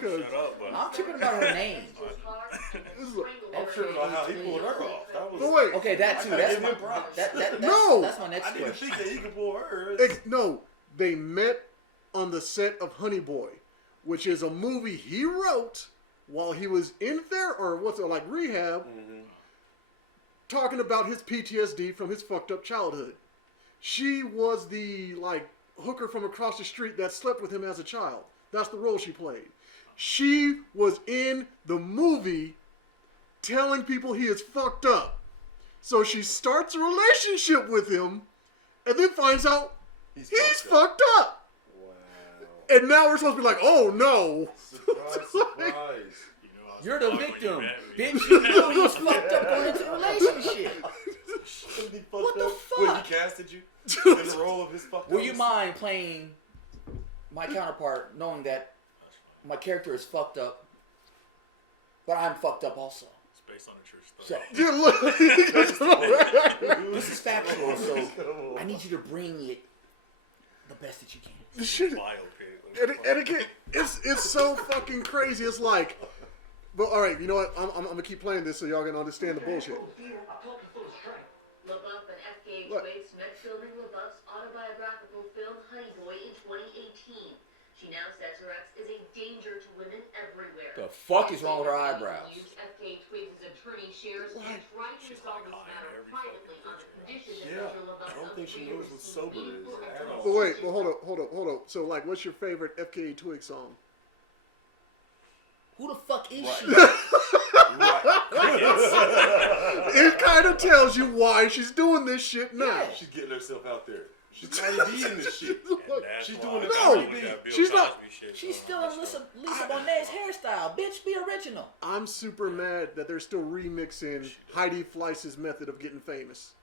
Shut up, but I'm tripping about her name. I'm tripping about how he pulled her off. That was, but wait. Okay, that too. That's my that's my next I didn't question. think that he could pull her. No, they met on the set of Honey Boy, which is a movie he wrote while he was in rehab, talking about his PTSD from his fucked up childhood. She was the hooker from across the street that slept with him as a child. That's the role she played. She was in the movie telling people he is fucked up. So she starts a relationship with him and then finds out he's fucked up. Wow. And now we're supposed to be like, oh no. Surprise. You're the victim. Bitch, you know he's fucked up going into the relationship. What the fuck? Wait, he casted you in the role of his fucked up? Would you mind playing my counterpart knowing that my character is fucked up, but I'm fucked up also? It's based on a true story. This is factual, so I need you to bring it the best that you can. The shit, and again, it's so fucking crazy. It's like, but all right, you know what? I'm gonna keep playing this so y'all can understand the bullshit. LaBeouf and FKA Twigs met filming LaBeouf's autobiographical film Honey Boy in 2018. She now says her ex is a danger to women everywhere. The fuck is wrong with her eyebrows? FKA Twigs' attorney shares and tried to resolve this matter privately on the condition that Mr. LaBeouf I don't think she knows what sober is. But wait, hold up. So what's your favorite FKA Twigs song? Who the fuck is she? It kind of tells you why she's doing this shit now. Yeah. She's getting herself out there. She's trying to be in this shit. She's doing the she's not. She's still in Lisa Bonet's hairstyle. Bitch, be original. I'm super mad that they're still remixing Heidi Fleiss's method of getting famous.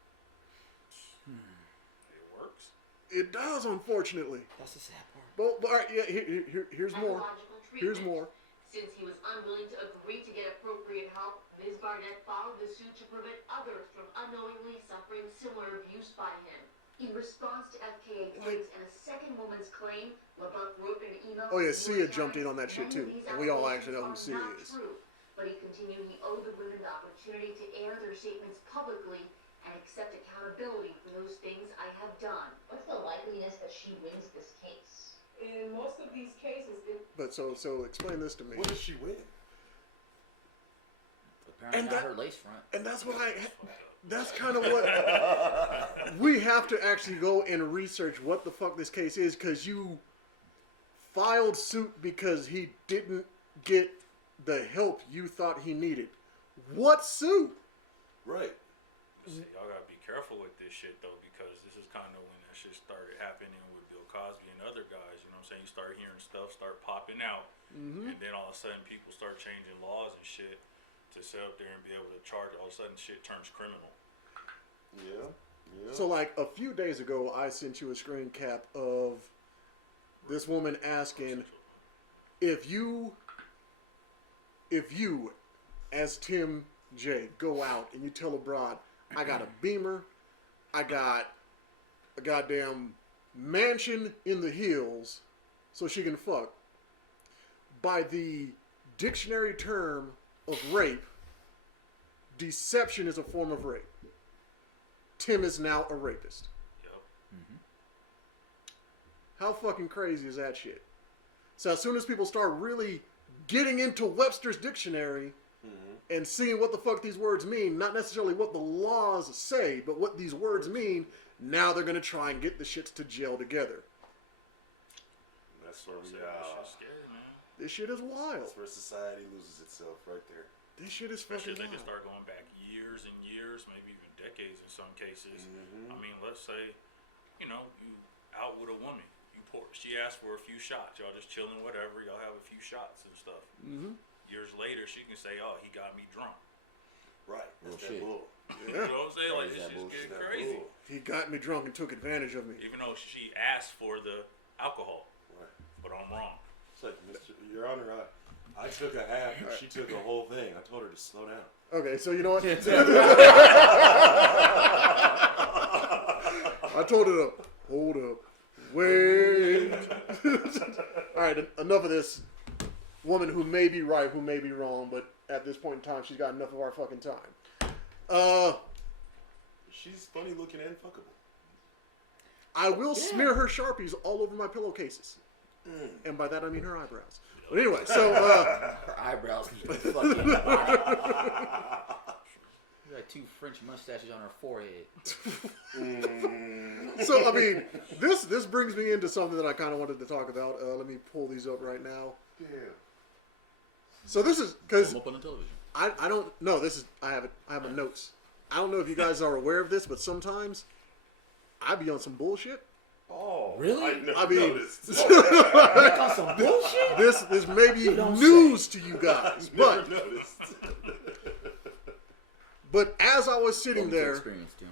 It works. It does, unfortunately. That's the sad part. But all right, yeah. Here's more. Here's more. Since he was unwilling to agree to get appropriate help, Ms. Barnett filed the suit to prevent others from unknowingly suffering similar abuse by him. In response to FKA Twigs and a second woman's claim, LaBeouf wrote an email. Oh yeah, Sia jumped in on that shit too, and we all actually know who Sia is. But he continued he owed the women the opportunity to air their statements publicly and accept accountability for those things I have done. What's the likeliness that she wins this case? In most of these cases, But so explain this to me. What does she win? Apparently not her lace front. And that's what that's kind of what we have to actually go and research what the fuck this case is, because you filed suit because he didn't get the help you thought he needed. What suit? Right. See, y'all gotta be careful with this shit though, because this is kind of when that shit started happening with Bill Cosby and other guys. You know what I'm saying? You start hearing stuff start popping out, and then all of a sudden people start changing laws and shit to sit up there and be able to charge. All of a sudden shit turns criminal. Yeah. So like a few days ago, I sent you a screen cap of this woman asking if you as Tim J go out and you tell a broad, I got a Beamer, I got a goddamn mansion in the hills so she can fuck. By the dictionary term of rape, deception is a form of rape. Tim is now a rapist. Yep. How fucking crazy is that shit? So as soon as people start really getting into Webster's dictionary and seeing what the fuck these words mean, not necessarily what the laws say, but what these words mean, now they're going to try and get the shits to gel together. That's where we Scary, man. This shit is wild. That's where society loses itself right there. This shit is fucking They can wild. start going back years and years, maybe even decades in some cases. I mean, let's say, you out with a woman. She asked for a few shots. Y'all just chilling, whatever. Y'all have a few shots and stuff. Years later, she can say, "Oh, he got me drunk." Right. That's that shit. bull. You know what I'm saying? Like, this shit's getting crazy. He got me drunk and took advantage of me. Even though she asked for the alcohol. Right. But I'm wrong. It's like, Your Honor, I took a half and she took a whole thing. I told her to slow down. Okay, so you know what? I told her to hold up. Wait. All right, enough of this. woman who may be right, who may be wrong, but at this point in time, she's got enough of our fucking time. She's funny looking and fuckable. I will smear her Sharpies all over my pillowcases. And by that I mean her eyebrows. But anyway, so... Her eyebrows need to fucking body. She got 2 French mustaches on her forehead. So, I mean, this brings me into something that I kind of wanted to talk about. Let me pull these up right now. Yeah. So this is... because Up on the television. I don't... No, this is... I have my notes. I don't know if you guys are aware of this, but sometimes I be on some bullshit. Oh, Really? I mean, noticed. That comes some bullshit? this may be don't news to you guys, but noticed. but as I was sitting there, Experience, Tim.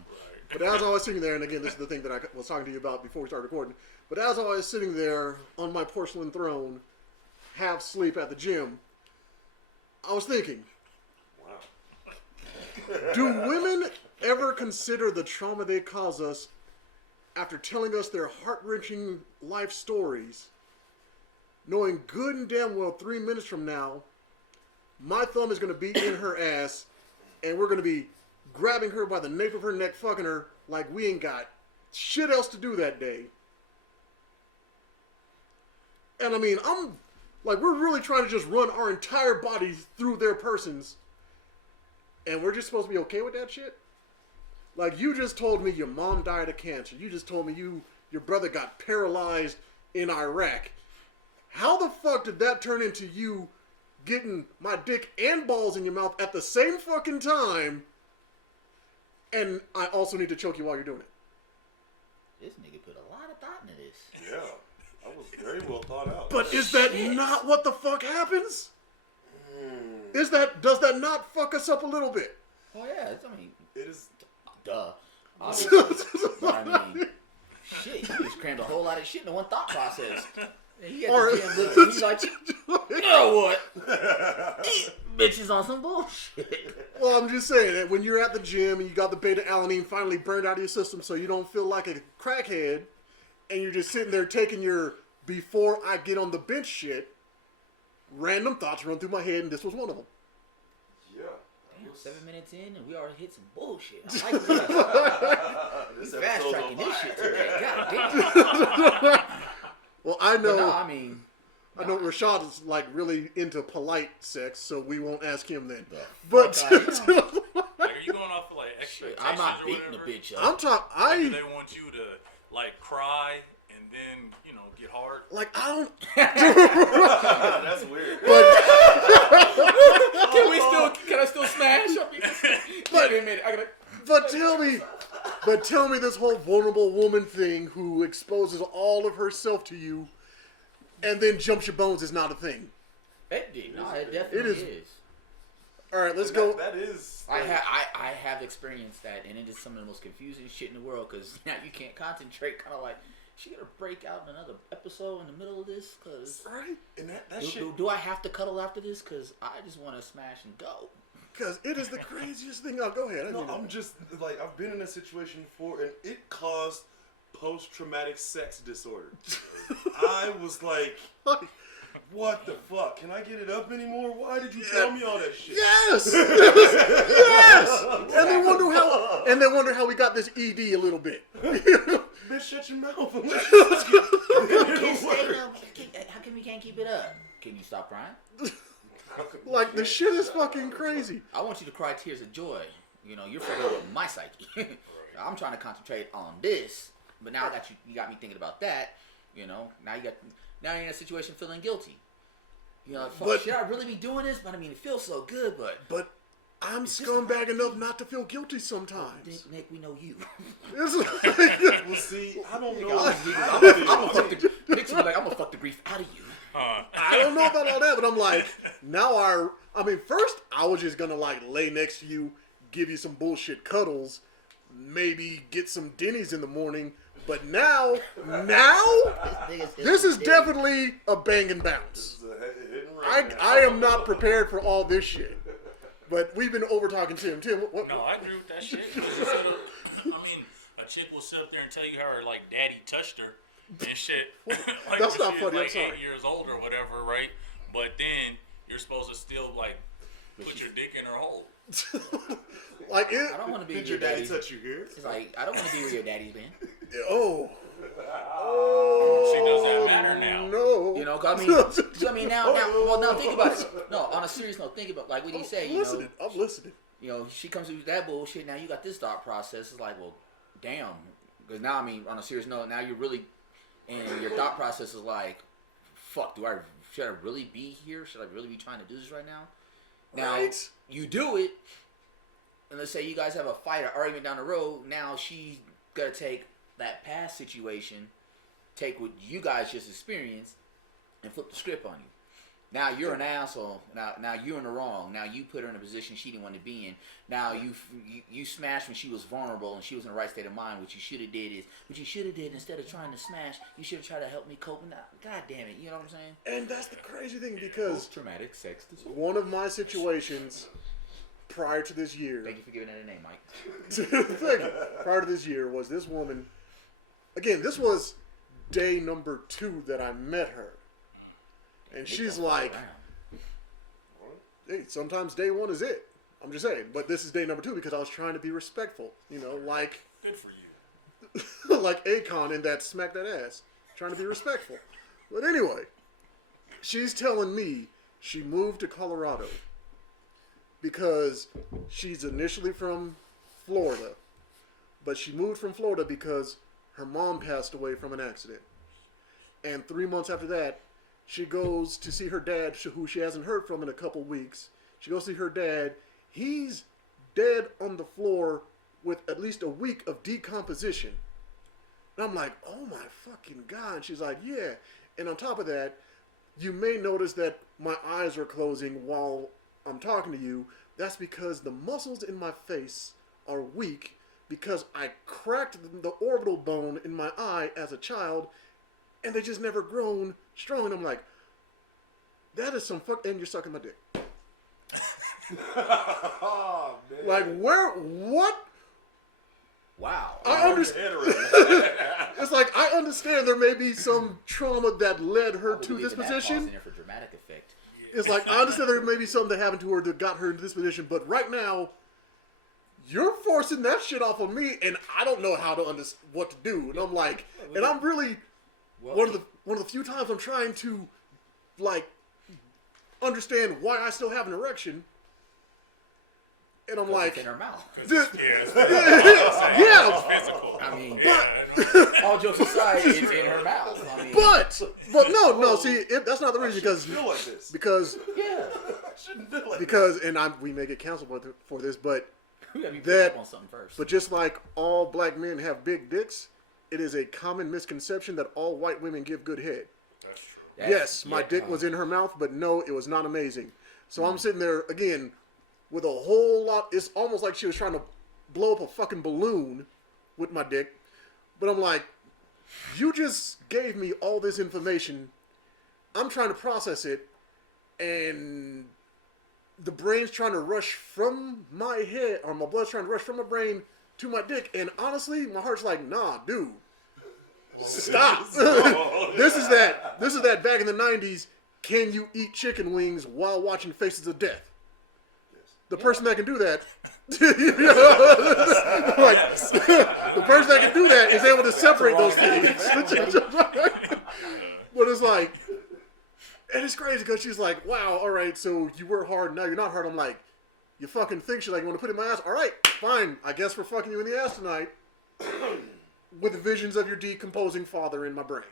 but as I was sitting there, and again, this is the thing that I was talking to you about before we started recording. But as I was sitting there on my porcelain throne, half asleep at the gym, I was thinking, Wow. do women ever consider the trauma they cause us after telling us their heart-wrenching life stories, knowing good and damn well 3 minutes from now, my thumb is going to be in her ass, and we're going to be grabbing her by the nape of her neck, fucking her like we ain't got shit else to do that day. And I mean, I'm like, we're really trying to just run our entire bodies through their persons, and we're just supposed to be okay with that shit? Like, you just told me your mom died of cancer. You just told me your brother got paralyzed in Iraq. How the fuck did that turn into you getting my dick and balls in your mouth at the same fucking time, and I also need to choke you while you're doing it? This nigga put a lot of thought into this. Yeah. That was very well thought out. But is that not what the fuck happens? Does that not fuck us up a little bit? Oh yeah, I mean, It is. duh. Obviously. But I mean, shit, you just crammed a whole lot of shit into one thought process. And he Or- at the gym looking, he's like, you know what? These bitches on some bullshit. Well, I'm just saying that when you're at the gym and you got the beta-alanine finally burned out of your system so you don't feel like a crackhead, and you're just sitting there taking your before I get on the bench shit, random thoughts run through my head, and this was one of them. Yeah. Damn, 7 minutes in and we already hit some bullshit. I like this. This Fast episode's tracking on this fire. shit today. God damn. Well, I know, But no, I mean, Rashad is like really into polite sex, so we won't ask him then. the But fuck I am. Like, are you going off of like expectations I'm not or beating the whatever? bitch up. I'm talking. Do they want you to like cry and then get hard? I don't. That's weird. Can I still smash? Wait a minute, I gotta. But tell me this whole vulnerable woman thing who exposes all of herself to you and then jumps your bones is not a thing. It definitely is. All right, let's And go. That is. I have experienced that, and it is some of the most confusing shit in the world because now you can't concentrate. Kind of like, she gonna break out in another episode in the middle of this? Cause Right? And that shit. do I have to cuddle after this? Cause I just want to smash and go. Because it is the craziest thing. Oh, go ahead. No, I'm just like, I've been in a situation before, and it caused post-traumatic sex disorder. I was like, what the fuck? Can I get it up anymore? Why did you tell me all that shit? Yes! Yes! And they wonder how we got this ED a little bit. Bitch, shut your mouth. How come we can't keep it up? Can you stop crying? Like, the shit is fucking crazy. I want you to cry tears of joy. You're fucking with my psyche. I'm trying to concentrate on this, but now that you got me thinking about that. Now you're in a situation feeling guilty. Fuck, But- should I really be doing this? But I mean, it feels so good. But I'm scumbag enough not to feel guilty sometimes. Nick, we know you. It's like, Well, see, I don't know. I'm gonna fuck the Nick's like, I'm gonna fuck the grief out of you. I don't know about all that, but I'm like, now first I was just gonna like lay next to you, give you some bullshit cuddles, maybe get some Denny's in the morning, but now, this is definitely a bang and bounce. I am not prepared for all this shit. But we've been over talking Tim. Tim, what? No, I agree with that shit. A chick will sit up there and tell you how her like daddy touched her and shit. Like, That's when not she was, funny, I'm like sorry. 8 years old or whatever, right? but then you're supposed to still like put your dick in her hole. Like it. I don't want to be Did your your daddy daddy's. touch you here? It's like I don't want to be where your daddy's been. Oh. She does that matter now. No. You know, I mean, now, think about it. No, on a serious note, think about like what he said. You know, I'm listening. you know, she comes with that bullshit. Now you got this thought process. It's like, well, damn. Because now, I mean, on a serious note, now you're really, and your thought process is like, fuck, should I really be here? Should I really be trying to do this right now? Now, Right. you do it, and let's say you guys have a fight or argument down the road. Now she's got to take that past situation, take what you guys just experienced, and flip the script on you. Now you're an asshole. Now you're in the wrong. Now you put her in a position she didn't want to be in. Now you smashed when she was vulnerable and she was in the right state of mind. What you should have did instead of trying to smash, you should have tried to help me cope. Now, God damn it, you know what I'm saying? And that's the crazy thing because Traumatic sex disorder. one of my situations prior to this year. Thank you for giving that a name, Mike. Thank you. Prior to this year was this woman. Again, this was day number 2 that I met her. And she's like, hey, sometimes day 1 is it. I'm just saying. But this is day number 2 because I was trying to be respectful. You know, like Good for you. like Akon in that Smack That Ass. Trying to be respectful. But anyway, she's telling me she moved to Colorado because she's initially from Florida. But she moved from Florida because her mom passed away from an accident. And 3 months after that, she goes to see her dad, who she hasn't heard from in a couple weeks. She goes to see her dad. He's dead on the floor with at least a week of decomposition. And I'm like, oh my fucking God. And she's like, yeah. And on top of that, you may notice that my eyes are closing while I'm talking to you. That's because the muscles in my face are weak because I cracked the orbital bone in my eye as a child and they just never grown strong. And I'm like, that is some fuck. And you're sucking my dick. Oh, man. Like, what? Wow. I understand. It's like, I understand there may be some trauma that led her to this position. In there for dramatic effect. It's like, I understand there may be something that happened to her that got her into this position, but right now, you're forcing that shit off on me, and I don't know how to what to do. And I'm like, and I'm really one of the few times I'm trying to like understand why I still have an erection. And I'm like, in her mouth. yeah. I mean, all jokes aside, it's in her mouth. I mean, But no. See, that's not the reason because feel like this. because yeah, I shouldn't feel like because and we may get canceled for this, but we gotta be that up on something first. but just like all black men have big dicks, it is a common misconception that all white women give good head. That's true. Yes, my dick was in her mouth, but no, it was not amazing. So I'm sitting there again with a whole lot. It's almost like she was trying to blow up a fucking balloon with my dick. But I'm like, you just gave me all this information. I'm trying to process it, and the brain's trying to rush from my head, or my blood's trying to rush from my brain to my dick. And honestly, my heart's like, nah, dude, stop. This is that back in the 90s, can you eat chicken wings while watching Faces of Death? The person that can do that, like, the person that can do that is able to separate those things. But it's like, and it's crazy because she's like, wow, all right, so you were hard, now you're not hard. I'm like, you fucking think she's like, you want to put it in my ass? All right, fine, I guess we're fucking you in the ass tonight with the visions of your decomposing father in my brain.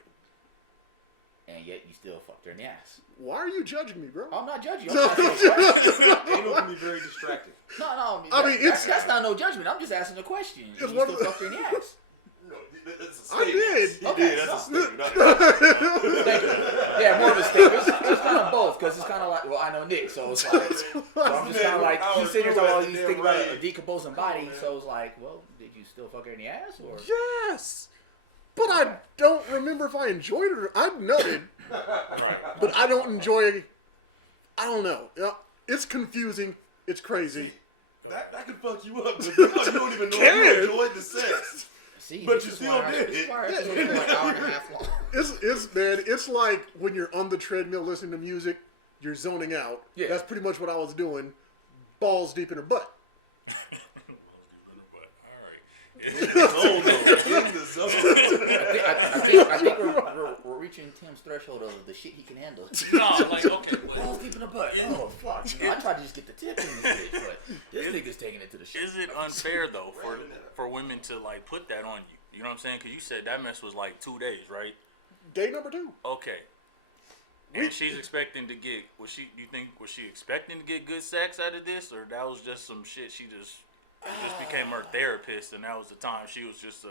And yet you still fucked her in the ass. Why are you judging me, bro? I'm not judging you. I'm not anal can be very distracting. No. I mean, that's not no judgment. I'm just asking a question. You still fucked her in the ass. No, it's a I did. He Okay, did. That's a statement. Thank you. Yeah, more of a statement. It's kind of both because it's kind of like, well, I know Nick, so it's like, so I'm just kind of like, he's sitting here talking about these things about a decomposing body, so it's like, well, did you still fuck her in the ass or? Yes. But I don't remember if I enjoyed it or I nutted. But I don't enjoy. I don't know. It's confusing. It's crazy. That could fuck you up. But you don't even know if you enjoyed the sex. See, But you still did. This is why it's like an hour and a half long. It's man. It's like when you're on the treadmill listening to music, you're zoning out. Yeah. That's pretty much what I was doing. Balls deep in her butt. In the zone. I think we're reaching Tim's threshold of the shit he can handle. No, like, okay. Balls deep in the butt. Oh, fuck. I tried to just get the tip in this bitch, but this nigga's taking it to the shit. Is it unfair, though, for women to, like, put that on you? You know what I'm saying? Because you said that mess was, like, 2 days, right? Day number 2. Okay. And she's expecting to get, was she expecting to get good sex out of this? Or that was just some shit she just became her therapist, and that was the time she was just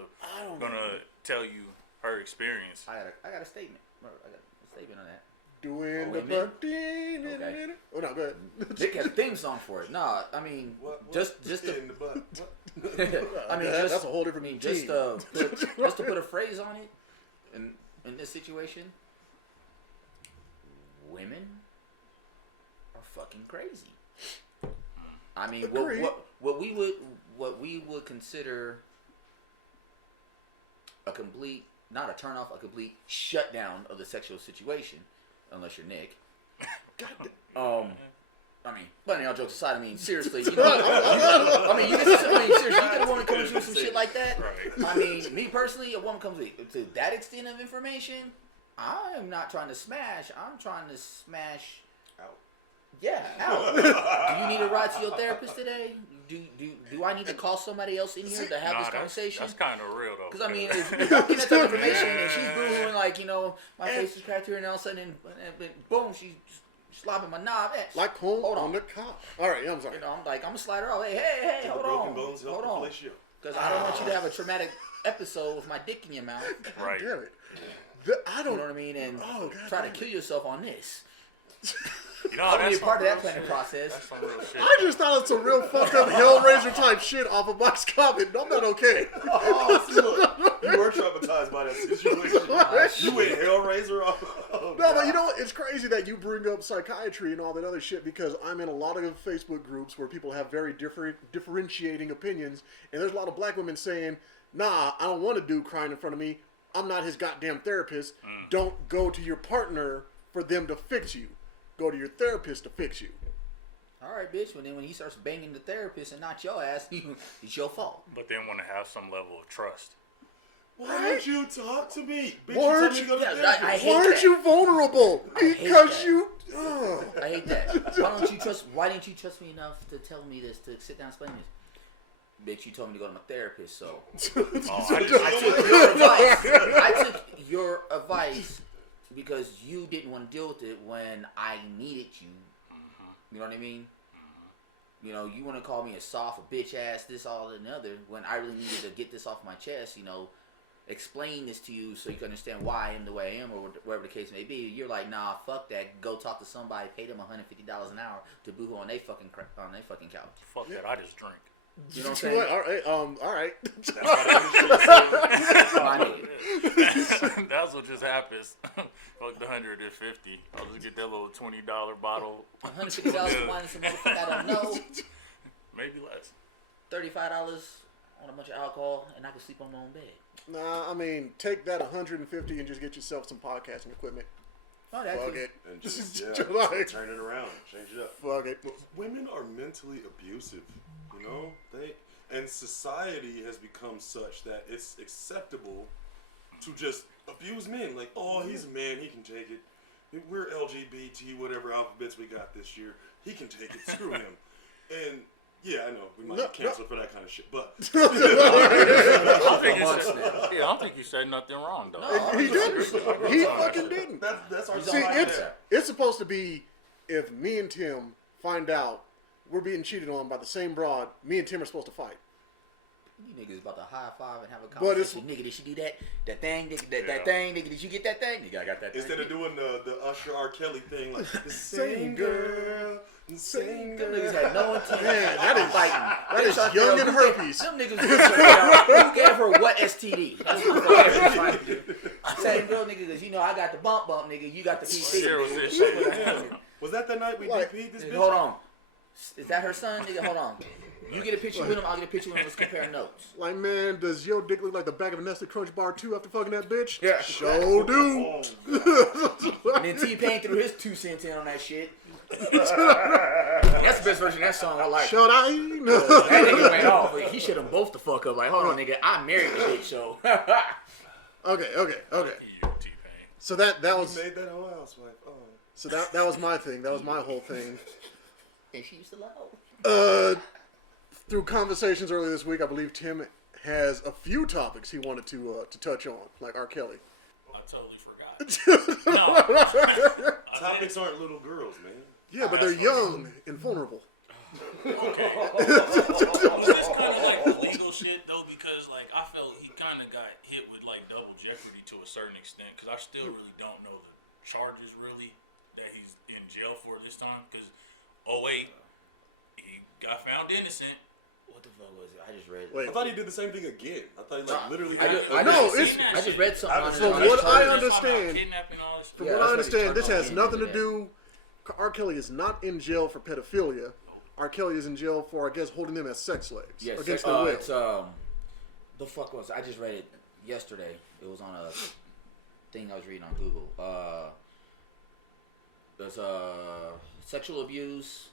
gonna tell you her experience. I got a statement. I got a statement on that. Doing the butt. Okay. Oh, no, go ahead. Nick has a theme song for it. Nah, I mean, just to, in the butt. I mean, that's a whole different team. just to put a phrase on it, in this situation, women are fucking crazy. I mean, what we would consider a complete, not a turn off, a complete shutdown of the sexual situation, unless you're Nick. I mean, but all jokes aside, I mean, seriously, you know, seriously, you get a woman coming to you with some shit like that. Right. I mean, me personally, a woman comes to that extent of information, I am not trying to smash. I'm trying to smash Out. Yeah, out. Do you need a ride to your therapist today? Do I need to call somebody else in here to have this conversation? That's kind of real, though. Because, I mean, if I'm getting that type of information and she's boohooing, like, you know, my face is cracked here, and all of a sudden, boom, she's slobbing my knob. Like home on the cop. All right, I'm sorry. You know, I'm like, I'm going to slide her off. Hey, hold on. Hold on. Because I don't want you to have a traumatic episode with my dick in your mouth. Right. Damn it. I don't. You know what I mean? And try to kill yourself on this. You know, I want to be a part of that shit. planning process. That's some real shit. I just thought it's a real fucked up Hellraiser type shit off of Mike's comment. I'm not okay. Look, you were traumatized by that situation. You went Hellraiser off. Oh, no, but you know what? It's crazy that you bring up psychiatry and all that other shit because I'm in a lot of Facebook groups where people have very differentiating opinions, and there's a lot of black women saying, "Nah, I don't want a dude crying in front of me. I'm not his goddamn therapist. Don't go to your partner for them to fix you. Go to your therapist to fix you." All right, bitch. But then when he starts banging the therapist and not your ass, it's your fault. But then want to have some level of trust. Why would you talk to me? Bitch, Why aren't you told me to go to I therapy. hate Why aren't that. you vulnerable? hate Because that. you. I hate that. Why didn't you trust me enough to tell me this, to sit down and explain this? Bitch, you told me to go to my therapist, so I took your advice because you didn't want to deal with it when I needed you. You know what I mean? You know, you want to call me a soft, a bitch ass, this, all, and the other, when I really needed to get this off my chest, you know, explain this to you so you can understand why I am the way I am, or whatever the case may be. You're like, nah, fuck that. Go talk to somebody, pay them $150 an hour to boohoo on their fucking couch. Fuck that, I just drink. You know what I'm saying? All right. My nigga. That's what just happens. Fuck the 150. I'll just get that little $20 bottle. $150 for wine and some motherfucker I don't know. Maybe less. $35 on a bunch of alcohol, and I can sleep on my own bed. Nah, I mean, take that 150 and just get yourself some podcasting equipment. Oh, that's Fuck it. it. And just Like, turn it around, change it up. fuck it. Women are mentally abusive, you know. And society has become such that it's acceptable to just abuse men. Like, oh, he's a man, he can take it. We're LGBT, whatever alphabets we got this year. He can take it. Screw him. And yeah, I know we might get canceled for that kind of shit, but I don't think you said nothing wrong, though. No. He didn't. He fucking didn't. that's our See, society. it's supposed to be if me and Tim find out we're being cheated on by the same broad, me and Tim are supposed to fight. You niggas about to high five and have a But it's- conversation. Nigga, did she do that? That thing, nigga, that thing, nigga, did you get that thing? Nigga, I got that thing. Instead of doing the Usher R. Kelly thing, like the same girl, the same Them girl. niggas had no intent Man, that of is- fighting. that They is tried to young figure and out herpes. Them niggas was trying to figure out who gave her what STD. That's what the fuck they were trying to do. Same girl, nigga, because you know I got the bump, nigga. You got the PT. There was nigga. this shit. Yeah. Was that the night we Like, DP'd this Nigga, bitch? hold on. Is that her son, nigga? Hold on. You get a picture with him, I'll get a picture with him. Let's compare notes. Like, man, does your dick look like the back of a Nestle Crunch Bar 2 after fucking that bitch? Yeah. Sure do. Oh, And then T-Pain threw his 2 cents in on that shit. That's the best version of that song I like. Should I? That nigga went off. But he should have both the fuck up. Like, hold on, nigga. I married the bitch, so. Okay. You, T-Pain. So that was. You made that whole housewife. Oh. So that was my thing. That was my whole thing. And she used to love. Through conversations earlier this week, I believe Tim has a few topics he wanted to touch on, like R. Kelly. I totally forgot. No. Topics aren't little girls, man. Yeah, but they're young and vulnerable. Okay. It's kind of like the legal shit though, because like I felt he kind of got hit with like double jeopardy to a certain extent, because I still really don't know the charges really that he's in jail for this time. Because he got found innocent. What the fuck was it? I just read. Wait. I thought he did the same thing again. I thought he literally. I just read something on his. From on his what I charges. understand, Kidnapping all this. From Yeah, what I that's what understand, he's this has charged nothing to on. do. R. Kelly is not in jail for pedophilia. R. Kelly is in jail for, I guess, holding them as sex slaves Yes, against their will. it's the fuck was I just read it yesterday. It was on a thing I was reading on Google. There's sexual abuse.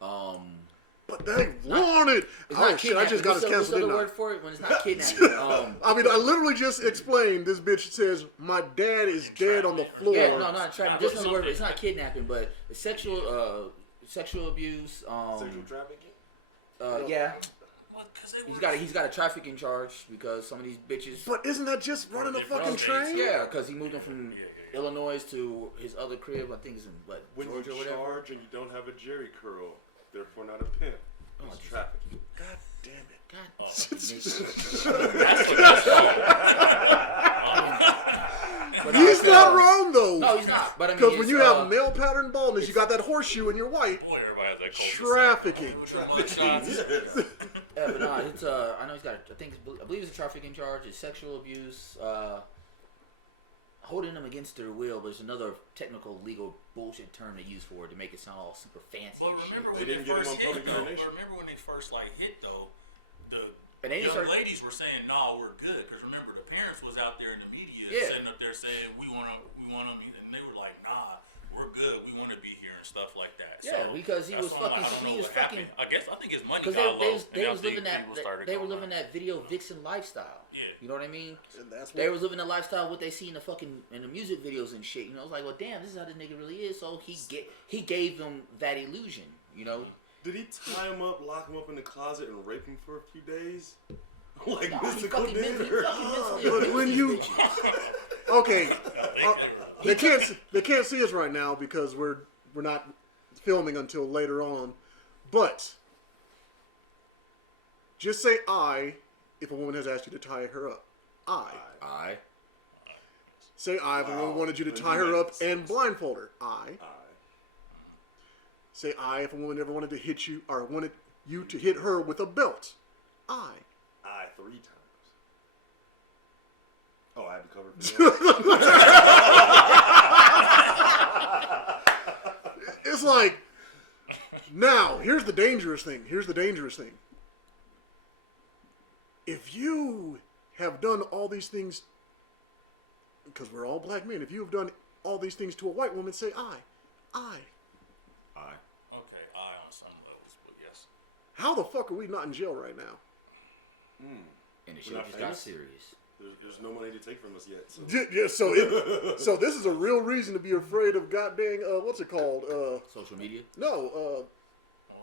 But they want it. It's Oh not shit! I just got us What's canceled. the Didn't I? word for it when it's not kidnapping? I mean, I literally just explained. This bitch says my dad is dead on the floor. Yeah, no, not entrapment. Just another word. It's not kidnapping, but it's sexual abuse. Sexual trafficking. Yeah. He's got a trafficking charge because some of these bitches. But isn't that just running a fucking train? Yeah, because he moved them from Illinois to his other crib. I think it's in When Georgia you or whatever. charge and you don't have a jerry curl, therefore not a pimp. It's trafficking. God damn it! But He's not wrong though. No, he's not. But I mean, Because when it's, you have male pattern baldness, you got that horseshoe and you're white. Boy, everybody has that Trafficking. Yeah, but no, it's I know he's got. I believe it's a trafficking charge. It's sexual abuse. Holding them against their will, but it's another technical legal bullshit term they use for it to make it sound all super fancy. Well, and shit. remember They when didn't they get him first on hit public though? urination. But remember when they first like hit though, the And then young ladies were saying, "No, we're good." Because remember, the parents was out there in the media sitting up there saying, "We want them," and they were like, "Nah, we're good. We want to be here and stuff like that." Yeah, so because he was that's why fucking. I don't know He was what fucking. happened. I think his money Because got low. they was living that that video vixen lifestyle. Yeah. You know what I mean? And that's They what, was living the lifestyle what they see in the fucking in the music videos and shit. You know, it's like, well, damn, this is how this nigga really is. So he gave them that illusion. You know. Did he tie him up, lock him up in the closet, and rape him for a few days? Like No, he mystical fucking did? mentally But when abused you- these bitches. okay, they can't see us right now because we're not filming until later on. But just say I if a woman has asked you to tie her up. I. Say I if a woman wanted you to tie her up and blindfold her. I. Say I if a woman ever wanted to hit you or wanted you to hit her with a belt. I. 3 times. Oh, I had to cover. It's like, now, here's the dangerous thing. If you have done all these things, because we're all black men, if you have done all these things to a white woman, say I. Okay, I on some levels, but yes. How the fuck are we not in jail right now? And the shit We're not just got famous? serious. There's no money to take from us yet. So. Yeah, so this is a real reason to be afraid of goddamn, what's it called? Social media? No, All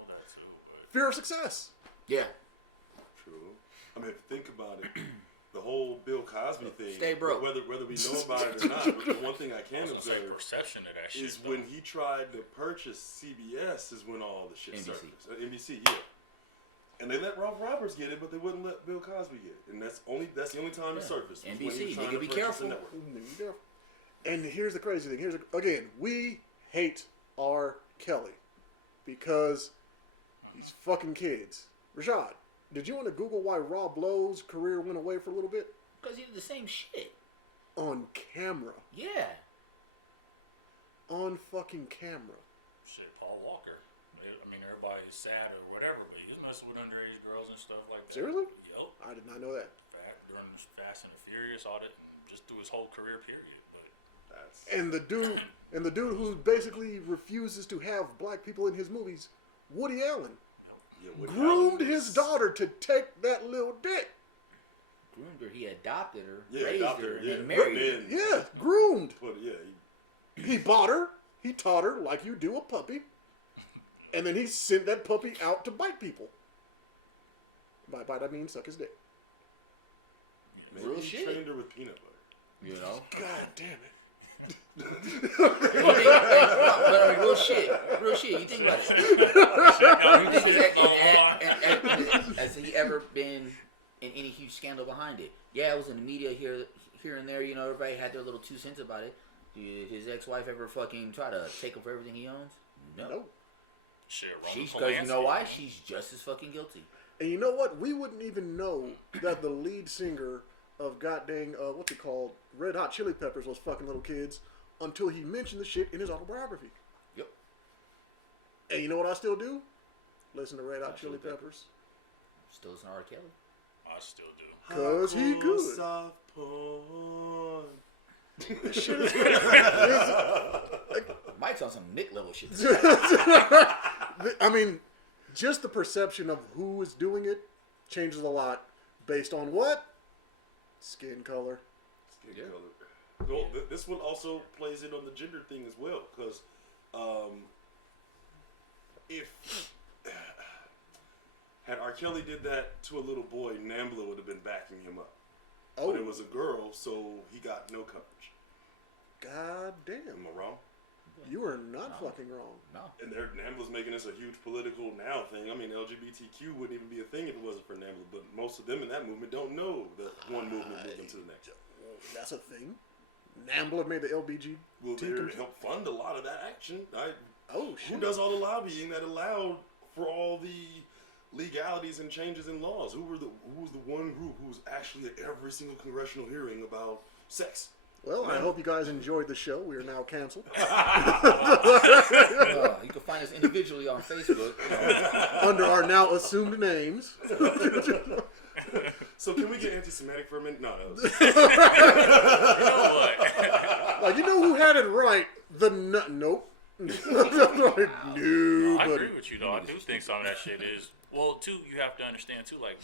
that too, but fear of success. Yeah. True. I mean, if you think about it, the whole Bill Cosby thing. Stay broke. Whether we know about it or not, but the one thing I can I was gonna say observe perception of that shit. is though. when he tried to purchase CBS is when all the shit NBC. surfaced. NBC, yeah. And they let Ralph Roberts get it, but they wouldn't let Bill Cosby get it. And that's the only time it surfaced. was when he NBC, was trying nigga, to be purchase careful. the network. And here's the crazy thing. Again, we hate R. Kelly because he's fucking kids. Rashad, did you want to Google why Rob Lowe's career went away for a little bit? Because he did the same shit. On camera. Yeah. On fucking camera. Shit, Paul Walker. I mean, everybody's sad or whatever, but he was messing with underage girls and stuff like that. Seriously? Yup. I did not know that. During Fast and the Furious audit, just through his whole career period. But And the And the dude who basically refuses to have black people in his movies, Woody Allen, groomed his daughter to take that little dick. Groomed her. He adopted her, Yeah, raised adopted her, her, yeah. and married her. Yeah, groomed. But yeah, He bought her. He taught her like you do a puppy. And then he sent that puppy out to bite people. By bite, I mean suck his dick. maybe Real he shit. trained her with peanut butter. You know. God damn it. But I mean, real shit. You think about it. You think has he ever been in any huge scandal behind it? Yeah, it was in the media here and there. You know, everybody had their little 2 cents about it. Did his ex-wife ever fucking try to take him for everything he owns? No. Shit, Because you know why? She's just as fucking guilty. And you know what? We wouldn't even know that the lead singer of goddamn, what's it called? Red Hot Chili Peppers was fucking little kids until he mentioned the shit in his autobiography. Yep. And you know what I still do? Listen to Red Hot Chili Peppers. Still listen to R. Kelly. I still do. 'Cause he good. Soft porn. This shit is crazy. Mike's on some Nick level shit. I mean, just the perception of who is doing it changes a lot based on what? Skin color. Skin color. Well, this one also plays in on the gender thing as well, because if had R. Kelly did that to a little boy, NAMBLA would have been backing him up. Oh, But it was a girl, so he got no coverage. God damn. Am I wrong? You are not fucking wrong. No. And NAMBLA's making this a huge political now thing. I mean, LGBTQ wouldn't even be a thing if it wasn't for NAMBLA, but most of them in that movement don't know that one movement moving to the next. That's a thing. NAMBLA made the LBG. Well, they help fund a lot of that action. Oh, Who shit. does all the lobbying that allowed for all the legalities and changes in laws? Who was the one group who was actually at every single congressional hearing about sex? Well, I hope you guys enjoyed the show. We are now canceled. You can find us individually on Facebook. Under our now assumed names. So can we get anti-Semitic for a minute? No. You know what? Like, you know who had it right? Nope. I Nobody. agree with you though. I do think some of that shit is well. Too, you have to understand too, like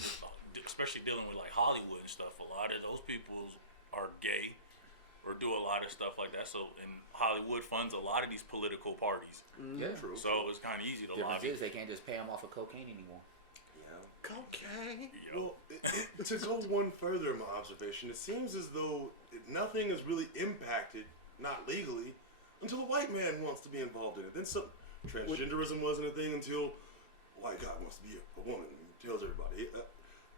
especially dealing with like Hollywood and stuff. A lot of those people are gay or do a lot of stuff like that. So, and Hollywood funds a lot of these political parties. Yeah. True. So it's kind of easy to Difference lobby. is they can't just pay them off of cocaine anymore. Cocaine. Well, to go one further in my observation, it seems as though nothing is really impacted, not legally, until a white man wants to be involved in it. Then transgenderism wasn't a thing until a white guy wants to be a woman and tells everybody.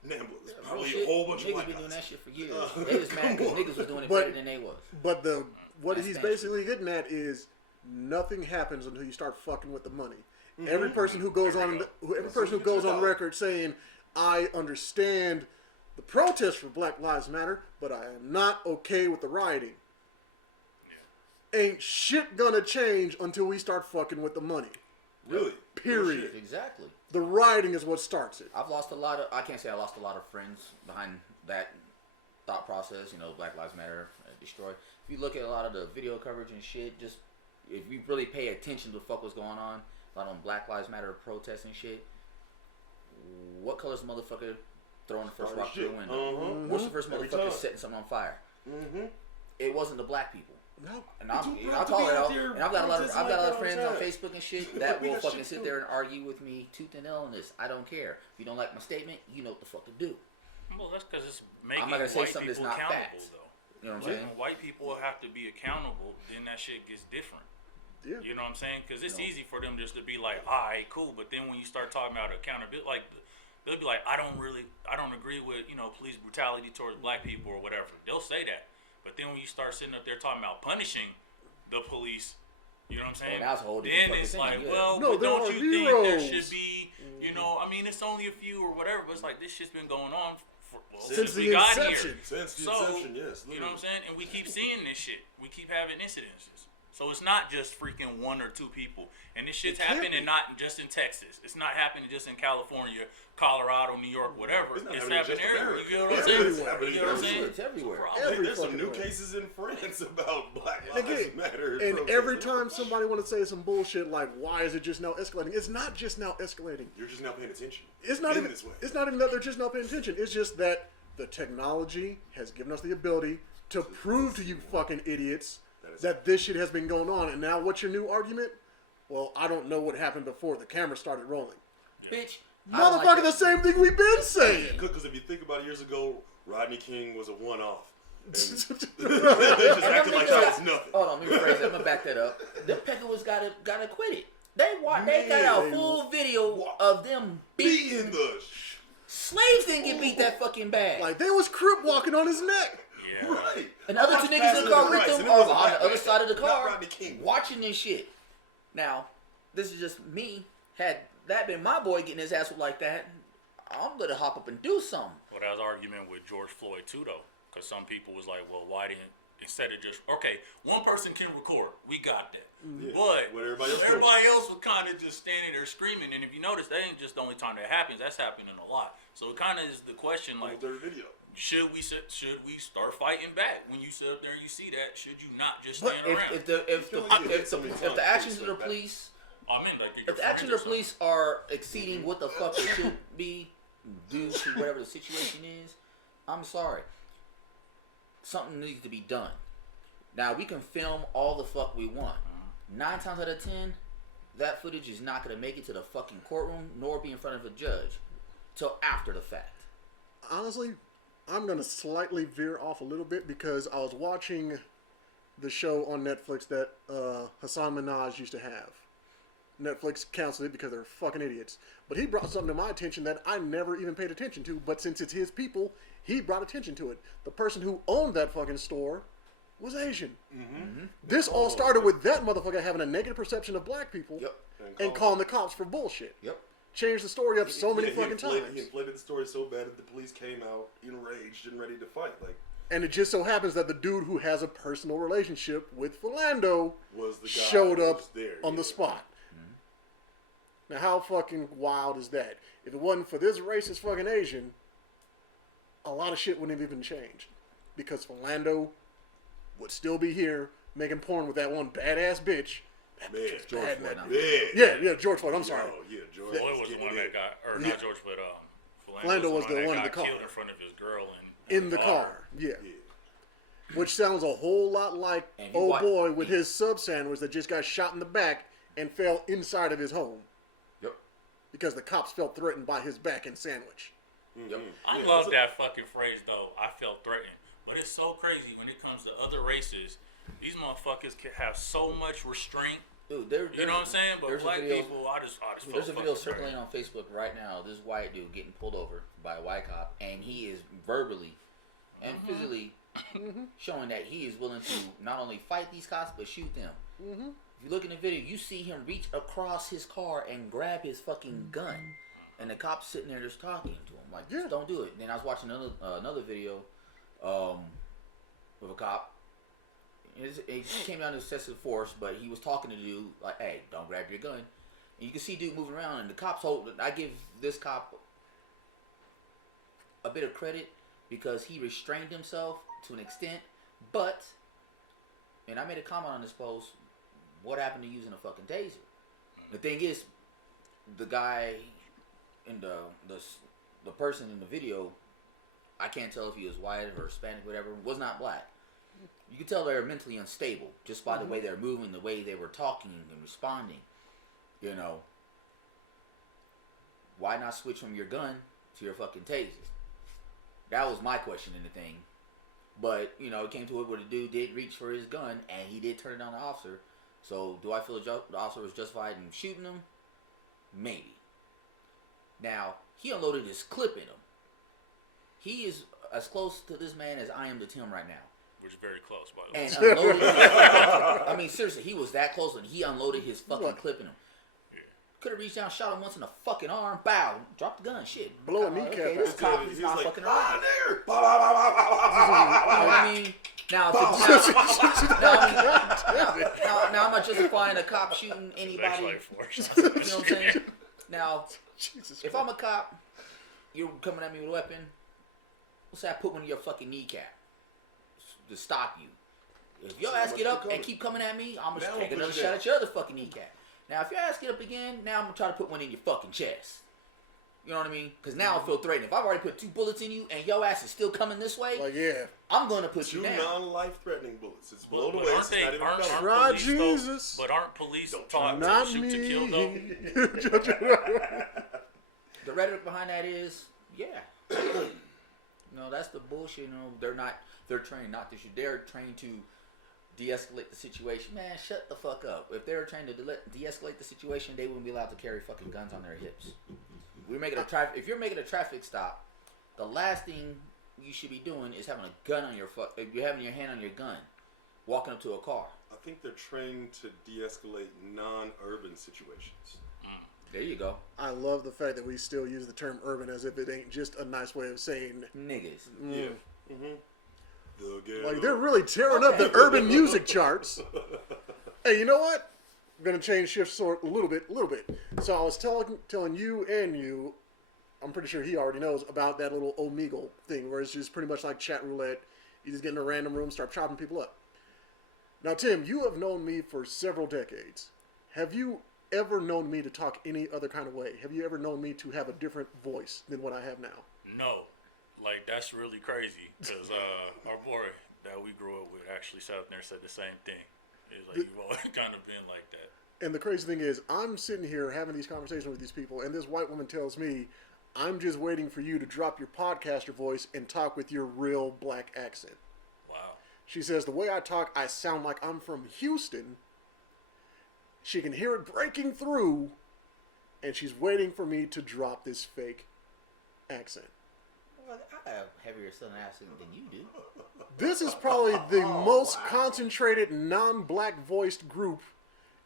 NAMBLA is probably a whole bunch of Niggas white been guys. doing that shit for years. They just mad because niggas was doing it better than they was. But what That's he's fancy. basically getting at is nothing happens until you start fucking with the money. Every person who goes on record saying, I understand the protest for Black Lives Matter, but I am not okay with the rioting. Ain't shit gonna change until we start fucking with the money. Really? Period. Exactly. The rioting is what starts it. I've lost a lot of. I can't say I lost a lot of friends behind that thought process. You know, Black Lives Matter, destroy. If you look at a lot of the video coverage and shit, just if you really pay attention to what the fuck was going on, a lot on Black Lives Matter protests and shit. What color's the motherfucker throwing the first rock through the window? What's the first motherfucker setting something on fire? It wasn't the black people. No. And I'll call it out. And I've got a lot of friends on Facebook and shit that will fucking sit there and argue with me tooth and nail on this. I don't care. If you don't like my statement, you know what the fuck to do. Well, that's because it's making I'm not gonna say white something that's people not accountable, facts. though. You know what I'm saying? When white people have to be accountable, then that shit gets different. Yeah. You know what I'm saying? Because it's easy for them just to be like, all right, cool. But then when you start talking about accountability, like, they'll be like, I don't agree with, police brutality towards black people or whatever. They'll say that. But then when you start sitting up there talking about punishing the police, you know what I'm saying? Well, that's a whole different then it's fucking like, thing, yeah. well, No, but there don't are you think there heroes. should be, it's only a few or whatever. But it's like, this shit's been going on Since since we the got inception. here. Since the So, inception, yes. You know what I'm saying? And we keep seeing this shit. We keep having incidences. So it's not just freaking one or two people. And this shit's happening not just in Texas. It's not happening just in California, Colorado, New York, whatever. It's happening everywhere. You get what I'm saying? You know what I'm saying? It's everywhere. There's some new cases in France about Black Lives Matter. And every time somebody want to say some bullshit like, why is it just now escalating? It's not just now escalating. You're just now paying attention. It's not even this way. It's not even that they're just not paying attention. It's just that the technology has given us the ability to prove to you fucking idiots that this shit has been going on. And now what's your new argument? Well, I don't know what happened before the camera started rolling. Bitch. Motherfucker, the same thing we've been saying. Because if you think about it, years ago, Rodney King was a one-off. They just acted like that was nothing. Hold on, let me rephrase that. I'm gonna back that up. The Peckerwoods got acquitted. They got a full video of them beating the slaves. Didn't get beat that fucking bad. Like they was crip walking on his neck. Yeah. Right. And other two niggas in the car with them are on the other side of the car Rodney King. watching this shit. Now, this is just me. Had that been my boy getting his ass whooped like that, I'm gonna hop up and do something. Well, that was an argument with George Floyd too, though, because some people was like, well, why didn't, instead of just, okay, one person can record, we got that. Yeah. But Everybody else was kind of just standing there screaming, and if you notice, that ain't just the only time that happens. That's happening a lot. So it kind of is the question, like, video. should we start fighting back when you sit up there and you see that? Should you not just stand around? If the actions of the police, if the actions of the police are exceeding what the fuck it should be due to whatever the situation is, I'm sorry. Something needs to be done. Now we can film all the fuck we want. 9 times out of 10, that footage is not gonna make it to the fucking courtroom nor be in front of a judge till after the fact. Honestly, I'm going to slightly veer off a little bit because I was watching the show on Netflix that Hassan Minhaj used to have. Netflix canceled it because they're fucking idiots. But he brought something to my attention that I never even paid attention to. But since it's his people, he brought attention to it. The person who owned that fucking store was Asian. Mm-hmm. This all started with that motherfucker having a negative perception of black people and calling the cops for bullshit. Yep. Changed the story up so many fucking times. He inflated the story so bad that the police came out enraged and ready to fight. And it just so happens that the dude who has a personal relationship with Philando was the guy showed up there, on the spot. Mm-hmm. Now, how fucking wild is that? If it wasn't for this racist fucking Asian, a lot of shit wouldn't have even changed. Because Philando would still be here making porn with that one badass bitch. George Floyd. Yeah, George Floyd. I'm sorry. Oh, yeah, George Floyd was the one that got, or not George Floyd, Philando was the one in the car. Killed in front of his girl in the car. Yeah. Which sounds a whole lot like boy with his sub sandwich that just got shot in the back and fell inside of his home. Yep. Because the cops felt threatened by his back and sandwich. Mm-hmm. Yep. I love that fucking phrase though. I felt threatened, but it's so crazy when it comes to other races. These motherfuckers can have so much restraint. Dude, you know what I'm saying? But black people, I just feel there's a video circulating on Facebook right now. This white dude getting pulled over by a white cop, and he is verbally and physically showing that he is willing to not only fight these cops but shoot them. Mm-hmm. If you look in the video, you see him reach across his car and grab his fucking gun, and the cop's sitting there just talking to him like, just don't do it. And then I was watching another video with a cop. It came down to excessive force, but he was talking to the dude like, "Hey, don't grab your gun." And you can see dude moving around, and the cops I give this cop a bit of credit because he restrained himself to an extent. But, and I made a comment on this post, what happened to using a fucking taser? The thing is, the guy in the person in the video, I can't tell if he was white or Hispanic, whatever, was not black. You could tell they were mentally unstable just by the way they're moving, the way they were talking and responding. You know, why not switch from your gun to your fucking taser? That was my question in the thing. But, you know, it came to it where the dude did reach for his gun and he did turn it on the officer. So, do I feel the officer was justified in shooting him? Maybe. Now, he unloaded his clip in him. He is as close to this man as I am to Tim right now. Which is very close, by the way. And unloaded I mean, seriously, he was that close when he unloaded his fucking clip in him. Could have reached down, shot him once in the fucking arm. Bow. Drop the gun. Shit. Blow a kneecap Okay, this out. cop is not like, fucking around. nigger. You know what I mean? Now, now I'm not justifying a cop shooting anybody. You know what I'm saying? Now, if I'm a cop, you're coming at me with a weapon. Let's say I put one in your fucking kneecap to stop you. If your ass get up and keep coming at me, I'm gonna take another shot at your other fucking kneecap. Now, if your ass get up again, now I'm gonna try to put one in your fucking chest. You know what I mean? Because now I feel threatened. If I've already put 2 bullets in you and your ass is still coming this way, Like, yeah. I'm gonna put you 2 down. non-life-threatening bullets. It's below the But waist. aren't It's not even aren't felony. Try police though- Jesus. But aren't police taught Not to shoot me. to kill though? The rhetoric behind that is, yeah. No, that's the bullshit. You know, they're trained not to shoot. They're trained to de-escalate the situation. Man, shut the fuck up. If they were trained to de-escalate the situation, they wouldn't be allowed to carry fucking guns on their hips. If you're making a traffic stop, the last thing you should be doing is having a gun on your you're having your hand on your gun, walking up to a car. I think they're trained to de-escalate non-urban situations. There you go. I love the fact that we still use the term urban as if it ain't just a nice way of saying Niggas. Yeah. Mm-hmm. like they're really tearing up the urban music charts. Hey, you know what? I'm gonna change shifts a little bit. So I was telling you and you, I'm pretty sure he already knows about that little Omegle thing where it's just pretty much like chat roulette. You just get in a random room, start chopping people up. Now, Tim, you have known me for several decades. Have you ever known me to talk any other kind of way? Have you ever known me to have a different voice than what I have now? No, like that's really crazy because our boy that we grew up with actually sat up there and said the same thing. It's like you've always kind of been like that. And the crazy thing is, I'm sitting here having these conversations with these people, and this white woman tells me, I'm just waiting for you to drop your podcaster voice and talk with your real black accent. Wow. She says, the way I talk, I sound like I'm from Houston. She can hear it breaking through, and she's waiting for me to drop this fake accent. Well, I have a heavier southern accent than you do. This is probably the most concentrated non-black voiced group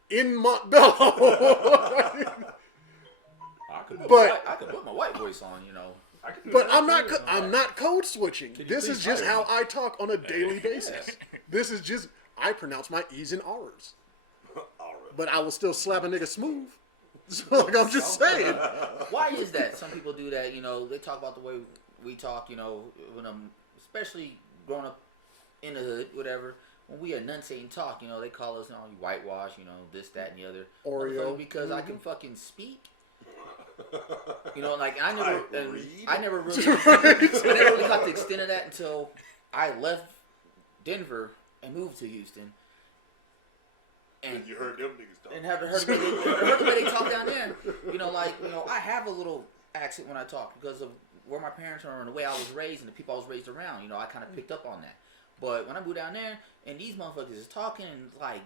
in Montbello. I could But- put my white voice on, you know. But I'm not code switching. Can you This is please just hire how me? I talk on a daily basis. This is just, I pronounce my E's and R's. But I will still slap a nigga smooth. So, like, I'm just saying. Why is that? Some people do that, you know. They talk about the way we talk, you know, when especially growing up in the hood, whatever. When we enunciate and talk, you know, they call us, you know, you whitewash, you know, this, that, and the other. Oreo. Because I can fucking speak. You know, like I never really I never really got the extent of that until I left Denver and moved to Houston. And you heard them niggas talk. and heard the way they talk down there. You know, like, you know, I have a little accent when I talk because of where my parents are and the way I was raised and the people I was raised around. You know, I kind of picked up on that. But when I moved down there and these motherfuckers is talking, like,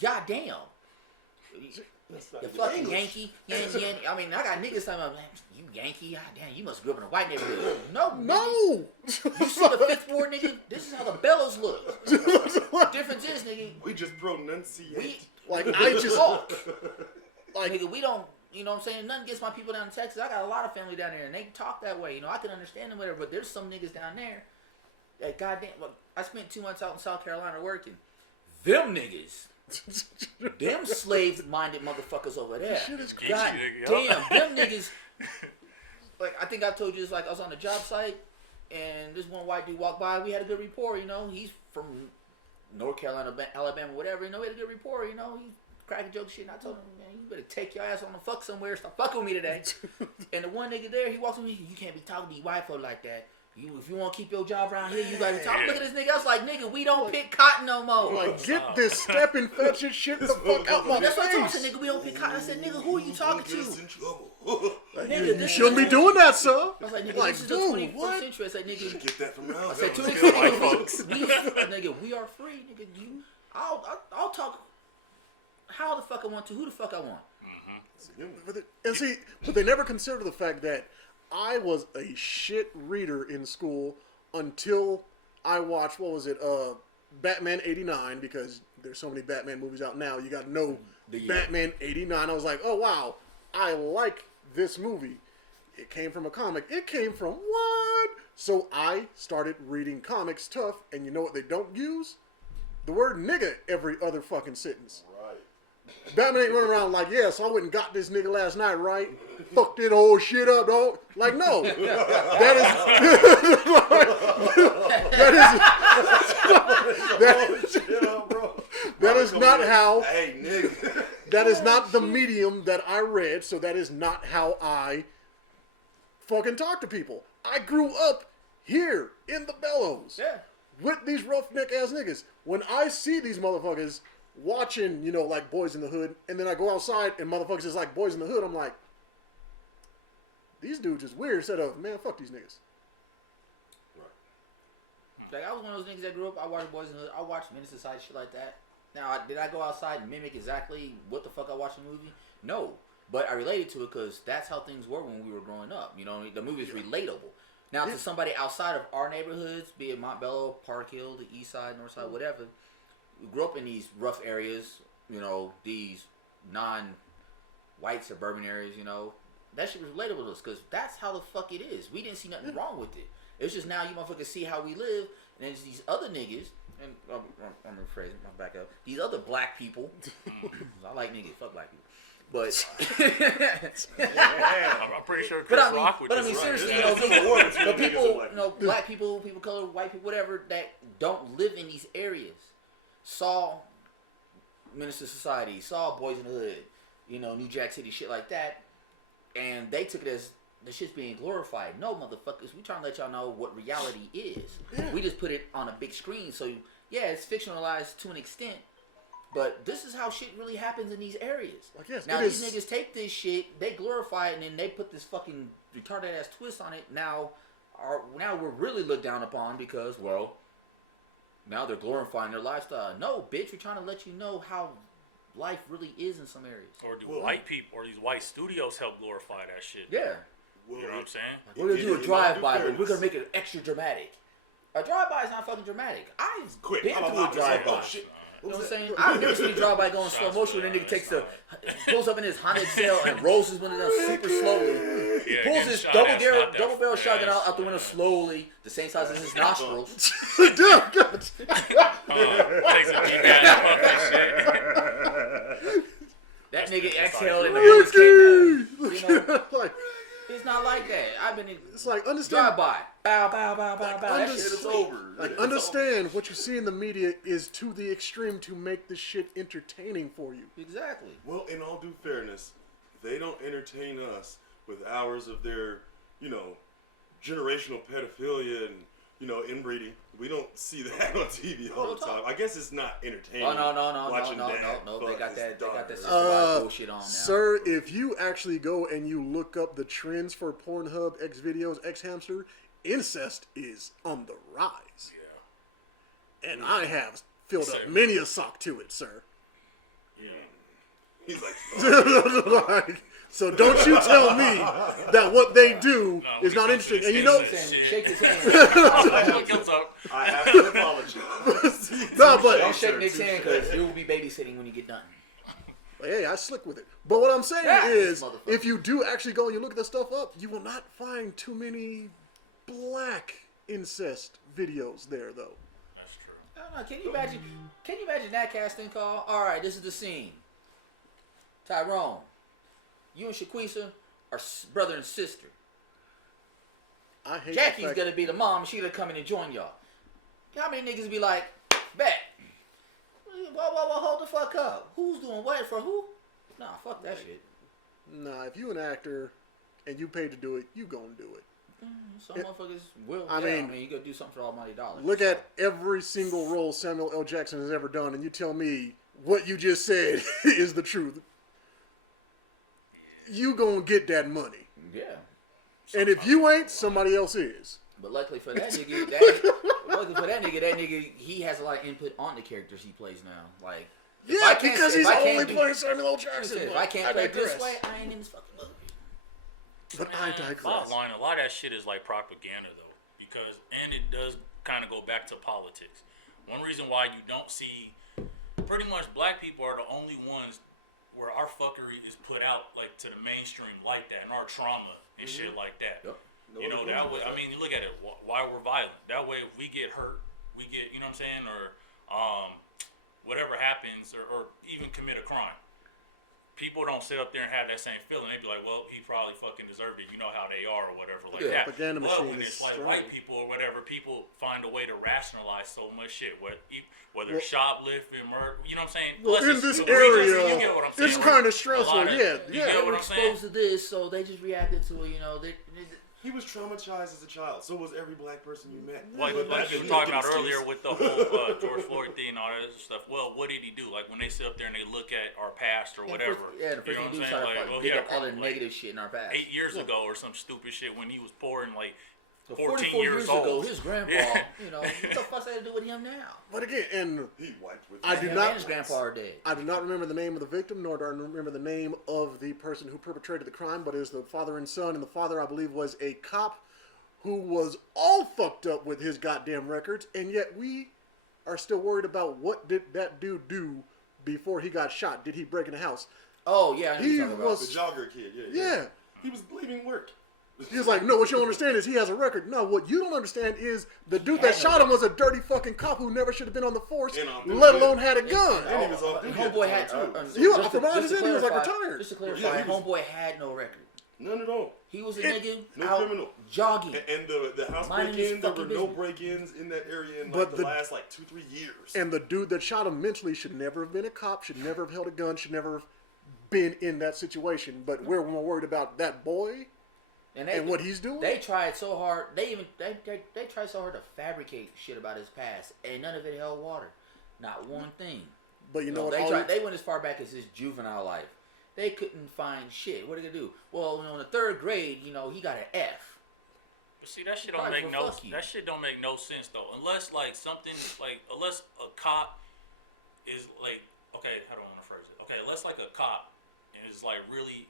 goddamn. You fucking Yankee. I mean, I got niggas talking about, you Yankee? God damn, you must grew up in a white neighborhood. No. No! You see the Fifth Ward, nigga? This is how the bellows look. The difference is, nigga, We just pronunciate. Like, I just talk. like, Nigga, we don't, you know what I'm saying? Nothing against my people down in Texas. I got a lot of family down there, and they talk that way. You know, I can understand them, whatever, but there's some niggas down there that goddamn, look, I spent 2 months out in South Carolina working. Them niggas. Them slave-minded motherfuckers over there. shit is crazy. God damn, them niggas. Like, I think I told you this, like, I was on the job site, and this one white dude walked by. We had a good rapport, you know. He's from North Carolina, Alabama, whatever, you know. We had a good rapport, you know. He cracking jokes shit, and I told him, man, you better take your ass on the fuck somewhere. Stop fucking with me today. And the one nigga there, he walks with me. You can't be talking to these white folk like that. If you want to keep your job around here, you gotta be talking. Look at this nigga. I was like, nigga, we don't pick cotton no more. like, get this step and fetch it shit the fuck out my That's what I told him. I face. said, nigga, we don't pick cotton. I said, nigga, who are you talking Get us to? in trouble. Nigga, You this shouldn't be is- doing that, sir. I was like, nigga, Like, this is the dude, 21st what? century. I said, nigga, Get that from now. I said, Good 2020, white folks. nigga, we are free, nigga. I'll talk how the fuck I want to, who the fuck I want. But they never consider the fact that I was a shit reader in school until I watched, what was it, Batman 89, because there's so many Batman movies out now, you got to know Batman 89. I was like, oh, wow, I like this movie. It came from a comic. It came from what? So I started reading comics tough, and you know what they don't use? The word nigga every other fucking sentence. Right. Batman ain't running around like, yeah, so I went and got this nigga last night, right? Fucked it whole shit up, dog. Like, no. That is not how. Hey, nigga. That is not the medium that I read, so that is not how I fucking talk to people. I grew up here in the Bellows. Yeah. With these roughneck ass niggas. When I see these motherfuckers watching, you know, like Boys in the Hood, and then I go outside and motherfuckers is like Boys in the Hood, I'm like, these dudes is weird instead of, man, fuck these niggas. Like, I was one of those niggas that grew up, I watched Boys in the Hood, I watched Menace to Society, shit like that. Now, did I go outside and mimic exactly what the fuck I watched in the movie? No. But I related to it because that's how things were when we were growing up. You know, the movie's relatable. Now, to somebody outside of our neighborhoods, be it Montbello, Park Hill, the East Side, North Side, whatever, we grew up in these rough areas, you know, these non-white suburban areas, you know. That shit was relatable to us because that's how the fuck it is. We didn't see nothing wrong with it. It's just now you motherfuckers see how we live, and there's these other niggas, and I'm rephrasing, my back up. These other black people, I like niggas, fuck black people. But I'm pretty sure Chris Rock would. But I mean, seriously, you know, the people, you know, black people, people of color, white people, whatever, that don't live in these areas, saw Menace to Society, saw Boys in the Hood, you know, New Jack City, shit like that, and they took it as the shit's being glorified. No, motherfuckers, we trying to let y'all know what reality is. Yeah. We just put it on a big screen, so yeah, it's fictionalized to an extent. But this is how shit really happens in these areas. Like, yes, now these niggas take this shit, they glorify it, and then they put this fucking retarded ass twist on it. Now we're really looked down upon because, well, now they're glorifying their lifestyle. No, bitch, we're trying to let you know how life really is in some areas. Or do white people or these white studios help glorify that shit? Yeah. You know what I'm saying? Like, we're gonna do a drive-by, but we're gonna make it extra dramatic. A drive-by is not fucking dramatic. I've been through a drive-by. Oh, shit. You know what I'm saying? I've never seen a drive-by going slow motion when a nigga pulls up in his Honda Excel and rolls his window down super slowly. He pulls his double barrel shotgun out the window slowly, the same size as his nostrils. Dude, God. Takes a deep ass that nigga exhaled and the bullets came down. You know? Like, it's not like that. I've been in it's like understand drive-by. Bow, bow, bow, bow, bow. That shit is over. Like, understand what you see in the media is to the extreme to make the shit entertaining for you. Exactly. Well, in all due fairness, they don't entertain us with hours of their, you know, generational pedophilia and, you know, inbreeding. We don't see that on TV all the time. I guess it's not entertaining. Oh, no. They got that bullshit on now. Sir, if you actually go and you look up the trends for Pornhub, X videos, X hamster, incest is on the rise. Yeah. And I have filled up many a sock to it, sir. Yeah. He's like, like, so don't you tell me that what they do is not interesting. And you know, shake his hand. I have to apologize. No, but don't shake Nick's hand because you will be babysitting when you get done. Hey, I slick with it. But what I'm saying is, if you do actually go and you look the stuff up, you will not find too many black incest videos there, though. That's true. I don't know. Can you imagine that casting call? All right, this is the scene. Tyrone, you and Shaquisa are brother and sister. I hate Jackie's gonna be the mom. She gonna come in and join y'all. How many niggas be like, bet? Whoa, hold the fuck up. Who's doing what for who? Nah, fuck that shit. Nah, if you an actor and you paid to do it, you gonna do it. Some motherfuckers will. I mean, you gotta do something for almighty dollars. Look at every single role Samuel L. Jackson has ever done, and you tell me what you just said is the truth. You gonna get that money. Yeah. And if you ain't, somebody else is. But luckily for that nigga, that nigga, he has a lot of input on the characters he plays now. Like, yeah, because he's only playing Samuel L. Jackson. If I can't play this way, I ain't in this fucking movie. But I digress. A lot of that shit is like propaganda though, and it does kind of go back to politics. One reason why you don't see, pretty much black people are the only ones where our fuckery is put out like to the mainstream like that, and our trauma and shit like that. Yep. You know, that way, I mean, you look at it, why we're violent. That way, if we get hurt, we get, you know what I'm saying, or whatever happens, or even commit a crime. People don't sit up there and have that same feeling. They be like, well, he probably fucking deserved it. You know how they are or whatever like that. Propaganda But machine when is it's like strong. white people or whatever, people find a way to rationalize so much shit. Whether shoplifting, murder, you know what I'm saying? Well, Plus, in it's this the reasons, you area, get what I'm saying, it's right? kind of A stressful. lot of- Yeah, You yeah. get what They were I'm saying? exposed to this, so they just reacted to it. You know, He was traumatized as a child. So was every black person you met. Like you were talking about earlier with the whole George Floyd thing and all that stuff. Well, what did he do? Like when they sit up there and they look at our past or whatever. The first you thing know what I'm you do is saying? try to Like, well, dig he up had all the like negative shit in our past. 8 years ago or some stupid shit when he was poor and like So 14 44 years ago, old. his grandpa, Yeah. you know, what the fuck's that to do with him now? But again, and He wiped with I do Him not- and his grandpa are dead. I do not remember the name of the victim, nor do I remember the name of the person who perpetrated the crime, but it was the father and son, and the father, I believe, was a cop who was all fucked up with his goddamn records, and yet we are still worried about what did that dude do before he got shot. Did he break in the house? Oh, yeah, I know what He you're talking about. the jogger kid. Yeah. He was leaving work. He was like, no, what you don't understand is he has a record. No, what you don't understand is the dude He that had no shot him was a dirty fucking cop who never should have been on the force, And on duty, let yeah. alone had a gun. And he was off duty at the Homeboy time, had, too. He was- just to- from what I just to understand, he was, like, clarify- retired. Just to clarify, Yeah, he was- homeboy had no record. None at all. He was a nigga no out criminal. jogging. And the house Minding his break-in, there were fucking no business. break-ins in that area in But like the the- last like 2-3 years. And the dude that shot him mentally should never have been a cop, should never have held a gun, should never have been in that situation. But we're more worried about that boy and what he's doing. They tried so hard. They tried so hard to fabricate shit about his past, and none of it held water. Not one thing. But you know what? They went as far back as his juvenile life. They couldn't find shit. What are they gonna do? Well, in the third grade, he got an F. But see, that shit Probably don't make for no. fuck you. That shit don't make no sense though. Unless like something like, unless a cop is like, okay, how do I want to phrase it? Okay, unless like a cop and is like really,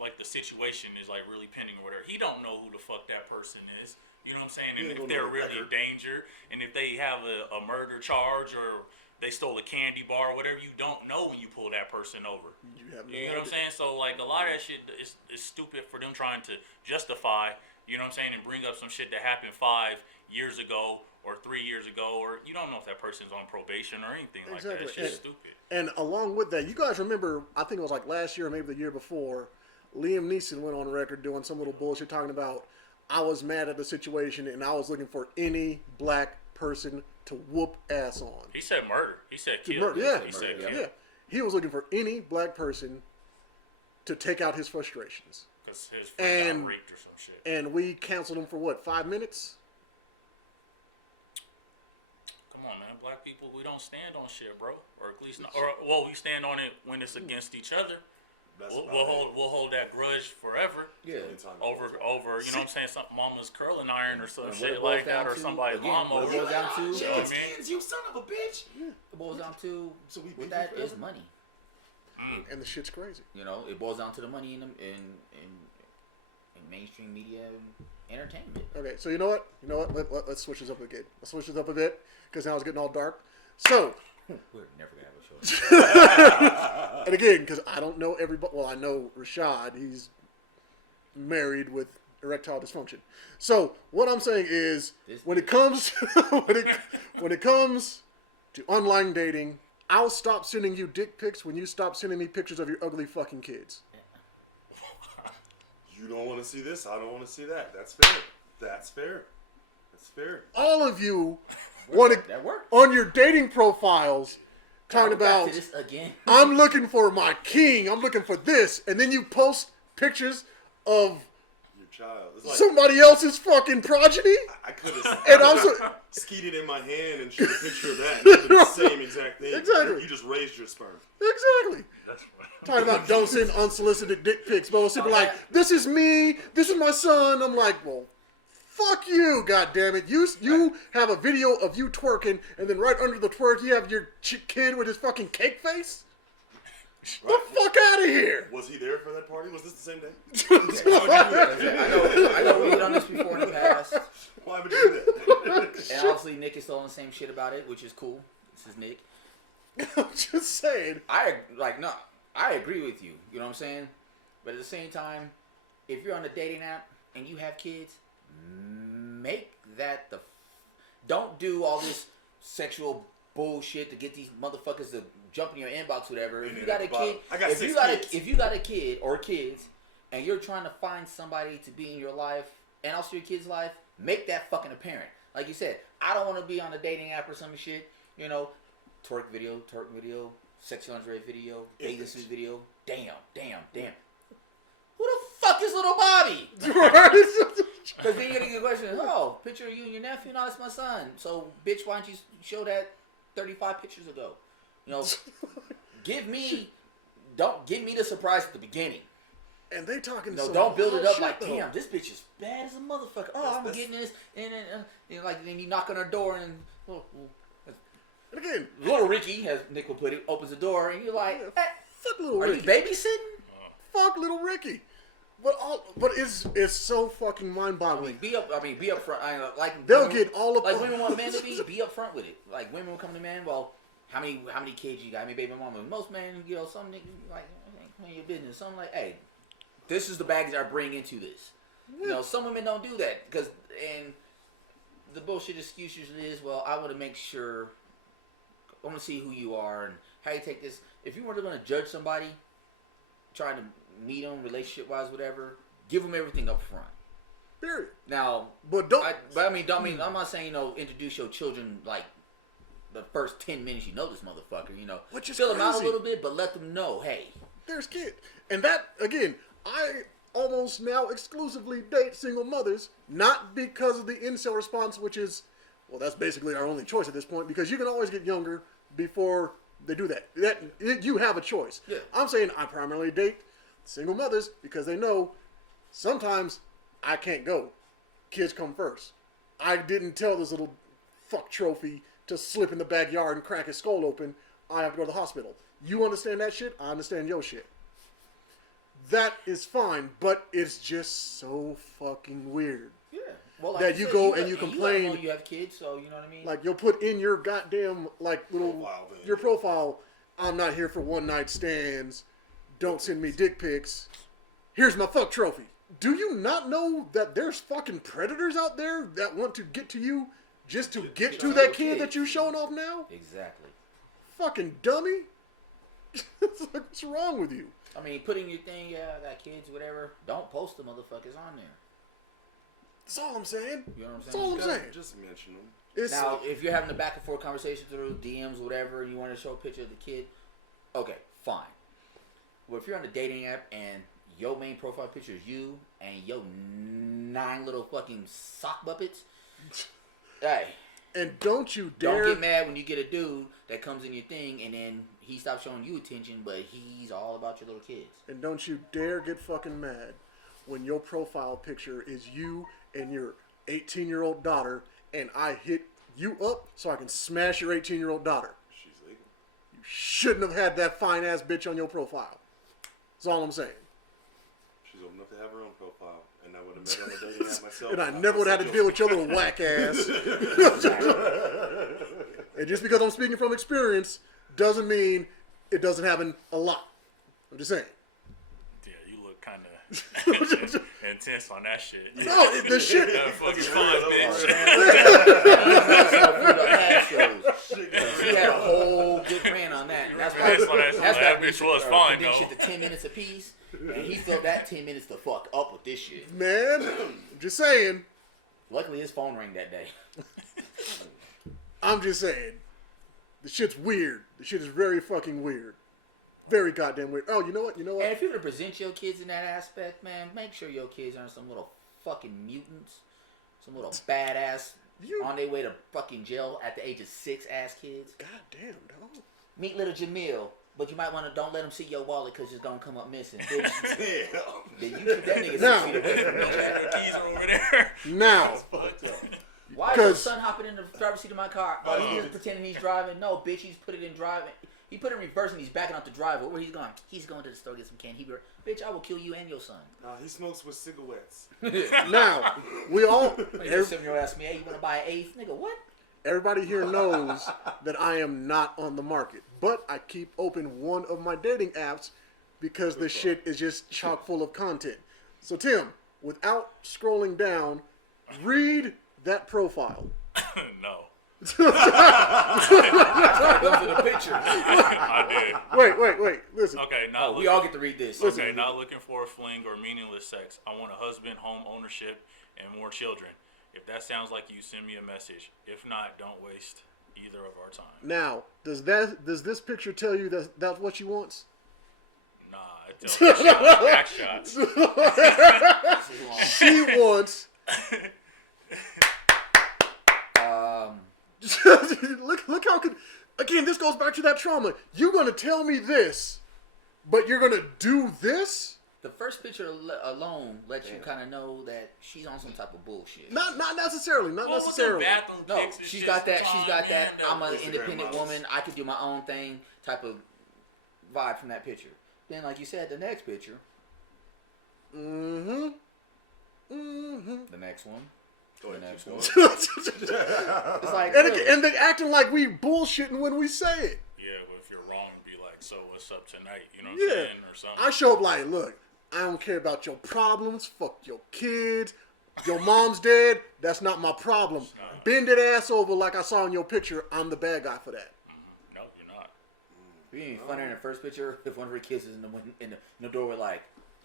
like the situation is like really pending or whatever. He don't know who the fuck that person is. You know what I'm saying? And He if don't they're know the really in record. danger, and if they have a murder charge or they stole a candy bar or whatever, you don't know when you pull that person over. You have no You know what I'm idea. saying? So like a lot of that shit is stupid for them trying to justify, you know what I'm saying, and bring up some shit that happened 5 years ago or 3 years ago, or you don't know if that person's on probation or anything like that. It's just stupid. And along with that, you guys remember, I think it was like last year or maybe the year before, Liam Neeson went on record doing some little bullshit talking about, I was mad at the situation and I was looking for any black person to whoop ass on. He said murder. He said kill. Murder, yeah. He said Murder, kill. Yeah. He was looking for any black person to take out his frustrations. Because his friend And- got raped or some shit. And we canceled him for what, 5 minutes? Come on, man. Black people, we don't stand on shit, bro. Or at least not. Or, well, we stand on it when it's against each other. That's We'll about it. hold that grudge forever. Yeah. Anytime it Over, goes on. you know what I'm saying? Something mama's curling iron or some And what shit it boils like that, down or to, somebody's again, mama. what it Or, boils down to, you know what I mean? You son of a bitch. it boils down to So we with beef that forever? is money. And the shit's crazy. It boils down to the money in mainstream media and entertainment. Okay, so you know what? Let's switch this up again. Let's switch this up a bit because now it's getting all dark. So, We're never gonna have a show. and again, because I don't know everybody. Well, I know Rashad. He's married with erectile dysfunction. So what I'm saying is, when it comes when it comes to online dating, I'll stop sending you dick pics when you stop sending me pictures of your ugly fucking kids. You don't want to see this. I don't want to see that. That's fair. That's fair. That's fair. All of you want to That worked. on your dating profiles talking Back about to this again. I'm looking for my king. I'm looking for this, and then you post pictures of Your child. It's like somebody else's fucking progeny. I could have And I'm so, skied it in my hand and showed a picture of that. And it's the same exact thing. Exactly. You just raised your sperm. exactly. That's right. Talking about don't send unsolicited dick pics, but people like, this is me, this is my son. I'm like, well, fuck you, goddammit. You have a video of you twerking, and then right under the twerk, you have your kid with his fucking cake face. The fuck out of here! Was he there for that party? Was this the same day? I know we hit on this before in the past. Why would you do that? And obviously Nick is still on the same shit about it, which is cool. This is Nick. I'm just saying. I agree with you. You know what I'm saying? But at the same time, if you're on a dating app and you have kids, make that don't do all this sexual bullshit to get these motherfuckers to jump in your inbox, whatever. If you got a kid, if you got a kid or kids, and you're trying to find somebody to be in your life and also your kid's life, make that fucking apparent. Like you said, I don't want to be on a dating app or some shit. You know, twerk video, sexy lingerie video, bathing suit video. Damn. Who the fuck is little Bobby? Because then you're gonna get a question. Oh, picture of you and your nephew. No, that's my son. So, bitch, why don't you show that 35 pictures ago? You know, don't give me the surprise at the beginning. And they talking. No, don't build it up like, damn, this bitch is bad as a motherfucker. Oh, I'm getting this, and then then you knock on her door, and and again, little Ricky, as Nick will put it, opens the door, and you're like, hey, fuck little are Ricky. you babysitting? Fuck little Ricky. But it's so fucking mind-boggling. Be up front. They'll get all of like women want men to be up front with it. Like women will come to men. Well, how many kids you got? I mean, baby mama. Most men, you know, some niggas like ain't your business. Some like, hey, this is the baggage I bring into this. Yeah. You know, some women don't do that because the bullshit excuse usually is, well, I want to make sure, I want to see who you are and how you take this. If you were going to judge somebody, trying to meet them, relationship-wise, whatever, give them everything up front. Period. Now, but I'm not saying, you know, introduce your children like the first 10 minutes you know this motherfucker, you know. Which is fill crazy. them out a little bit, but let them know, hey. There's kids. And that, again, I almost now exclusively date single mothers, not because of the incel response, which is, well, that's basically our only choice at this point, because you can always get younger before they do that. You have a choice. Yeah. I'm saying I primarily date single mothers because they know sometimes I can't go. Kids come first. I didn't tell this little fuck trophy to slip in the backyard and crack his skull open. I have to go to the hospital. You understand that shit? I understand your shit. That is fine, but it's just so fucking weird. Yeah. Well, like that you go and you complain. You know you have kids, so you know what I mean? Like, you'll put in your goddamn, like, little, your profile, I'm not here for one night stands. Don't send me dick pics. Here's my fuck trophy. Do you not know that there's fucking predators out there that want to get to you just to get to that kid that you showing off now? Exactly. Fucking dummy. It's like, what's wrong with you? I mean, put in your thing, yeah, I got kids, whatever. Don't post the motherfuckers on there. That's all I'm saying. You know what I'm saying? That's all I'm saying. Just mention them. Now, if you're having a back and forth conversation through DMs, whatever, and you want to show a picture of the kid, okay, fine. Well, if you're on a dating app and your main profile picture is you and your 9 little fucking sock buppets, hey. And don't you dare... Don't get mad when you get a dude that comes in your thing and then he stops showing you attention, but he's all about your little kids. And don't you dare get fucking mad when your profile picture is you and your 18-year-old daughter and I hit you up so I can smash your 18-year-old daughter. She's legal. You shouldn't have had that fine-ass bitch on your profile. That's all I'm saying. She's old enough to have her own profile. And I would have met on the dating app myself. And I never would have had to deal with your little whack ass. And just because I'm speaking from experience doesn't mean it doesn't happen a lot. I'm just saying. Yeah, you look kind of intense on that shit. No, the shit. That fucking fun, bitch. He had a whole good rant on that. And that's why that bitch was fine, though. Shit to 10 minutes apiece. And he filled that 10 minutes to fuck up with this shit. Man, I'm just saying. Luckily, his phone rang that day. I'm just saying. The shit's weird. The shit is very fucking weird. Very goddamn weird. Oh, you know what? And if you're going to present your kids in that aspect, man, make sure your kids aren't some little fucking mutants. Some little badass on their way to fucking jail at the age of 6 ass kids. Goddamn, dog. Meet little Jamil. But you might want to don't let him see your wallet because it's going to come up missing. Bitch. Then you keep that nigga 6 feet away from me, Jack. The keys are over there. Now. Why is your son hopping in the driver's seat of my car? Oh, he's just pretending he's driving. No, bitch, he's put it in driving. He put it in reverse and he's backing up the driveway. Where he's going? He's going to the store to get some candy. Bitch, I will kill you and your son. He smokes with cigarettes. Now, we all... Your 7-year-old asked me, hey, you want to buy an eighth? Nigga, what? Everybody here knows that I am not on the market. But I keep open one of my dating apps because this shit is just chock full of content. So, Tim, without scrolling down, read that profile. No. Go to the picture. I did. Wait. Listen. Okay, We all get to read this. Okay, not looking for a fling or meaningless sex. I want a husband, home ownership, and more children. If that sounds like you, send me a message. If not, don't waste either of our time. Now, does this picture tell you that that's what she wants? Nah, it tells me she wants back shots. She wants. Look how could. Again, this goes back to that trauma. You're gonna tell me this, but you're gonna do this. The first picture alone lets you kind of know that she's on some type of bullshit. Not necessarily. Not necessarily. No, she's got that. I'm an independent woman. I can do my own thing. Type of vibe from that picture. Then, like you said, the next picture. The next one. Go ahead, next one. and, It's like, and they acting like we bullshitting when we say it. Yeah, but if you're wrong, be like, so what's up tonight? You know what Yeah. I'm saying? Or something. I show up like, look, I don't care about your problems. Fuck your kids. Your mom's dead. That's not my problem. Bend that ass over like I saw in your picture. I'm the bad guy for that. No, you're not. it'd be funnier in the first picture if one of her kids is in the doorway like.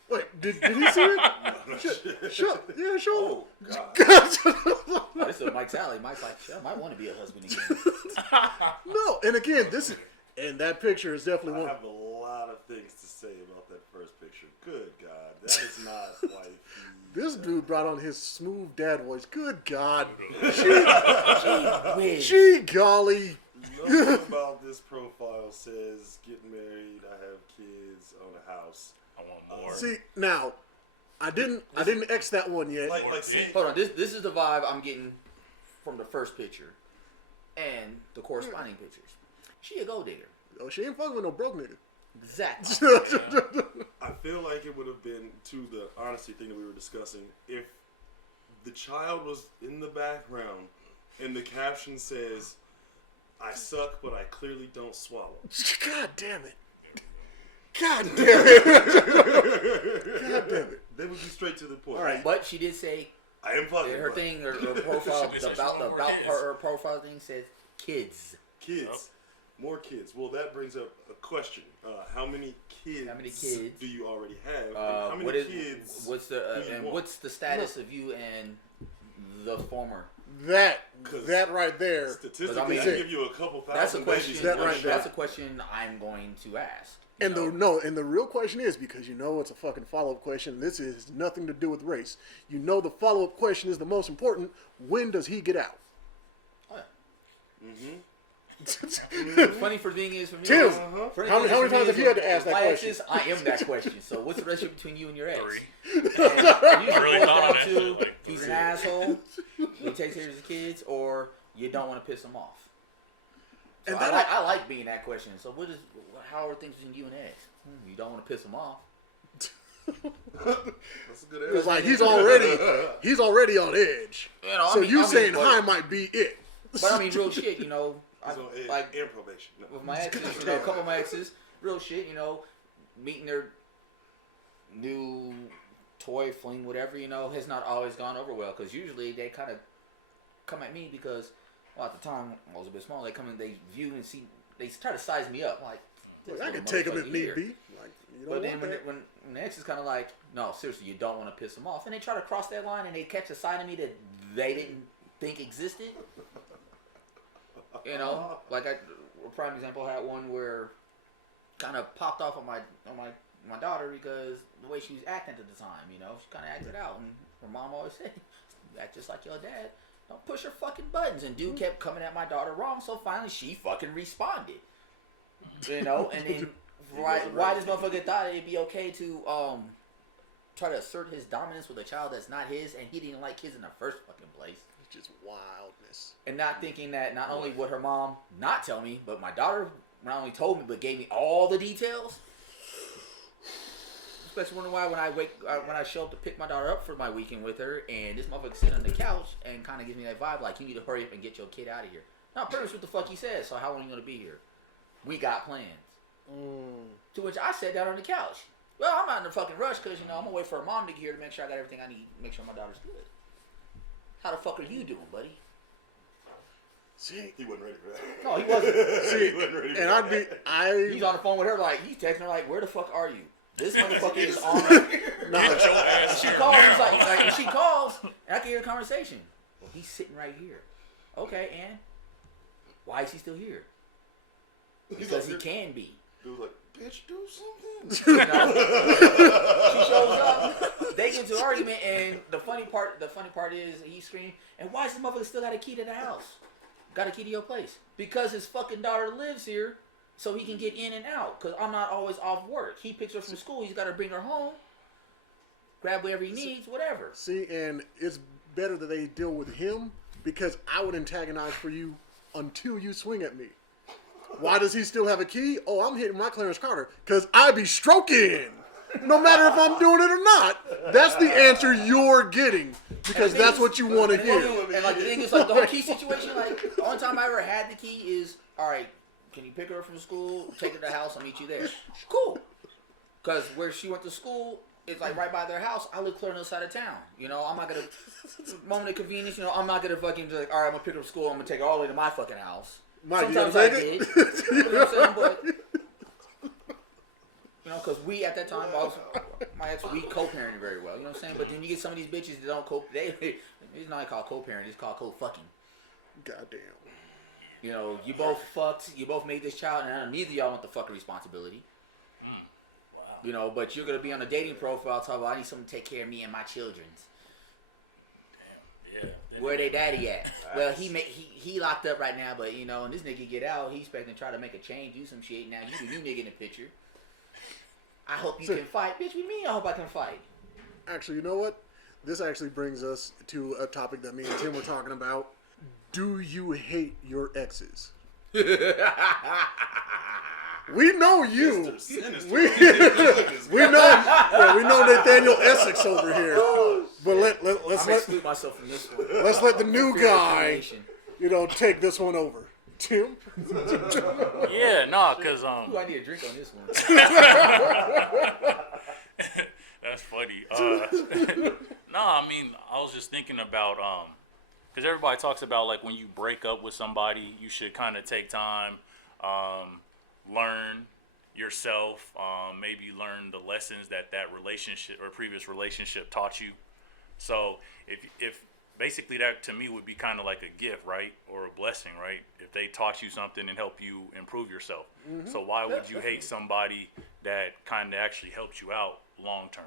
Wait, did he see it? Sure. Yeah, sure. Oh, God. Oh, this is Mike Sally. Mike's like, shit, I might want to be a husband again. No, and again, and that picture is definitely I one. have a lot of things to say about that first picture. Good God, that is not wifey. This dude brought on his smooth dad voice. Good God. Whiz. Gee golly. Nothing about this profile says get married, I have kids, own a house. I want more. See, now, I didn't X that one yet. Like, see, Hold on, this is the vibe I'm getting from the first picture and the corresponding pictures. She a gold digger. Oh, she ain't fucking with no broke nigga. Exactly. I feel like it would have been, to the honesty thing that we were discussing, if the child was in the background and the caption says, I suck, but I clearly don't swallow. God damn it. God damn it. God damn it. They would be straight to the point. All right. But she did say I am fucking her thing, her profile, She said she about want more kids. her profile thing says kids. Kids. Yep. More kids. Well, that brings up a question. How many kids? Do you already have? And how many kids? What's the do you and want? what's the status of you and the former? That right there. Statistically, I mean, I can give you a couple thousand. That's a question. babies. That right there. That's a question I'm going to ask. And the real question is, because you know it's a fucking follow-up question, this is nothing to do with race. You know the follow-up question is the most important. When does he get out? Oh, yeah. Mm-hmm. Funny for the thing is for me. Tim, funny how thing many is for me times have is you had to ask with that my question? exes, I am that question. So what's the relationship between you and your ex? 3. And usually really boils thought down of that to shit, like, he's an asshole, he takes care of his kids, or you don't want to piss him off. So And I like being that question. So how are things between you and ex? You don't want to piss him off. That's a good answer. It's like he's already on edge. You know, So I mean, you saying but, high might be it. But I mean, real shit. You know, He's on edge like and probation. No. with my exes, you know, a couple of my exes, real shit. You know, meeting their new toy fling, whatever. You know, has not always gone over well because usually they kind of come at me because, well, at the time I was a bit small. They come and they view and see. They try to size me up like. Look, this I little can take him if motherfucker need here. be. Like, you don't But then want that. when the ex is kind of like, no, seriously, you don't want to piss them off, and they try to cross that line, and they catch a side of me that they didn't think existed. You know, like a prime example, I had one where kind of popped off on my daughter because the way she was acting at the time. You know, she kind of acted out, and her mom always said, "You act just like your dad. Don't push your fucking buttons." And dude kept coming at my daughter wrong, so finally she fucking responded. You know, and then why this motherfucker thought it'd be okay to try to assert his dominance with a child that's not his, and he didn't like kids in the first fucking place. It's just wildness. And not thinking that not only would her mom not tell me, but my daughter not only told me but gave me all the details. Especially wondering why when I show up to pick my daughter up for my weekend with her, and this motherfucker sitting on the couch and kind of gives me that vibe like, you need to hurry up and get your kid out of here. Not pretty much what the fuck he said. So how long are you gonna be here? We got plans. To which I sat down on the couch. Well, I'm not in a fucking rush because I'm gonna wait for her mom to get here to make sure I got everything I need, make sure my daughter's good. How the fuck are you doing, buddy? See, he wasn't ready for that. No, he wasn't. See, he wasn't ready for that. He's on the phone with her like he's texting her like, where the fuck are you? This motherfucker is on. She calls. He's like, and she calls, and I can hear the conversation. Well, he's sitting right here. Okay, and why is he still here? Because he can be. He was like, bitch, do something. She shows up. They get into an argument, and the funny part is he's screaming. And why is this motherfucker still got a key to the house? Got a key to your place? Because his fucking daughter lives here. So he can get in and out, because I'm not always off work. He picks her from school. He's got to bring her home, grab whatever he needs, whatever. See, and it's better that they deal with him, because I would antagonize for you until you swing at me. Why does he still have a key? Oh, I'm hitting my Clarence Carter, because I be stroking. No matter if I'm doing it or not. That's the answer you're getting, because that's what you want to hear. And like the thing is, like the whole key situation, like the only time I ever had the key is, all right, can you pick her up from school, take her to the house, I'll meet you there. Cool. Because where she went to school, it's like right by their house. I live clear on the other side of town. I'm not going to, moment of convenience, I'm not going to fucking be like, all right, I'm going to pick her up from school, I'm going to take her all the way to my fucking house. Sometimes I did. You know what I'm saying? But, because we, at that time, my ex, we co-parented very well. You know what I'm saying? But then you get some of these bitches that don't it's not called co-parenting, it's called co-fucking. Goddamn. You both fucked, you both made this child, and neither of y'all want the fucking responsibility. Wow. But you're going to be on a dating profile talking about, I need someone to take care of me and my children's. Damn, yeah. Where they daddy at? Well, he locked up right now, but, and this nigga get out, he's expecting to try to make a change, do some shit. Now, you nigga in the picture. I hope you can fight. Bitch, with me, I hope I can fight. Actually, you know what? This actually brings us to a topic that me and Tim were talking about. Do you hate your exes? We know you. We know Nathaniel Essex over here. But let's exclude myself from this one. Let's let the new guy, take this one over. Tim. Yeah, no, because Ooh, I need a drink on this one. That's funny. No, I mean, I was just thinking about because everybody talks about like when you break up with somebody, you should kind of take time, learn yourself, maybe learn the lessons that relationship or previous relationship taught you. So if basically that to me would be kind of like a gift, right, or a blessing, right? If they taught you something and help you improve yourself. Mm-hmm. So why would you hate somebody that kind of actually helped you out long term?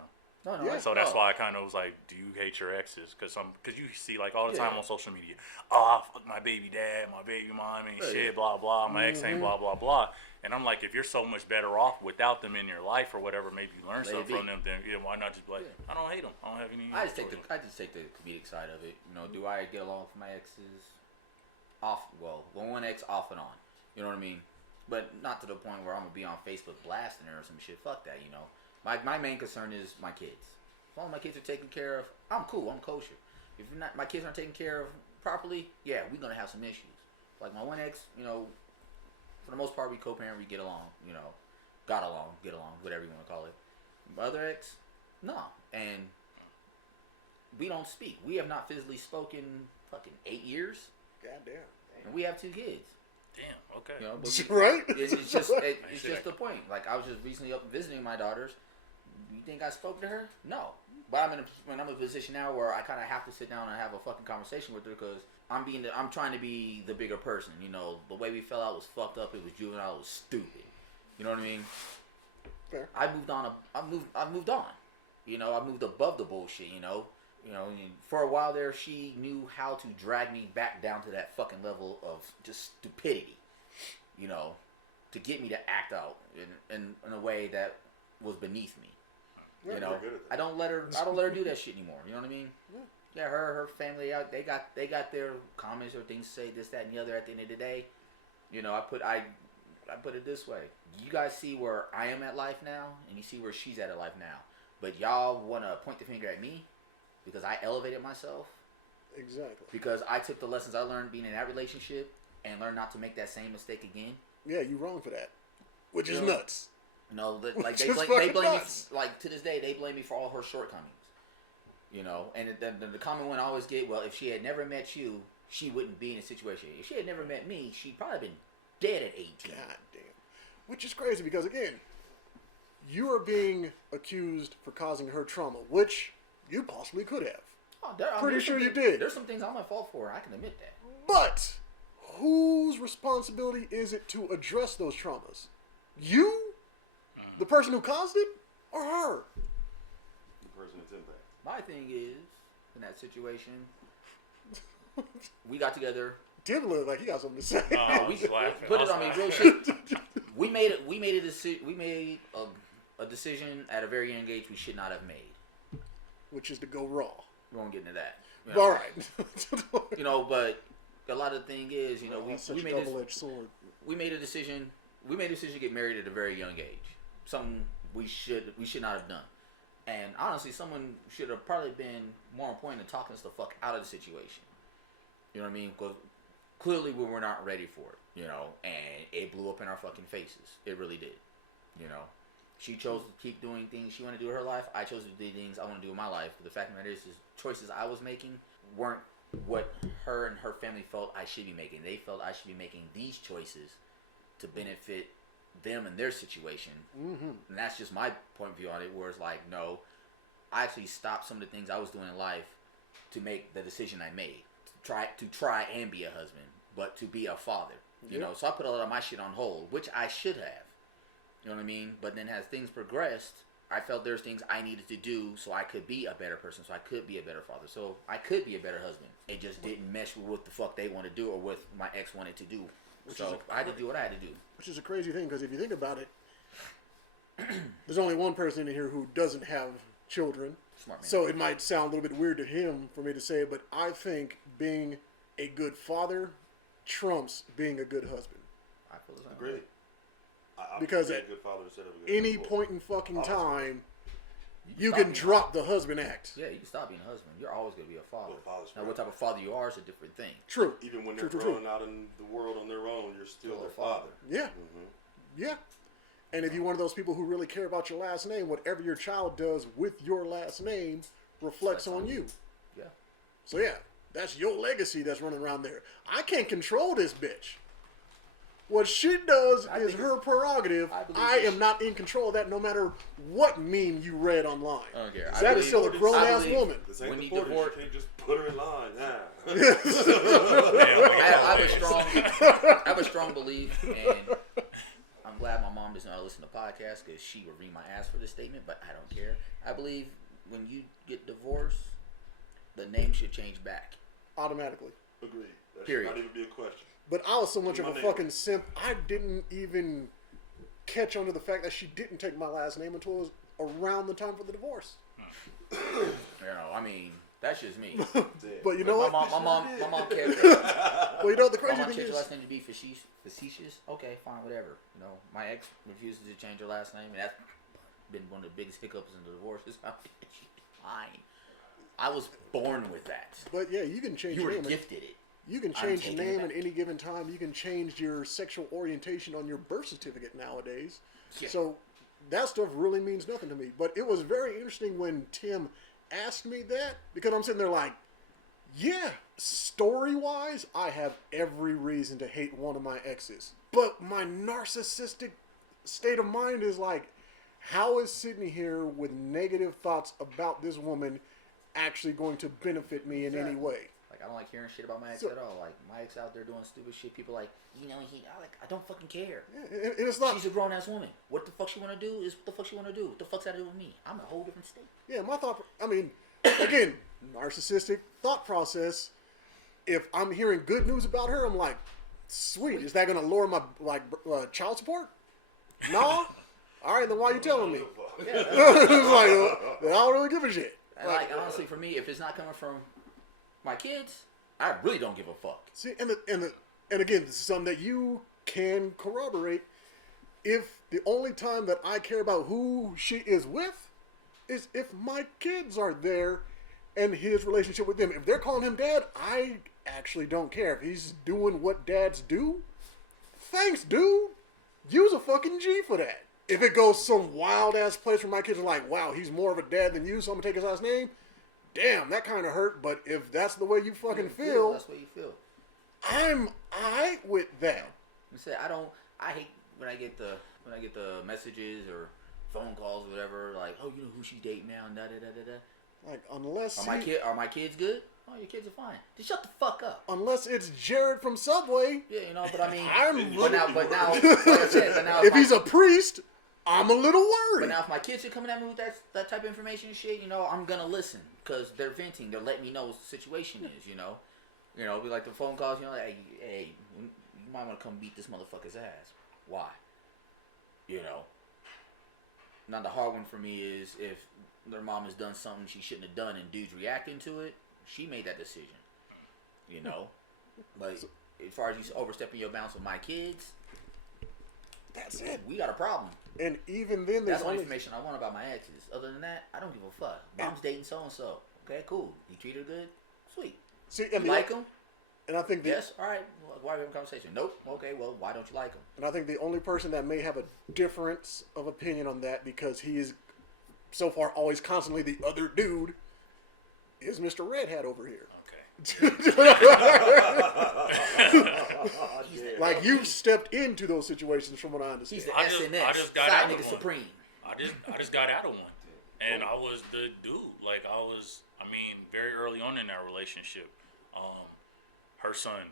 So that's why I kind of was like, do you hate your exes? Because you see like all the time on social media, fuck my baby dad, my baby mom ain't shit, blah, blah, my ex ain't blah, blah, blah. And I'm like, if you're so much better off without them in your life or whatever, maybe you learn something from them, then why not just be like, I don't hate them. I don't have any. I just take the comedic side of it. Do I get along with my exes? One ex off and on. You know what I mean? But not to the point where I'm going to be on Facebook blasting her or some shit. Fuck that, My main concern is my kids. As long as my kids are taken care of, I'm cool. I'm kosher. If my kids aren't taken care of properly, we're going to have some issues. Like my one ex, for the most part, we co-parent, we get along, get along, whatever you want to call it. My other ex, no. And we don't speak. We have not physically spoken fucking 8 years. Goddamn. And we have 2 kids. Damn, okay. But right? It's just the point. Like, I was just recently up visiting my daughters. You think I spoke to her? No. But I'm in a position now where I kind of have to sit down and have a fucking conversation with her because I'm trying to be the bigger person. The way we fell out was fucked up. It was juvenile. It was stupid. You know what I mean? Fair. I moved on. I moved on. I moved above the bullshit. For a while there, she knew how to drag me back down to that fucking level of just stupidity. To get me to act out in a way that was beneath me. I don't let her do that shit anymore. You know what I mean? Yeah, her family out. They got their comments or things to say, this, that, and the other. At the end of the day, I put it this way. You guys see where I am at life now, and you see where she's at life now. But y'all want to point the finger at me because I elevated myself. Exactly. Because I took the lessons I learned being in that relationship and learned not to make that same mistake again. Yeah, you wrong for that. Which is nuts. No, Which they is blame fucking me. nuts. Like to this day, they blame me for all her shortcomings. You know, and the common one I always get, well, if she had never met you, she wouldn't be in a situation. If she had never met me, she'd probably been dead at 18. God damn. Which is crazy because, again, you are being accused for causing her trauma, which you possibly could have. Oh, Pretty sure you did. There's some things I'm at fault for. I can admit that. But whose responsibility is it to address those traumas? You? The person who caused it? Or her? The person that's impacted. My thing is, in that situation, we got together. Tim looked like he got something to say. We was laughing. put I it was on me laughing. real shit. We made a decision at a very young age we should not have made. Which is to go raw. We won't get into that. You know? All right. You know, but a lot of the thing is, you know, That's such we a made double-edged sword. we made a decision. We made a decision to get married at a very young age. Something we should not have done. And honestly, someone should have probably been more important than talking us the fuck out of the situation. You know what I mean? Because clearly we were not ready for it. You know, and it blew up in our fucking faces. It really did. You know, she chose to keep doing things she wanted to do in her life. I chose to do things I want to do in my life. But the fact of the matter is choices I was making weren't what her and her family felt I should be making. They felt I should be making these choices to benefit them and their situation. Mm-hmm. And that's just my point of view on it, where it's like, no, I actually stopped some of the things I was doing in life to make the decision I made. To try and be a husband, but to be a father. You know, so I put a lot of my shit on hold, which I should have. You know what I mean? But then as things progressed, I felt there's things I needed to do so I could be a better person, so I could be a better father, so I could be a better husband. It just didn't mesh with what the fuck they want to do or what my ex wanted to do. So I had to do what I had to do. Which is a crazy thing, because if you think about it, there's only one person in here who doesn't have children. Smart man. So it might sound a little bit weird to him for me to say it, but I think being a good father trumps being a good husband. I feel the same. Great. Because at any point in fucking time, you can drop the husband act. Yeah, you can stop being a husband. You're always going to be a father. Well, Now, what type of father you are is a different thing. True. Even when they're True. growing out in the world on their own, you're still their father. Yeah. Mm-hmm. Yeah. And if you're one of those people who really care about your last name, whatever your child does with your last name reflects on you. Yeah. So yeah, that's your legacy that's running around there. I can't control this bitch. What she does is her prerogative. I am not in control of that, no matter what meme you read online. I don't care. That is still a grown-ass woman. This ain't When the you Porters, divorce- you can't just put her in line. I have a strong belief, and I'm glad my mom does not listen to podcasts because she would read my ass for this statement, but I don't care. I believe when you get divorced, the name should change back. Automatically. Agreed. That Period. should not even be a question. But I was so much of My a name. fucking simp, I didn't even catch on to the fact that she didn't take my last name until it was around the time for the divorce. You know, I mean, that's just me. But you know my what? mom cares. Well, you know what the My crazy mom thing changed her is? last name to be facetious. Okay, fine, whatever. You know, my ex refuses to change her last name, and that's been one of the biggest hiccups in the divorces. Fine. I was born with that. But yeah, you can change You your were name. gifted it. You can I'm change your taking it name at back. any given time. You can change your sexual orientation on your birth certificate nowadays. Yeah. So that stuff really means nothing to me. But it was very interesting when Tim asked me that, because I'm sitting there like, yeah, story-wise, I have every reason to hate one of my exes. But my narcissistic state of mind is like, how is sitting here with negative thoughts about this woman actually going to benefit me in any way? Like, I don't like hearing shit about my ex So- at all. Like, my ex out there doing stupid shit. People like, you know, I don't fucking care. Yeah, and it's not... She's a grown ass woman. What the fuck she want to do is what the fuck she want to do. What the fuck's that to do with me? I'm in a whole different state. Yeah, my thought... I mean, again, narcissistic thought process. If I'm hearing good news about her, I'm like, sweet. Is that going to lower my child support? No? All right, then why are you telling me? It's like, I don't really give a shit. And like, honestly, for me, if it's not coming from my kids, I really don't give a fuck. See, and again, this is something that you can corroborate. if the only time that I care about who she is with is if my kids are there and his relationship with them. If they're calling him dad, I actually don't care. If he's doing what dads do, thanks, dude. Use a fucking G for that. If it goes some wild ass place where my kids are like, wow, he's more of a dad than you, so I'm gonna take his last name. Damn, that kind of hurt. But if that's the way you fucking feel, that's what you feel. I'm alright with that. You say I hate when I get the messages or phone calls or whatever. Like, oh, you know who she's dating now, and da da da da da. Like, unless are my kids good? Oh, your kids are fine. Just shut the fuck up. Unless it's Jared from Subway. Yeah, you know, but I mean, but now, like I said, but now if he's a priest, I'm a little worried. But now, if my kids are coming at me with that type of information and shit, you know, I'm gonna listen because they're venting. They're letting me know what the situation is. You know, be like the phone calls. You know, like, hey, you might want to come beat this motherfucker's ass. Why? You know. Now the hard one for me is if their mom has done something she shouldn't have done and dude's reacting to it. She made that decision. You know, but as far as you overstepping your bounds with my kids, that's it. We got a problem. And even then, that's all information I want about my exes. Other than that, I don't give a fuck. Mom's dating so and so. Okay, cool. You treat her good. Sweet. See, you like him? And I think yes. All right. Why are we having a conversation? Nope. Okay. Well, why don't you like him? And I think the only person that may have a difference of opinion on that, because he is so far always constantly the other dude, is Mr. Red Hat over here. Like, you've stepped into those situations from what I understand. He's the SNS. I just got out of one. Supreme. I just got out of one. And I was the dude. Like, very early on in that relationship, her son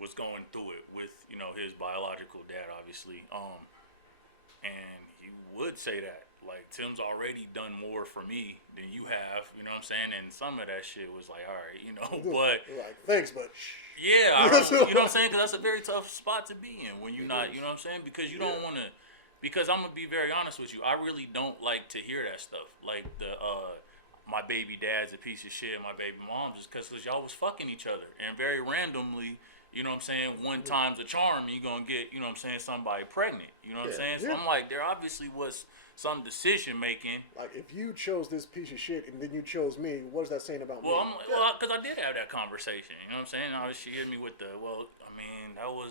was going through it with, his biological dad, obviously. And he would say that. Like, Tim's already done more for me than you have, you know what I'm saying? And some of that shit was like, all right, but... Like, thanks, but... Yeah, you know what I'm saying? Because that's a very tough spot to be in when you're not, you know what I'm saying? Because you don't want to... Because I'm going to be very honest with you. I really don't like to hear that stuff. Like, my baby dad's a piece of shit, my baby mom, just because y'all was fucking each other. And very randomly... You know what I'm saying? One time's a charm, you're going to get, you know what I'm saying, somebody pregnant. You know what I'm saying? So I'm like, there obviously was some decision making. Like, if you chose this piece of shit and then you chose me, what is that saying about me? Because I did have that conversation. You know what I'm saying? She hit me with that was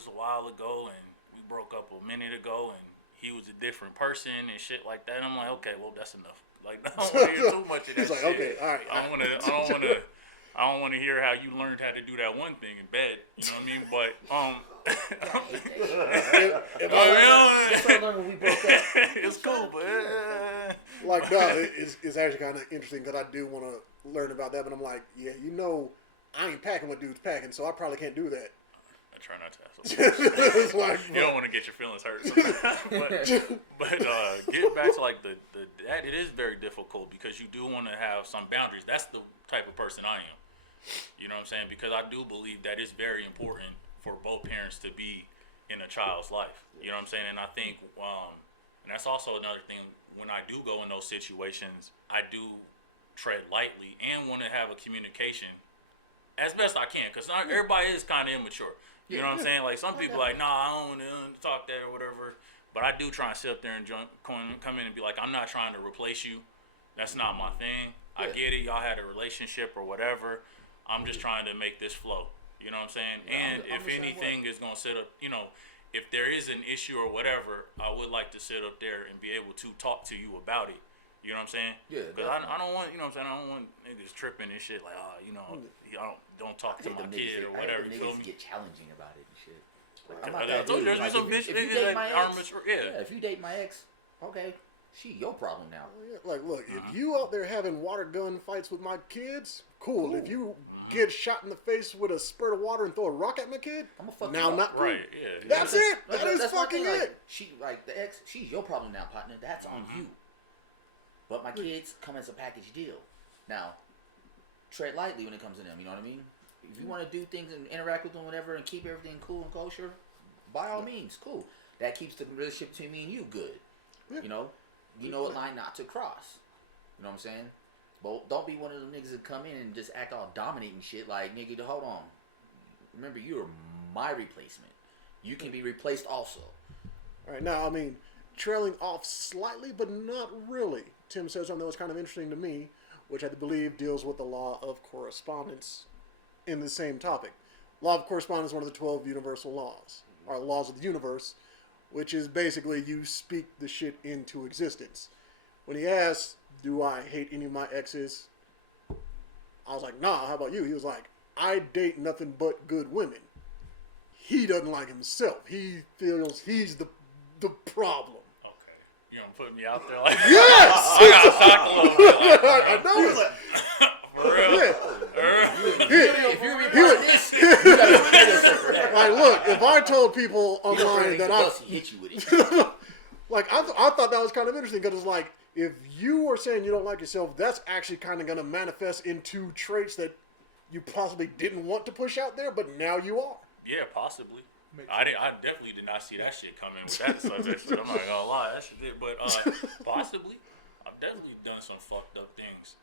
a while ago and we broke up a minute ago and he was a different person and shit like that. And I'm like, okay, well, that's enough. Like, I don't want to hear too much of that He's like, shit. Okay, all right. I don't want to hear how you learned how to do that one thing in bed. You know what I mean? But that's what I learned when we broke up. It's cool, but like, no, it's actually kind of interesting because I do want to learn about that. But I'm like, yeah, I ain't packing what dude's packing, so I probably can't do that. I try not to have It's like, you don't want to get your feelings hurt. but get back to like that. It is very difficult because you do want to have some boundaries. That's the type of person I am. You know what I'm saying? Because I do believe that it's very important for both parents to be in a child's life. You know what I'm saying? And I think, and that's also another thing, when I do go in those situations, I do tread lightly and want to have a communication as best I can. Because not everybody is kind of immature. You know what I'm saying? Like, some people like, nah, I don't want to talk that or whatever. But I do try and sit up there and come in and be like, I'm not trying to replace you. That's not my thing. I get it. Y'all had a relationship or whatever. I'm just trying to make this flow. You know what I'm saying? And if anything is going to sit up, if there is an issue or whatever, I would like to sit up there and be able to talk to you about it. You know what I'm saying? Yeah. Because I don't want, you know what I'm saying? I don't want niggas tripping and shit like, don't talk to my kid or whatever. You feel me? Get challenging about it and shit. There's been some bitch niggas that aren't mature. Yeah. If you date my ex, okay, she your problem now. Like, look, if you out there having water gun fights with my kids, cool. If you get shot in the face with a spurt of water and throw a rock at my kid, I'm gonna fuck now you not cool. Right, yeah. That's it. That's fucking it. Like, she, like, the ex, she's your problem now, partner. That's on you. But my kids come as a package deal. Now, tread lightly when it comes to them. You know what I mean? If you want to do things and interact with them, whatever, and keep everything cool and kosher, by all means, cool. That keeps the relationship between me and you good. Yeah. You know what line not to cross. You know what I'm saying? But don't be one of them niggas that come in and just act all dominating shit. Like, nigga, hold on. Remember, you're my replacement. You can be replaced also. All right, now, I mean, trailing off slightly, but not really. Tim said something that was kind of interesting to me, which I believe deals with the law of correspondence in the same topic. Law of correspondence is one of the 12 universal laws, or laws of the universe, which is basically you speak the shit into existence. When he asked, do I hate any of my exes? I was like, nah, how about you? He was like, I date nothing but good women. He doesn't like himself. He feels he's the problem. Okay. You gonna put me out there like Yes! I got shocked a little bit. Like, I know it. for real. Yeah. If you're recording this, you gotta prepare yourself for that. Like, look, if I told people You don't online bring that the I... bus and hit you with it. Like, I thought that was kind of interesting because it's like, if you are saying you don't like yourself, that's actually kind of going to manifest into traits that you possibly didn't want to push out there, but now you are. Yeah, possibly. I definitely did not see that shit coming with that subject. So I'm not gonna lie, that shit did. But possibly, I've definitely done some fucked up things.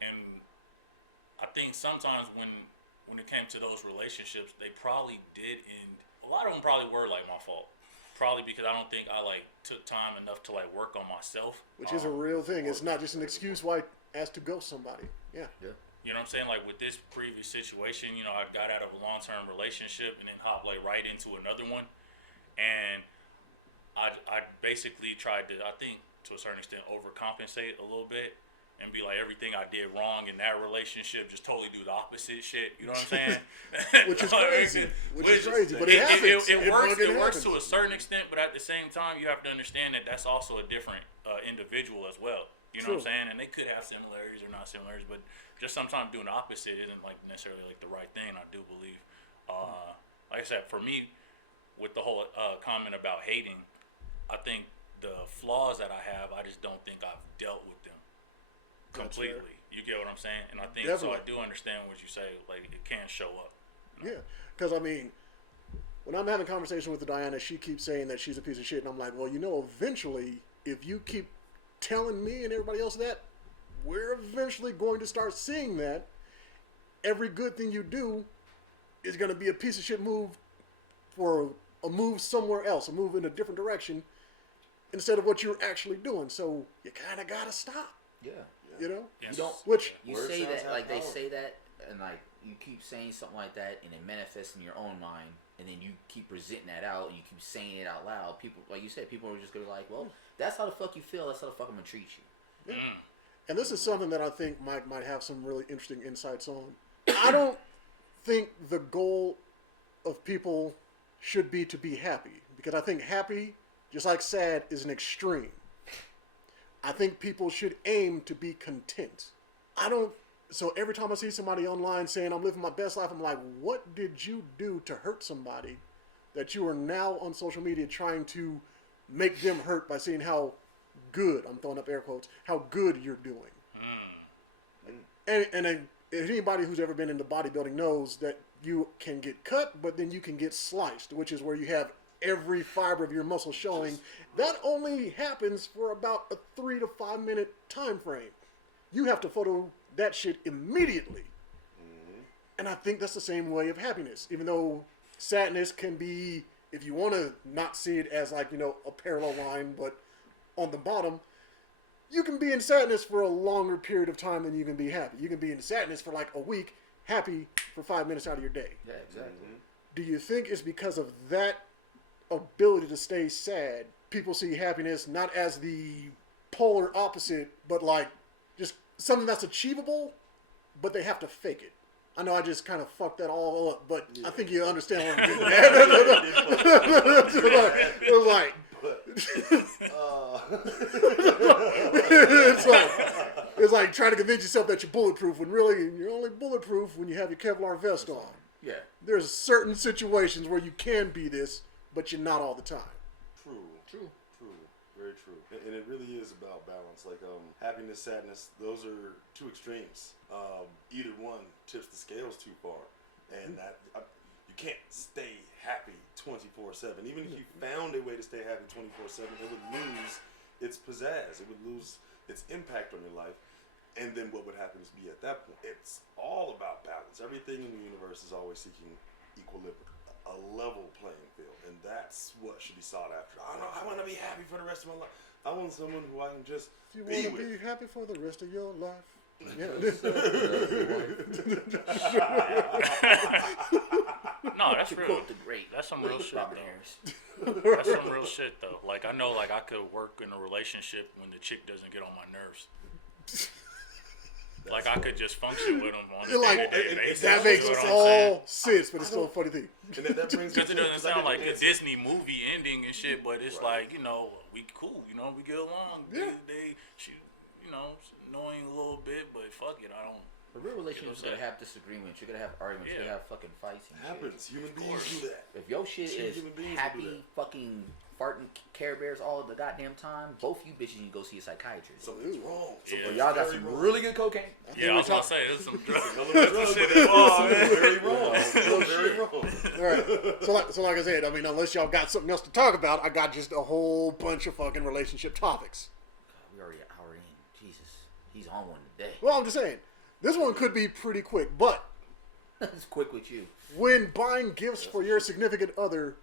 And I think sometimes when it came to those relationships, they probably did end. A lot of them probably were like my fault. Probably because I don't think I like took time enough to like work on myself. Which is a real thing. It's not just an excuse why asked to ghost somebody. Yeah. You know what I'm saying? Like with this previous situation, you know, I got out of a long-term relationship and then hopped like right into another one. And I basically tried to, I think to a certain extent, overcompensate a little bit and be like everything I did wrong in that relationship, just totally do the opposite shit. You know what I'm saying? Which is crazy. Which is crazy. But it happens. It works to a certain extent, but at the same time, you have to understand that that's also a different individual as well. You know what I'm saying? And they could have similarities or not similarities, but just sometimes doing the opposite isn't like necessarily like the right thing. I do believe. Like I said, for me, with the whole comment about hating, I think the flaws that I have, I just don't think I've dealt with them completely. You get what I'm saying? And I think so. I do understand what you say. Like it can show up. Yeah, because I mean, when I'm having a conversation with Diana, she keeps saying that she's a piece of shit, and I'm like, well, you know, eventually, if you keep telling me and everybody else that, we're eventually going to start seeing that every good thing you do is going to be a piece of shit move for a move somewhere else, a move in a different direction instead of what you're actually doing. So you kind of got to stop. Yeah. You know? Yes. You don't. Which You say that like they say that, and like you keep saying something like that, and it manifests in your own mind, and then you keep presenting that out, and you keep saying it out loud. People, like you said, people are just gonna be like, "Well, that's how the fuck you feel. That's how the fuck I'm gonna treat you." Yeah. And this is something that I think Mike might have some really interesting insights on. I don't think the goal of people should be to be happy, because I think happy, just like sad, is an extreme. I think people should aim to be content. So every time I see somebody online saying I'm living my best life, I'm like, what did you do to hurt somebody that you are now on social media trying to make them hurt by seeing how good, I'm throwing up air quotes, how good you're doing. And if anybody who's ever been into bodybuilding knows that you can get cut, but then you can get sliced, which is where you have every fiber of your muscle showing. That only happens for about a 3 to 5 minute time frame. You have to photo that shit immediately. And I think that's the same way of happiness. Even though sadness can be, if you want to not see it as like, you know, a parallel line, but on the bottom, you can be in sadness for a longer period of time than you can be happy. You can be in sadness for like a week, happy for 5 minutes out of your day. Yeah, exactly. Do you think it's because of that ability to stay sad, people see happiness not as the polar opposite, but like just something that's achievable, but they have to fake it? I know I just kind of fucked that all up, but I think you understand what I'm getting at. It was like, it's like trying to convince yourself that you're bulletproof when really you're only bulletproof when you have your Kevlar vest on. Yeah. There's certain situations where you can be this, but you're not all the time. True. Very true. And it really is about balance. Like happiness, sadness, those are two extremes. Either one tips the scales too far, and that you can't stay happy 24/7. Even if you found a way to stay happy 24/7, it would lose its pizzazz. It would lose its impact on your life. And then what would happen is at that point, it's all about balance. Everything in the universe is always seeking equilibrium. a level playing field, and that's what should be sought after. I want to be happy for the rest of my life. I want someone who I can just If you be want to with. be happy for the rest of your life. Yeah. No, that's To real. quote the great That's some real shit, Robert though. Harris. That's some real shit, though. Like, I know, like, I could work in a relationship when the chick doesn't get on my nerves. Like, I could just function with them on a Like, day-to-day basis. that makes you know what I'm saying? all sense, but it's still a funny thing. And that brings Because it doesn't because I sound didn't like a answer. Disney movie ending and shit, but it's Right. like, you know, we cool, you know, we get along. Yeah. She, you know, it's annoying a little bit, but fuck it, I don't. A real relationship's gonna have disagreements. You're gonna have arguments. You're gonna have fucking fights and It happens. Human beings do that. shit. If your shit Two is human beings will do happy, that. fucking farting Care Bears all the goddamn time, both you bitches need to go see a psychiatrist. Something's wrong. Yeah. Well, y'all got very some wrong. really good cocaine. Yeah, I was about to say, there's some drugs. Hell of a drug, Shit but involved, it's man. very wrong. It's very wrong. All right. So like I said, I mean, unless y'all got something else to talk about, I got just a whole bunch of fucking relationship topics. God, we already an hour in. Jesus, he's on one today. Well, I'm just saying, this one could be pretty quick, but It's quick with you. when buying gifts for your significant other,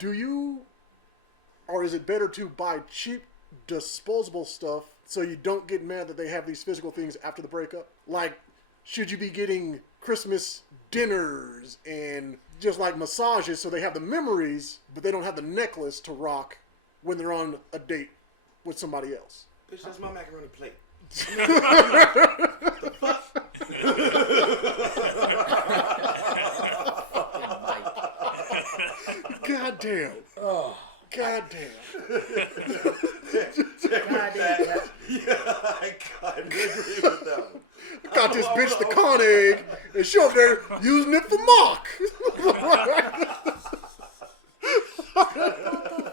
do you, or is it better to buy cheap, disposable stuff so you don't get mad that they have these physical things after the breakup? Like, should you be getting Christmas dinners and just like massages so they have the memories, but they don't have the necklace to rock when they're on a date with somebody else? Bitch, that's my macaroni plate. Fucking Mike. God damn. Oh, God damn. God damn. Yeah, I agree with that one. Got this bitch the con egg and she over there using it for mock.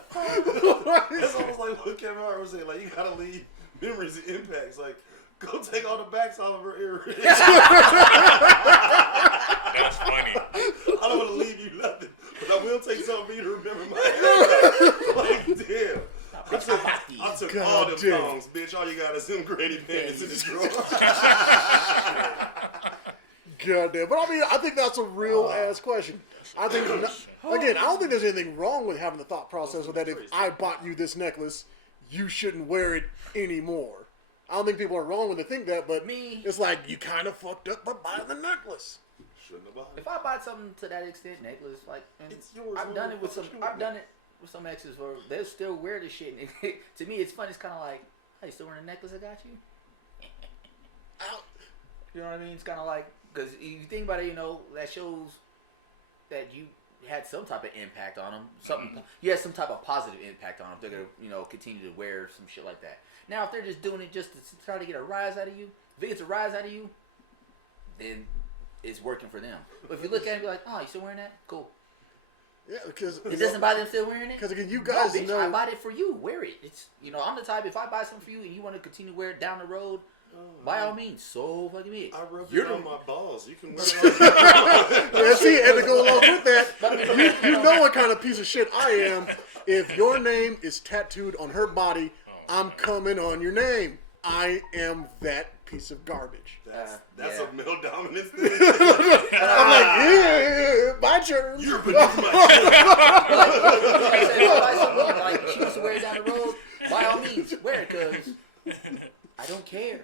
It's almost like what Kevin Hart was saying. Like, you gotta leave memories and impacts. Like, go take all the backs off of her earrings. That's funny. I don't want to leave you nothing, but I will take something for you to remember my Like, damn. I took God all them damn. thongs, bitch. All you got is them granny panties in the drawer. God damn. But I mean, I think that's a real ass question. I think, again, I don't think there's anything wrong with having the thought process with that. If I bought you this necklace, you shouldn't wear it anymore. I don't think people are wrong when they think that, but Me- it's like you kind of fucked up by buying the necklace. Shouldn't have bought it. If I buy something to that extent, necklace, like, and It's yours, I've done it with some. Fuck you. I've done it with some exes where they still wear this shit. And to me, it's fun. It's kind of like, hey, still wearing a necklace I got you? You know what I mean? It's kind of like, because you think about it, you know, that shows that you had some type of impact on them. Something you had some type of positive impact on them. They're gonna, you know, continue to wear some shit like that. Now, if they're just doing it just to try to get a rise out of you, if it gets a rise out of you, then it's working for them. But if you look at it and be like, oh, you still wearing that? Cool. Yeah, because It doesn't bother them still wearing it? Because again, you No, guys bitch, know. I bought it for you. Wear it. It's, you know, I'm the type, if I buy something for you and you want to continue to wear it down the road, by all means, so fucking me. I rubbed You're it the- on my balls. You can wear it on Yeah, see, and to go along with that, you know what kind of piece of shit I am. If your name is tattooed on her body, I'm coming on your name. I am that piece of garbage. That's yeah. a male dominance thing. I'm like, yeah, my turn. You're beneath my Like, if I buy something, like, she wants to wear it down the road, by all means, wear it, because I don't care.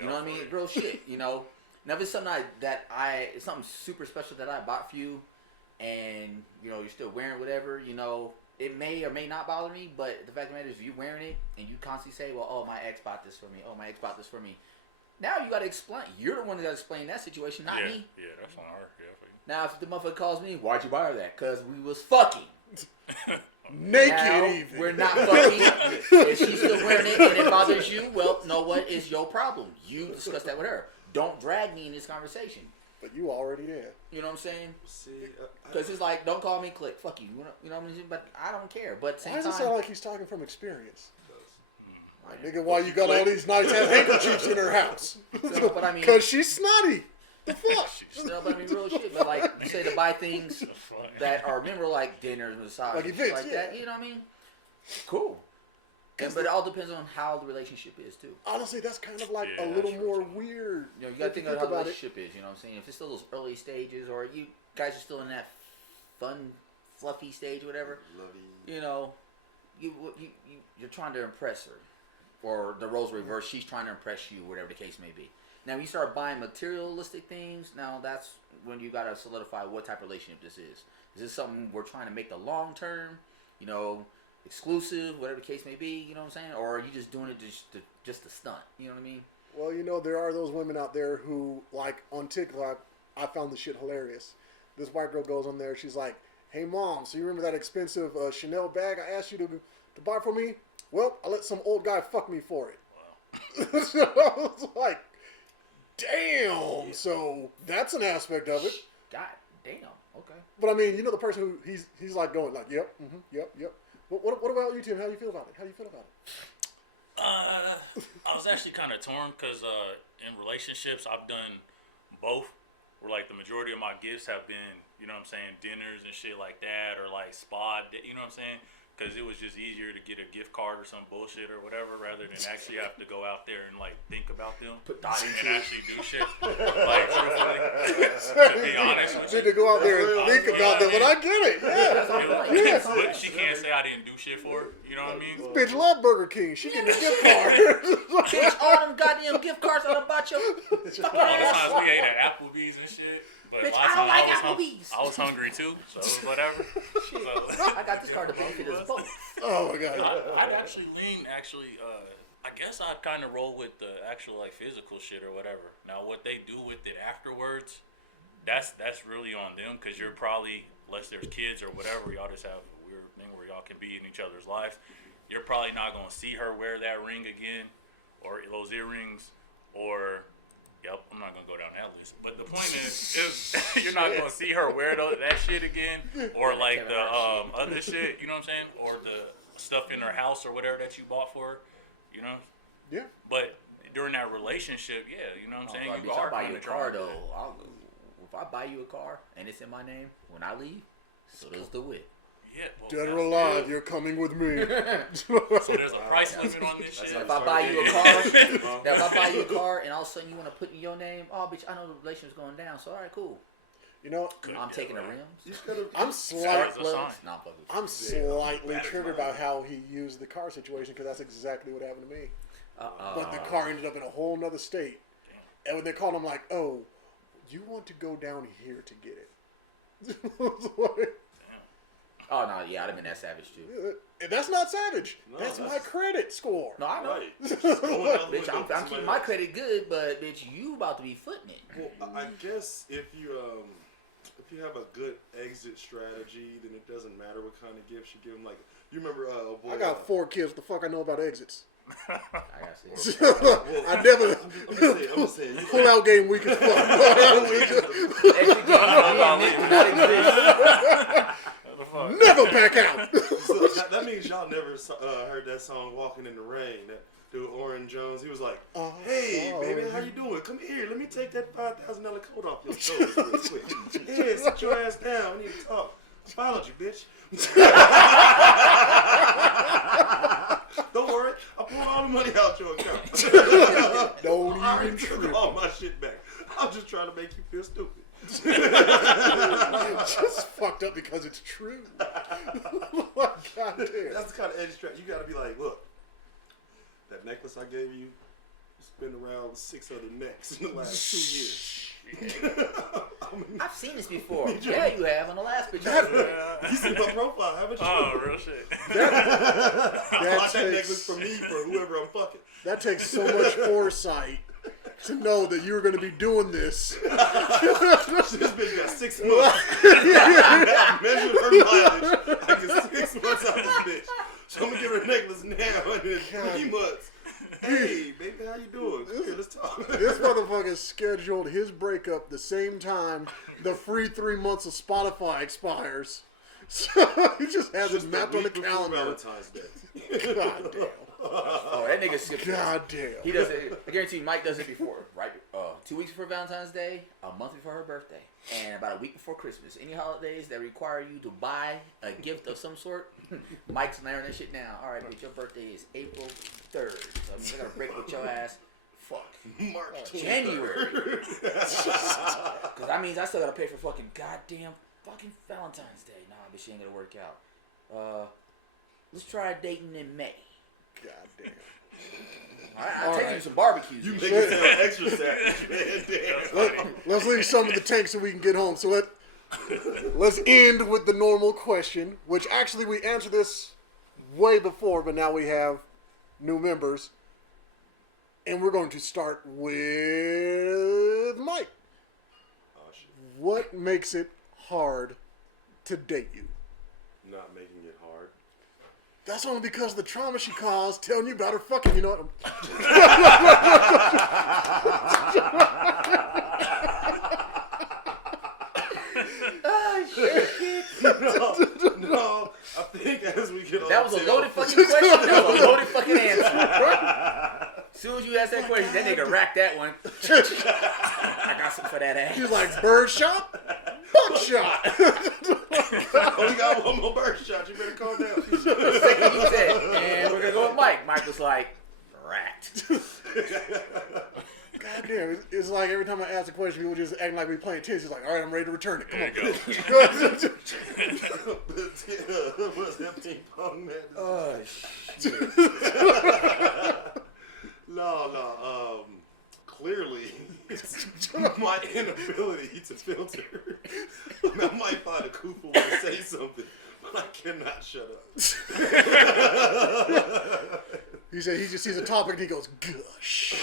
You know what I mean? Real shit, you know? Now, if it's something it's something super special that I bought for you, and, you know, you're still wearing whatever, you know, it may or may not bother me, but the fact of the matter is, if you're wearing it, and you constantly say, well, oh, my ex bought this for me, oh, my ex bought this for me, now you gotta explain. You're the one that gotta explain that situation, not me. Yeah, that's on her. Yeah, for you. Now, if the motherfucker calls me, why'd you buy her that? Because we was fucking. Naked Now, even. we're not fucking. If she's still wearing it and it bothers you, well, know what is your problem? You discuss that with her. Don't drag me in this conversation. But you already there. You know what I'm saying? See, Because it's like, don't call me click. Fuck you. You know what I'm saying? But I don't care. But at the Why same does it time, sound like he's talking from experience? Like, nigga, why you got all these nice ass handkerchiefs in her house? So, but I mean- Because she's snotty. The fuck? still, but I mean, real shit. But like, you say to buy things that are memorable, like dinners, massage, Like shit events, like that. yeah. You know what I mean? Cool. But it all depends on how the relationship is too. Honestly, that's kind of like Yeah, a little that's more true. weird. You know, you gotta if think you about how the about it. relationship is. You know what I'm saying? If it's still those early stages, or you guys are still in that fun, fluffy stage or whatever. Lovey. You know, you're trying to impress her, or the roles reversed. She's trying to impress you, whatever the case may be. Now, when you start buying materialistic things, now that's when you gotta solidify what type of relationship this is. Is this something we're trying to make the long term, you know, exclusive, whatever the case may be, you know what I'm saying? Or are you just doing it just to stunt, you know what I mean? Well, you know, there are those women out there who, like, on TikTok, I found this shit hilarious. This white girl goes on there, she's like, hey, Mom, so you remember that expensive Chanel bag I asked you to buy for me? Well, I let some old guy fuck me for it. Wow. So I was like, damn. So that's an aspect of it. God damn. Okay. But I mean, you know, the person who he's like going like, yep, yep. What about you, Tim? How do you feel about it? I was actually kind of torn because in relationships, I've done both. Where like the majority of my gifts have been, you know what I'm saying, dinners and shit like that, or like spa, you know what I'm saying? Because it was just easier to get a gift card or some bullshit or whatever, rather than actually have to go out there and like think about them and actually do shit. Like, truthfully, to be honest with you. Need to go out there and think about them, but I get it. Yeah. But she can't say I didn't do shit for her. You know what I mean? This bitch love Burger King. She getting a gift card. Bitch, all them goddamn gift cards I done bought your fucking All the ass. times we ate at Applebee's and shit. But Bitch, I don't like Applebee's. I was hungry too, so whatever. I got this card to benefit us both. Oh my god. I'd actually lean, I guess I'd kind of roll with the actual like physical shit or whatever. Now, what they do with it afterwards, that's really on them, because you're probably, unless there's kids or whatever, y'all just have a weird thing where y'all can be in each other's lives. You're probably not gonna see her wear that ring again, or those earrings, or. Yep, I'm not gonna go down that list. But the point is you're not gonna see her wear that shit again, or like the other shit. You know what I'm saying? Or the stuff in her house or whatever that you bought for her. You know? Yeah. But during that relationship, yeah, you know what I'm saying? Bitch, I'll buy you a car though. If I buy you a car and it's in my name, when I leave, so does the whip. Yeah, dead or alive, you're coming with me. So there's a price limit on this shit. If I buy you a car, now if I buy you a car and all of a sudden you want to put in your name, oh bitch, I know the relationship's going down. So all right, cool. You know, I'm taking the rims. I'm slightly triggered about how he used the car situation, because that's exactly what happened to me. But the car ended up in a whole nother state, and when they called him, like, oh, you want to go down here to get it. Oh no, yeah, I'd have been that savage too. That's not savage. No, that's my credit score. No, I know. Right. Bitch, I'm keeping my credit good, but bitch, you about to be footing it. Well, I guess if you have a good exit strategy, then it doesn't matter what kind of gifts you give them. Like, you remember? I got 4 kids. The fuck I know about exits? I gotta see. I never. I'm just saying. Pull out game week as fuck. Never back out. So that means y'all never heard that song "Walking in the Rain." That dude Orin Jones, he was like, "Hey, baby, how you doing? Come here, let me take that $5,000 coat off your shoulders real quick. Yeah, sit your ass down. We need to talk. Apology, bitch. Don't worry, I pulled all the money out your account. Don't I even took all my shit back. I'm just trying to make you feel stupid." Just fucked up because it's true. God damn. That's the kind of edge strategy. You gotta be like, look, that necklace I gave you, it's been around 6 other necks in the last 2 years. I've seen this before. Yeah, you have on the last picture. You see my profile, haven't you? Oh, real shit. I bought that necklace for me, for whoever I'm fucking. That takes so much foresight to know that you're going to be doing this. This bitch got 6 months. I measured her mileage. I get 6 months out of this bitch. So I'm going to give her a necklace now and then 3 months. Hey, baby, how you doing? Here, let's talk. This motherfucker scheduled his breakup the same time the free 3 months of Spotify expires. So he just has it mapped on the calendar. Valentine's Day. God damn. Oh, that nigga skipped. God damn. He does it. I guarantee you, Mike does it before, right? 2 weeks before Valentine's Day, a month before her birthday, and about a week before Christmas. Any holidays that require you to buy a gift of some sort, Mike's narrowing that shit down. All right, bitch, your birthday is April 3rd. So I mean, I gotta break with your ass. Fuck. March 23rd. January. Because that means I still gotta pay for fucking goddamn fucking Valentine's Day. Nah, but she ain't gonna work out. Let's try dating in May. God damn. I'll take you to some barbecues. You make it sound extra savage, man. Damn. Let's leave some in the tank so we can get home. So let's end with the normal question, which actually we answered this way before, but now we have new members. And we're going to start with Mike. Oh, shit. What makes it hard to date you? Not making it hard. That's only because of the trauma she caused telling you about her fucking, you know what? No, I think as we get on That was a loaded fucking question. That was a loaded fucking answer. As soon as you asked that question, that nigga racked that one. I got some for that ass. She's like, bird shot? Buck shot. Only got one more bird shot. You better calm down. The second you said, and we're gonna go with Mike. Mike was like, racked. God damn, it's like every time I ask a question, people just acting like we playing tennis. He's like, all right, I'm ready to return it. Come on. What's that ping pong, man? Oh, shit. No. Clearly, my inability to filter. I might find a cool way to say something, but I cannot shut up. He said he just sees a topic and he goes, gush.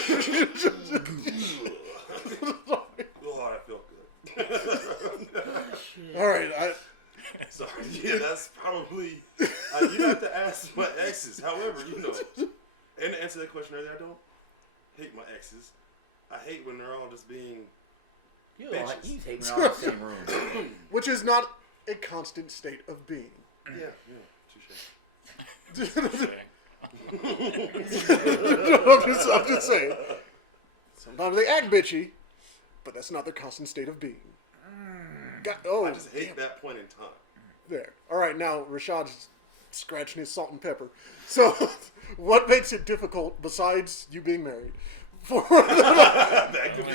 Oh, that felt good. All right, Sorry. Yeah, that's probably. You have to ask my exes. However, and to answer that question earlier, I don't hate my exes. I hate when they're all just being. You hate when they're all in the same room. which is not a constant state of being. Yeah, touche. I'm just saying. Sometimes they act bitchy, but that's not their constant state of being. I just hate that point in time. There. All right, now Rashad's scratching his salt and pepper. So, what makes it difficult besides you being married? That could be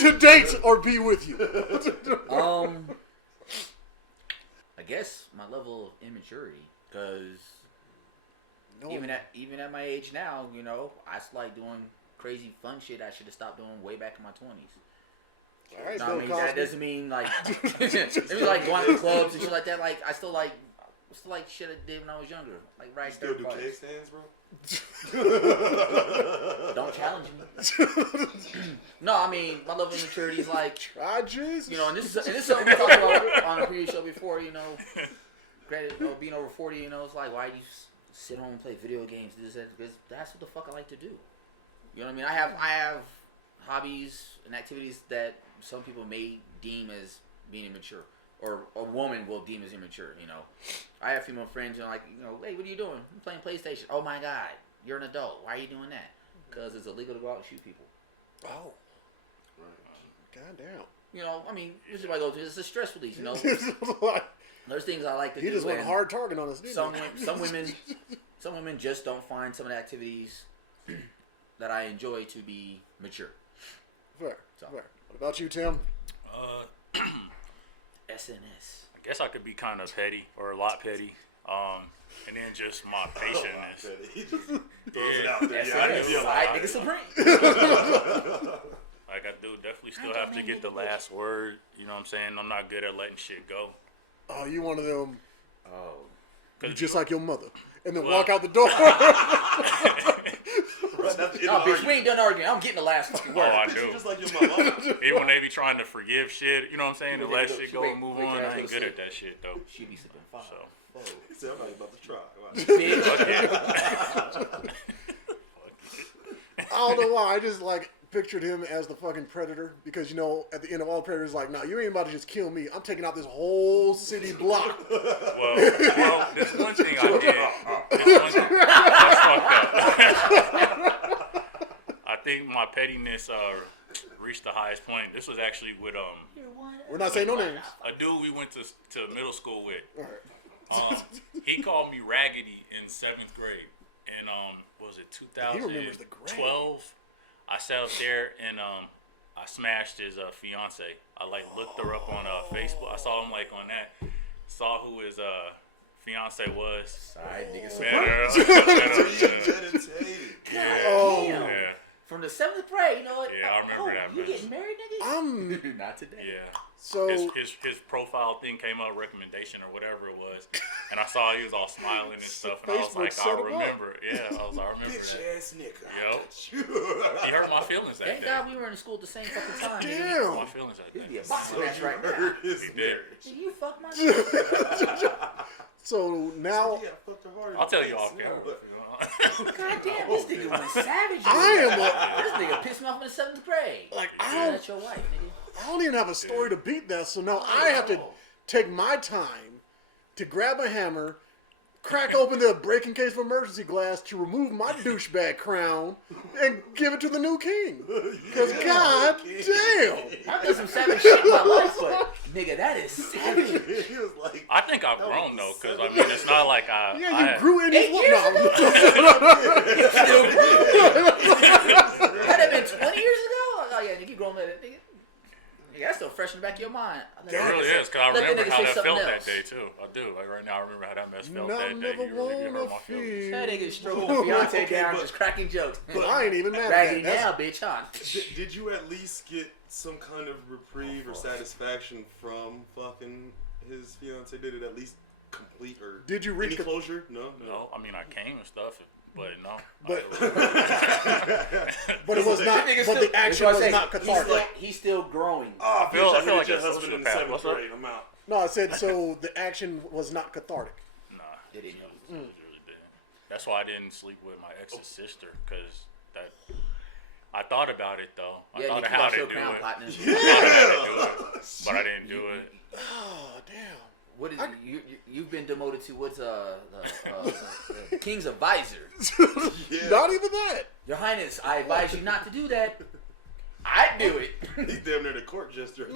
to date or be with you. I guess my level of immaturity, because even at my age now, I still like doing crazy fun shit I should have stopped doing way back in my 20s. All right, I mean, that doesn't mean like it was like going to clubs and shit like that. Like I still like shit I did when I was younger. Like You still do cake stands, bro? Don't challenge me. No, I mean my level of immaturity is like Jesus. and this is something we talked about on a previous show before. Granted, being over 40, it's like why do you sit home and play video games? Because that's what the fuck I like to do. You know what I mean? I have hobbies and activities that some people may deem as being immature, or a woman will deem as immature. I have female friends who are like, hey, what are you doing? I'm playing PlayStation. Oh my God, you're an adult. Why are you doing that? Because it's illegal to go out and shoot people. Oh. God damn. I mean, this is what I go to. It's a stress release. There's things I like to do. He just went hard target on us, didn't Some women just don't find some of the activities that I enjoy to be mature. Fair. What about you, Tim? SNS. I guess I could be kind of petty or a lot petty. And then just my patientness. He just throws it out there. SNS. Side nigga supreme. Like I do definitely still have to get the last word. You know what I'm saying? I'm not good at letting shit go. Oh, you one of them. Oh. You just like your mother. And then walk out the door. No, bitch, we ain't done arguing. I'm getting the last fucking word. Oh, I do. Just like your mama. Even when they be trying to forgive shit, you know what I'm saying? To let shit go and move on. I ain't good sleep. at that shit, though. She be sipping fire. So. He said, I'm not about to try. I don't know why. I just pictured him as the fucking predator because at the end of all Predators, like, nah, you ain't about to just kill me. I'm taking out this whole city block. Well, this one thing I did. That's fucked up. I think my pettiness reached the highest point. This was actually with We're not saying no names. a dude we went to middle school with. All right. He called me raggedy in 7th grade, and was it He remembers the grade. 2012? I sat up there and I smashed his fiance. I like looked her up on Facebook. I saw him like on that. Saw who his fiance was. Side nigga. Yeah. From the 7th grade, you know what? Yeah, I remember that. You getting married, nigga? Not today. Yeah. So his profile thing came up, recommendation or whatever it was, and I saw he was all smiling and stuff, and I was like, I remember. Yeah, I remember Bitch that. ass nigga. Yo, he hurt my feelings that Thank day. God we were in school at the same fucking time. He Nigga. hurt my feelings that You'd day. be a boxing match right now. He did. Nigga, you fuck my shit. So now Yeah, I fucked her hard. I'll tell you off camera. God damn, this nigga went savage. This nigga pissed me off in the 7th grade. like That's your wife, nigga. I don't even have a story to beat that. So now I have to take my time to grab a hammer, crack open the breaking case of emergency glass to remove my douchebag crown and give it to the new king. Because god damn. I've done some savage shit in my life, but nigga, that is savage. He was like, I think I've grown though, because I mean, it's not like I. Yeah, you grew in 8 his years no. Had it been 20 years ago? Oh yeah, nigga, you grown that nigga. Nigga, that's still fresh in the back of your mind. It really is, because I Let that remember nigga how say that something felt that else. day too. I do. Like right now, I remember how that mess felt No, that day. never You really did wanna hurt my feelings. feel. That nigga stroking the fiance down, just cracking jokes. But I ain't even mad Raggedy at that. now, bitch, huh? did you at least get some kind of reprieve or satisfaction from fucking his fiance? Did it at least complete or Did you reach any the- closure? No. No, I mean I came and stuff, but no. But it was not. But the action was not cathartic. He's still growing. Oh, I feel bitch, like your a husband in the sociopath. 7th What's up? grade. I'm out. No, I said so. The action was not cathartic. Nah, It didn't. it really didn't. That's why I didn't sleep with my ex's sister, because that. I thought about it though. I thought of how to do it. Crown partner. I thought of how to do it, but I didn't do it. Oh damn. What is you've been demoted to? What's the king's advisor? Yeah. Not even that. Your Highness, I advise you not to do that. I'd do it. He's damn near the court jester. I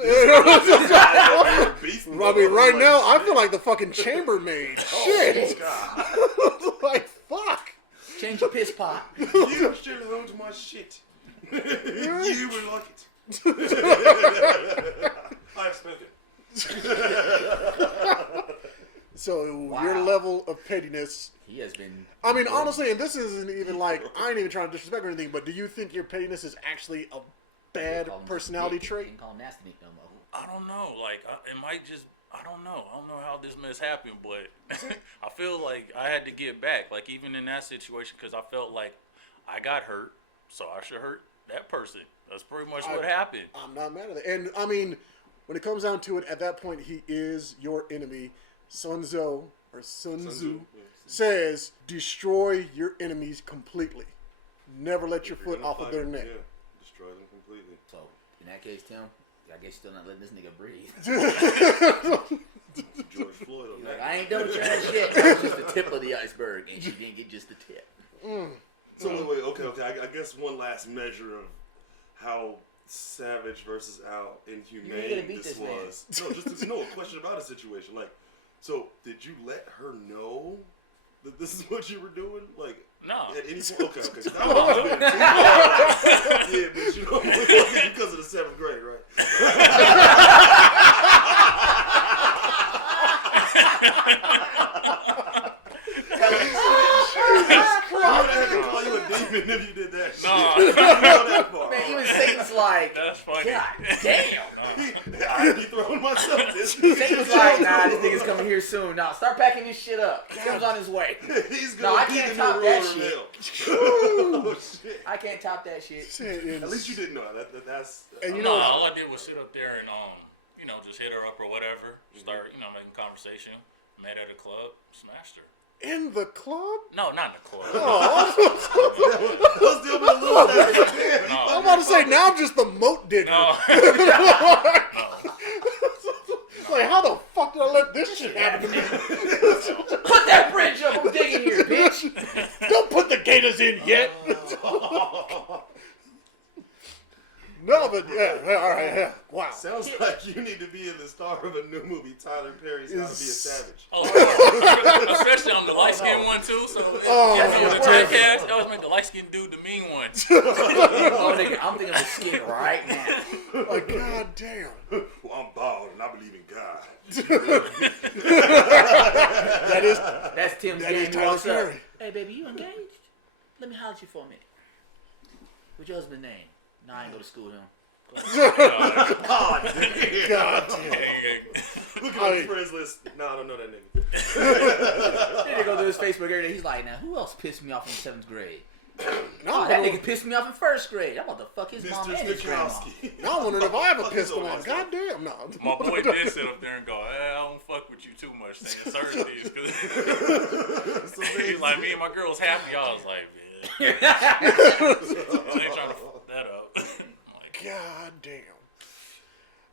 mean, right now I feel like the fucking chambermaid. Shit. Like fuck. Change your piss pot. You should hold to my shit. You will like it. I've spoken. So Wow. your level of pettiness. He has been. I mean, honestly, and this isn't even like I ain't even trying to disrespect or anything, but do you think your pettiness is actually a bad personality trait? Can't call him nasty Nick no more. I don't know. Like, it might just. I don't know. I don't know how this mess happened, but I feel like I had to get back. Like, even in that situation, because I felt like I got hurt, so I should hurt that person. That's pretty much what happened. I'm not mad at it. And I mean, when it comes down to it, at that point, he is your enemy. Sun Tzu says, destroy your enemies completely. Never let your foot off of their neck. Yeah, destroy them completely. So in that case, Tim, I guess you're still not letting this nigga breathe. George Floyd on Like, that. I ain't done with your ass yet. That was just the tip of the iceberg, and she didn't get just the tip. So wait, okay. I guess one last measure of how savage versus how inhumane gonna beat this this man. was. No, just to know a question about a situation. Like, so did you let her know that this is what you were doing? Like, No. at any point? Okay. That was weird too. Yeah, but you know, because of the 7th grade, right? I would have had to call you a demon if you did that shit. No. That far. Man, even Satan's like, That's funny. God damn. I be throwing myself this. Satan's like, nah, this nigga's coming here soon. Nah, start packing this shit up. Tim's on his way. He's No, I going can't to top the that roller shit. mill. Oh shit! I can't top that shit. At least you didn't know that's. And you No, know, all I did was sit up there and just hit her up or whatever. Start, making conversation. Met at a club, smashed her. in the club? No, not in the club. Oh, I'll still be a little savage. No. I'm about to say, now I'm just the moat digger. No. Like, how the fuck did I let this shit happen to me? Put that bridge up. I'm digging here, bitch. Don't put the gators in yet. No, but yeah, all right, yeah. Wow. Sounds like you need to be in the star of a new movie, Tyler Perry's How to Be a Savage. Oh, especially on the light skinned one too. So on the podcast, I always make the light skinned dude the mean one. I'm thinking of the skit right now. Like, god damn. Well, I'm bald and I believe in God. That's Tim's game. He walks up. Hey, baby, you engaged? Let me holler at you for a minute. What's your husband's name? No, I ain't go to school with him. God damn. God damn. Look at his friends list. No, I don't know that nigga. Then they go to his Facebook every day. He's like, now, who else pissed me off in 7th grade? No, That nigga pissed me off in 1st grade. I'm about to fuck his mom and his grandma. I'm wondering if I ever pissed him off. God damn, no. My boy did sit up there and go, I don't fuck with you too much saying certain things. He's like, me and my girl was happy. I was like, man. I ain't trying to fuck that up. God damn.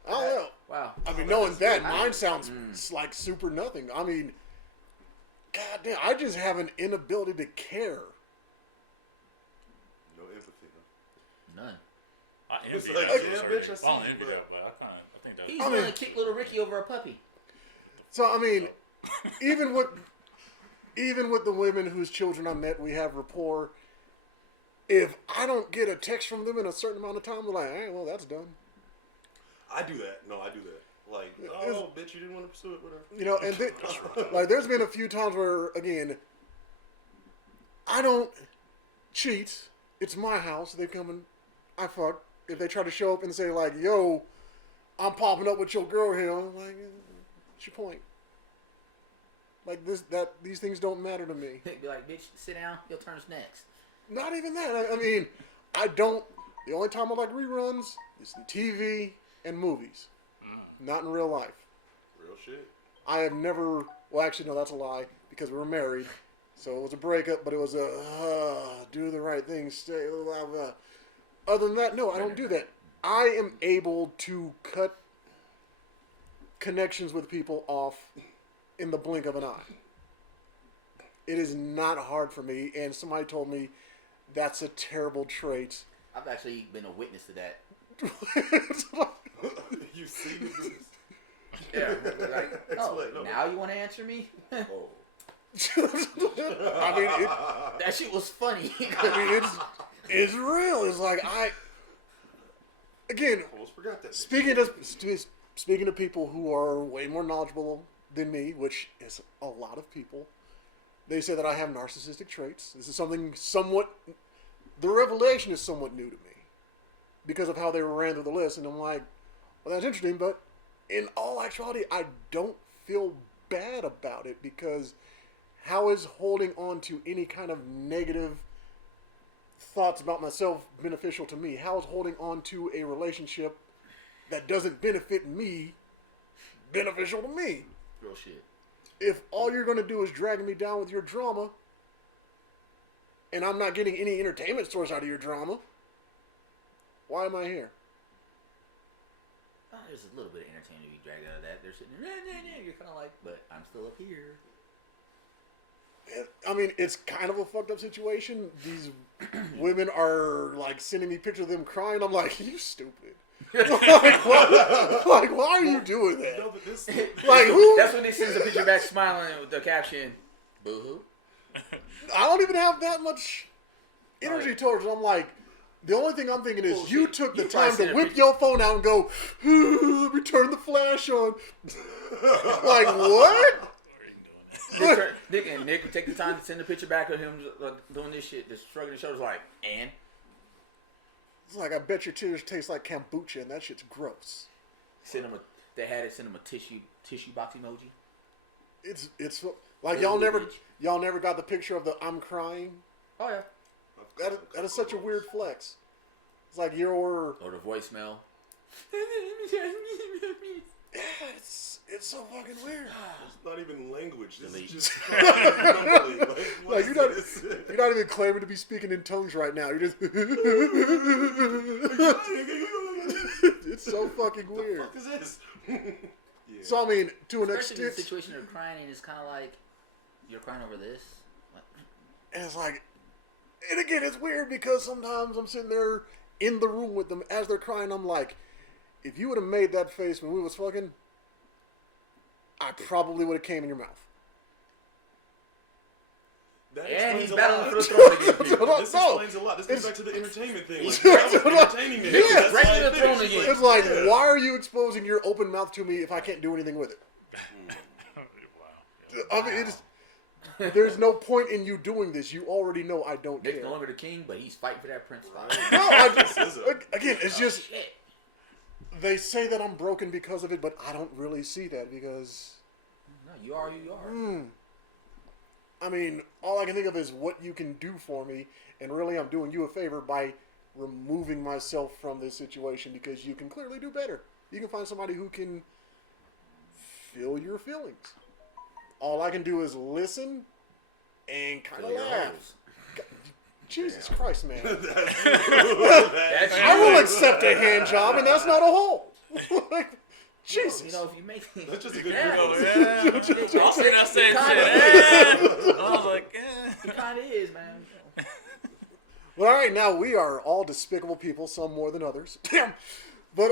I don't know. Wow. I mean, knowing that, mine sounds like super nothing. I mean, god damn, I just have an inability to care. No empathy, huh? None. I envy It's that. like, to a yeah, certain bitch, I extent. see I don't you, envy but- that, but I think that's He's gonna kick little Ricky over a puppy. So, I mean, even with the women whose children I met, we have rapport. If I don't get a text from them in a certain amount of time, they're like, hey, well, that's done. I do that. No, I do that. Like, oh, bitch, you didn't want to pursue it, whatever. You know, and like, there's been a few times where, again, I don't cheat. It's my house. They come and I fuck. If they try to show up and say, like, yo, I'm popping up with your girl here, I'm like, what's your point? Like, these things don't matter to me. Be like, bitch, sit down. Your turn's next. Not even that. I mean, I don't. The only time I like reruns is in TV and movies, not in real life. Real shit. I have never. Well, actually, no, that's a lie because we were married, so it was a breakup. But it was a do the right thing, stay. Blah, blah. Other than that, no, I don't do that. I am able to cut connections with people off in the blink of an eye. It is not hard for me, and somebody told me that's a terrible trait. I've actually been a witness to that. You see this? Yeah. Like, oh, No. now you want to answer me? Oh. I mean, That shit was funny. I mean, it's real. It's like again, Almost forgot that. speaking to people who are way more knowledgeable than me, which is a lot of people. They say that I have narcissistic traits. This is something somewhat. The revelation is somewhat new to me because of how they ran through the list, and I'm like, well, that's interesting, but in all actuality, I don't feel bad about it because how is holding on to any kind of negative thoughts about myself beneficial to me? How is holding on to a relationship that doesn't benefit me beneficial to me? Real shit. If all you're going to do is drag me down with your drama, and I'm not getting any entertainment source out of your drama, why am I here? Oh, there's a little bit of entertainment to be dragged out of that. They're sitting there, you're kind of like, but I'm still up here. I mean, it's kind of a fucked up situation. These women are like sending me pictures of them crying. I'm like, you stupid. Like, why are you doing that? No, but this, Like, who? That's when they send the picture back smiling with the caption, boo-hoo. I don't even have that much energy towards it. I'm like, the only thing I'm thinking is Bullshit. you took the You time probably to sent a whip picture. your phone out and go, let me turn the flash on. Like, what? Nick would take the time to send the picture back of him doing this shit, just shrugging his shoulders like, and? It's like, I bet your tears taste like kombucha, and that shit's gross. Send him they had it, send him a tissue box emoji. It's like Little y'all never got the picture of the I'm crying. Oh, yeah. That is such a weird flex. It's like your Or the voicemail. yeah, it's so fucking weird. it's not even language. This Delete. is just mumbling. What Like is you're this? not even claiming to be speaking in tongues right now. You're just it's so fucking weird. What the fuck is this? Yeah. So I mean, to an Especially in the extent, situation you're crying and it's kind of like, you're crying over this? Like, and it's like, and again, it's weird because sometimes I'm sitting there in the room with them as they're crying. I'm like, if you would have made that face when we was fucking, I probably would have came in your mouth. That And explains he's a battling lot. for the throne again. People. This explains a lot. This goes back to the entertainment thing. Like, Yeah. that was entertaining me. Yeah. That's why Breaking I the throne finished. again. It's like, yeah. why are you exposing your open mouth to me if I can't do anything with it? Wow. I mean, there's no point in you doing this. You already know I don't Nick's care. no longer the king, but he's fighting for that prince spot. No, I This is a- again, it's just Shit. they say that I'm broken because of it, but I don't really see that because No, you are who you are. I mean, all I can think of is what you can do for me, and really I'm doing you a favor by removing myself from this situation because you can clearly do better. You can find somebody who can feel your feelings. All I can do is listen and kind of Feel your laugh. hoes. Jesus Christ, man. That's I will accept a hand job, and that's not a hole. Like, Jesus. You know, if you make me. That's just a good Yeah. grip. Yeah. I was sitting there saying It shit. I was like, It kind of is, man. Well, all right, now we are all despicable people, some more than others. Damn. But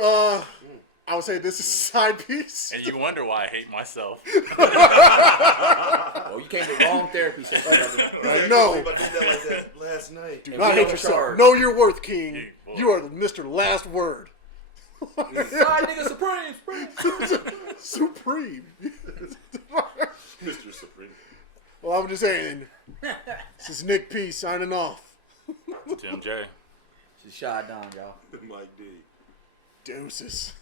I would say this is SidePiece. and you wonder why I hate myself. Oh, you came to the wrong therapy session, brother. I know. I did that like that last night. And Not we hate know yourself. Shard. Know your worth, King. Yeah, boy. You are Mr. Last Word. Side nigga supreme. Supreme. Mr. Supreme. Well, I'm just saying. This is Nick P signing off. Tim J. She's Shad-Don, y'all. Mike D. Deuces.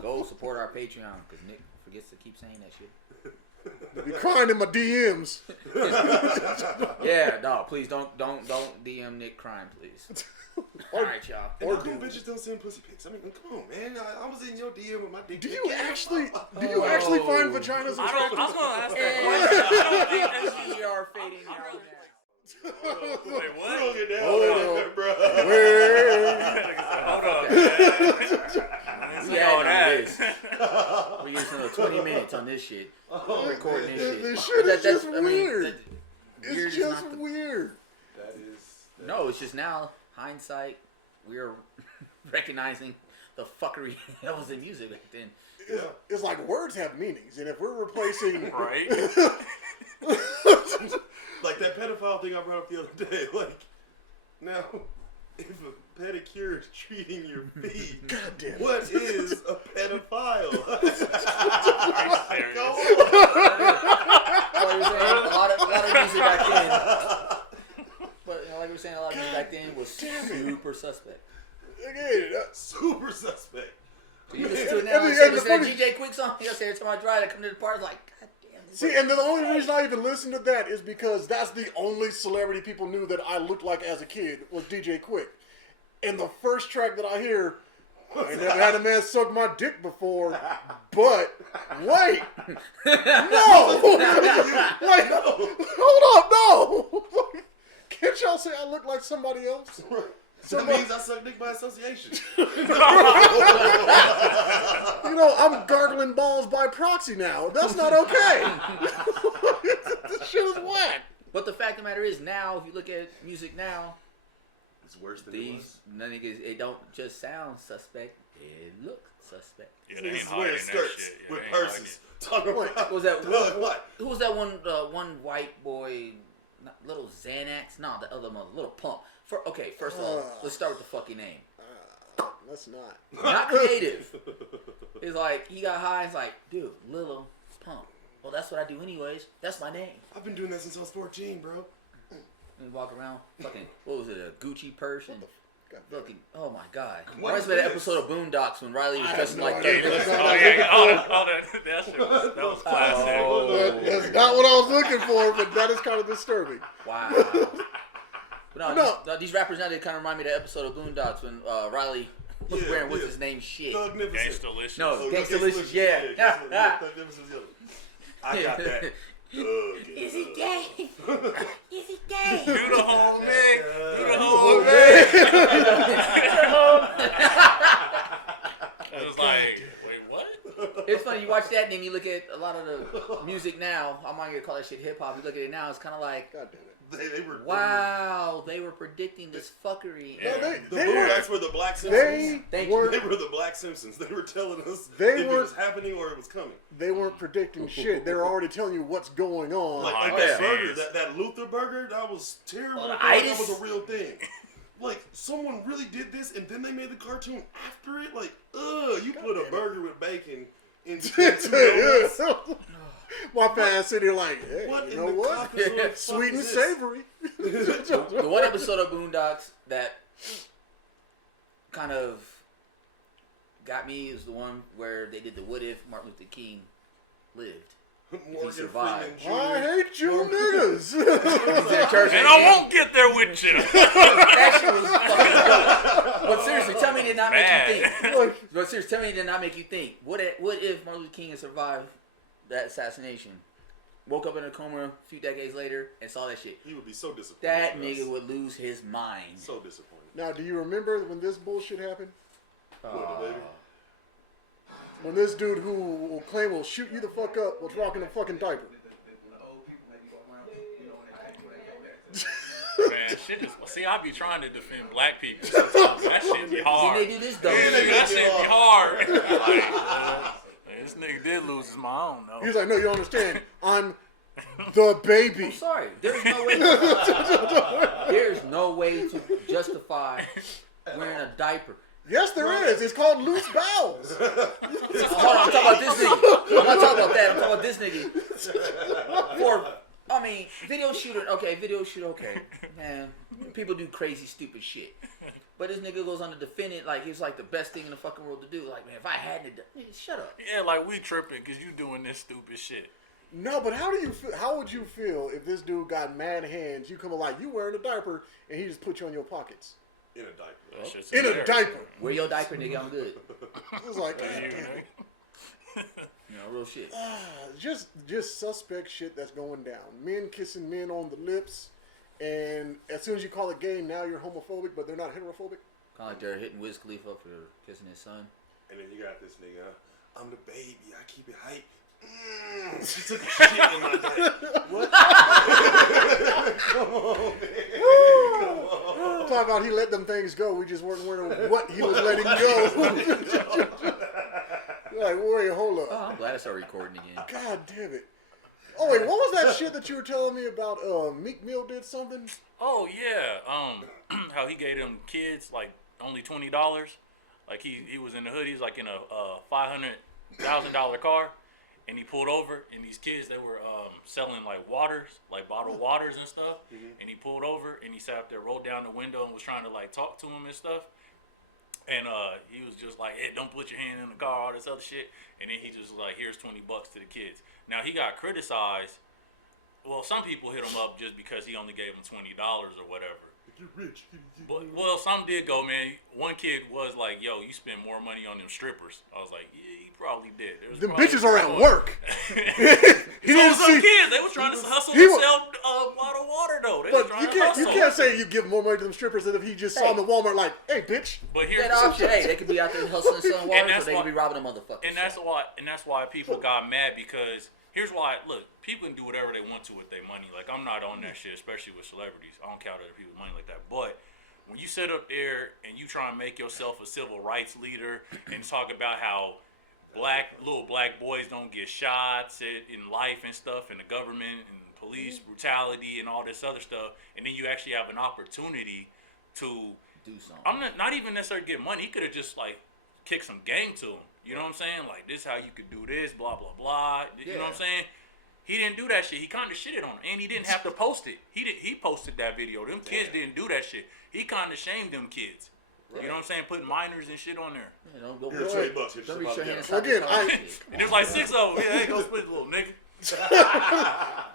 Go support our Patreon because Nick forgets to keep saying that shit. You be crying in my DMs. Yeah, no, please don't DM Nick crying, please. All right, y'all. And Or how come do- bitches don't send pussy pics? I mean, come on, man. I was in your DM with my dick. Do pic. you actually find vaginas I attractive? was going to ask that question. I don't think that We are fading out now. Wait, what? Slow it down, Hold right, on. bro. Hold up, man. I didn't see Yeah, all no, that. it is. We used another 20 minutes on this shit. Recording this shit. This shit is just weird weird. weird It's is just not the- weird. That is. No, it's just now, hindsight, we're recognizing the fuckery that was in music back then. It's like words have meanings, and if we're replacing Right? Like that pedophile thing I brought up the other day. Like, now, if a pedicure is treating your feet, God damn it. what is a pedophile? Go Well, you were saying, a lot of music back then. But like we were saying, a lot of music back then was super suspect. Again, Super suspect. So you listen to it now, And and the listen to funny- DJ Quick song. You know, every time I drive, I come to the party, like, God damn. This see, and the only reason I even listened to that is because that's the only celebrity people knew that I looked like as a kid was DJ Quick. And the first track that I hear, I ain't never had a man suck my dick before, but wait, no, like, hold up, no, can't y'all say I look like somebody else? That means I suck dick by association. You know, I'm gargling balls by proxy now. That's not okay. This shit is whack. But the fact of the matter is, now, if you look at music now, It's worse than it these was. niggas, it don't just sound suspect, it looks suspect. Yeah, they ain't Niggas hiding wearing that skirts shit. Yeah, with Oh, they ain't purses. Talking Wait, about What was that? what? Who was that one white boy, not little Xanax? No, the other one, little pump. First of all, let's start with the fucking name. Let's not. Not creative. It's like, he got high, it's like, dude, Lil Pump. Well, that's what I do anyways. That's my name. I've been doing that since I was 14, bro. And walk around, fucking, what was it, a Gucci purse? And God. looking, oh my God. What Reminds me is of that this? episode of Boondocks when Riley was I dressing have like no idea. that. That's not Oh, what I was yeah, looking for. that shit was classic. That's not what I was looking for, but that is kind of disturbing. Wow. But No. these rappers now, they kind of remind me of the episode of Boondocks when Riley was Yeah, wearing, what's yeah. his name, shit. Thugnificent. Gangsta-licious. No. Oh, Gangsta-licious, yeah. Thugnificent's the other. I got that. Is he gay? Is he gay? Do the whole Nick. Do the Oh, whole man. It was like, wait, what? It's funny, you watch that and then you look at a lot of the music now. I'm not going to call that shit hip hop. You look at it now, it's kind of like God damn it. They were. Wow, they were predicting this fuckery. No, The they Boondocks were the Black Simpsons. Thank They you. were the Black Simpsons. They were telling us They if were- it was happening or it was coming. They weren't predicting shit. They were already telling you what's going on. Like Oh, that yeah. burger, that Luther burger, that was terrible. Oh, the I thought itis? that was a real thing. Like, someone really did this and then they made the cartoon after it? Like, you put a burger with bacon in two donuts? My fans sitting here like, hey, What you in know the what? cock is what Sweet and is this? savory. The one episode of Boondocks that kind of got me is the one where they did the what if Martin Luther King lived. Morgan survived. Freeman Jr. I hate you niggas. And I won't get there with you. That shit was fucking dope. But seriously, tell me it did not make you think. Like, But seriously, tell me it did not make you think. What if Martin Luther King had survived that assassination? Woke up in a coma a few decades later and saw that shit. He would be so disappointed. That in us. nigga would lose his mind. So disappointed. now, do you remember when this bullshit happened? What, the baby? When this dude who will claim will shoot you the fuck up was rocking a fucking diaper. Man, shit is. See, I be trying to defend black people sometimes. That shit be hard. Then they do this dumb Yeah, shit. That shit be hard. Like, this nigga did lose his mind. I don't know. He's like, no, you don't understand. I'm the baby. I'm sorry. There's no way. There's no way to justify wearing a diaper. Yes, there is. It's called loose bowels. Hold on, I'm talking about this nigga. I'm not talking about that. I'm talking about this nigga. Video shooter. Okay, man. People do crazy, stupid shit. But this nigga goes on to defend it like it's like the best thing in the fucking world to do. Like, man, if I hadn't done, nigga, shut up. Yeah, like we tripping because you doing this stupid shit. No, but how do you feel? How would you feel if this dude got mad hands? You come like you wearing a diaper and he just put you on your pockets In a diaper. That shit's in a hilarious. diaper. Wear your diaper, nigga. I'm good. It was like, God You damn know? it. You know, real shit. Just suspect shit that's going down. Men kissing men on the lips, and as soon as you call it gay, now you're homophobic, but they're not heterophobic. Kind of like they're hitting Wiz Khalifa for kissing his son. And then you got this nigga, I'm the baby, I keep it hype. She took a shit in my diaper. What? Come on, man. Talk about he let them things go. We just weren't wondering what he was letting go. Like, wait, hold up. Oh, I'm glad I started recording again. God damn it. Oh wait, what was that shit that you were telling me about? Meek Mill did something. Oh yeah, how he gave them kids like only $20. Like he was in the hood. He's like in a $500,000 car, and he pulled over, and these kids they were selling like waters, like bottled waters and stuff. And he pulled over, and he sat up there, rolled down the window, and was trying to like talk to him and stuff. And he was just like, hey, don't put your hand in the car, all this other shit. And then he just was like, here's $20 to the kids. Now, he got criticized. Well, some people hit him up just because he only gave them $20 or whatever. You're rich. But, well, some did go, man. One kid was like, yo, you spend more money on them strippers. I was like, yeah, he probably did. There was Them probably bitches are at more. work. He So didn't some see. kids, they was trying to hustle he and wa- sell a bottle of water, though. They was But trying you to can't hustle. say you give more money to them strippers than if he just saw them at Walmart like, hey, bitch. But here's That option, hey, they could be out there hustling selling water, or that's they why- could be robbing a motherfucker. And that's why people got mad, because here's why. Look, people can do whatever they want to with their money. Like, I'm not on that shit, especially with celebrities. I don't count other people's money like that. But when you sit up there and you try and make yourself a civil rights leader and talk about how little black boys don't get shots in life and stuff, and the government and police brutality and all this other stuff, and then you actually have an opportunity to do something. I'm not even necessarily get money. He could have just like kicked some game to him. You know what I'm saying? Like, this how you could do this, blah blah blah. You know what I'm saying? He didn't do that shit. He kind of shitted on him, and he didn't have to post it. He posted that video. Them kids didn't do that shit. He kind of shamed them kids. You know what I'm saying? Putting minors and shit on there. You know, go Here's Right. $20. Here's Don't reach your hand $5. inside Again, the car and shit. And there's like 6 of them. Yeah, hey, go split, little nigga.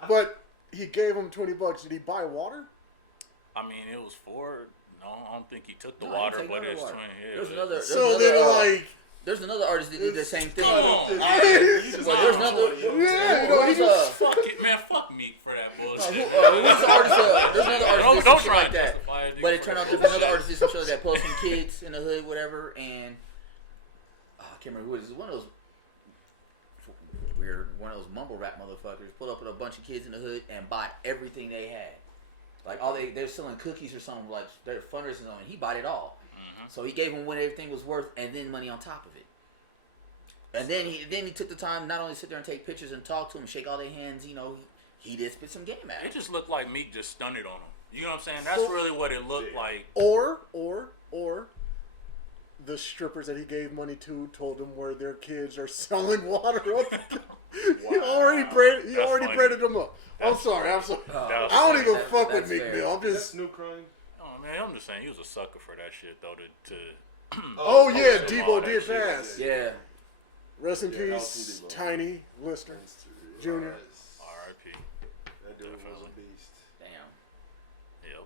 But he gave him $20. Did he buy water? I mean, it was for. No, I don't think he took the No, he water, didn't take but none of it's the 20. water. Yeah, There's but- another. So then, There's another artist that did the same thing. Come on. You just Well, there's got another. 20, yo. Yeah, you know, he Who's, just Fuck it, man. Fuck me for that bullshit. who's the artist? There's another artist that did some Don't shit try like and that. justify it. But it turned out there's another artist did some shit like that, posting kids in the hood, whatever, and I can't remember who it is. One of those weird, one of those mumble rap motherfuckers pulled up with a bunch of kids in the hood and bought everything they had. Like they're selling cookies or something, like they're fundraising on, and he bought it all. So he gave them what everything was worth, and then money on top of it. And then he took the time not only to sit there and take pictures and talk to him, shake all their hands. You know, he did spit some game at him. It just looked like Meek just stunned it on him. You know what I'm saying? That's really what it looked like. Or the strippers that he gave money to told him where their kids are selling water. He already braided them up. I'm sorry. I don't even fuck with Meek Mill. I'm just Snoop crying. Oh man, I'm just saying he was a sucker for that shit though. Oh yeah, Debo did pass. Yeah. Rest in peace, Tiny Lister Jr. R.I.P. That dude was a beast. Damn. Yep.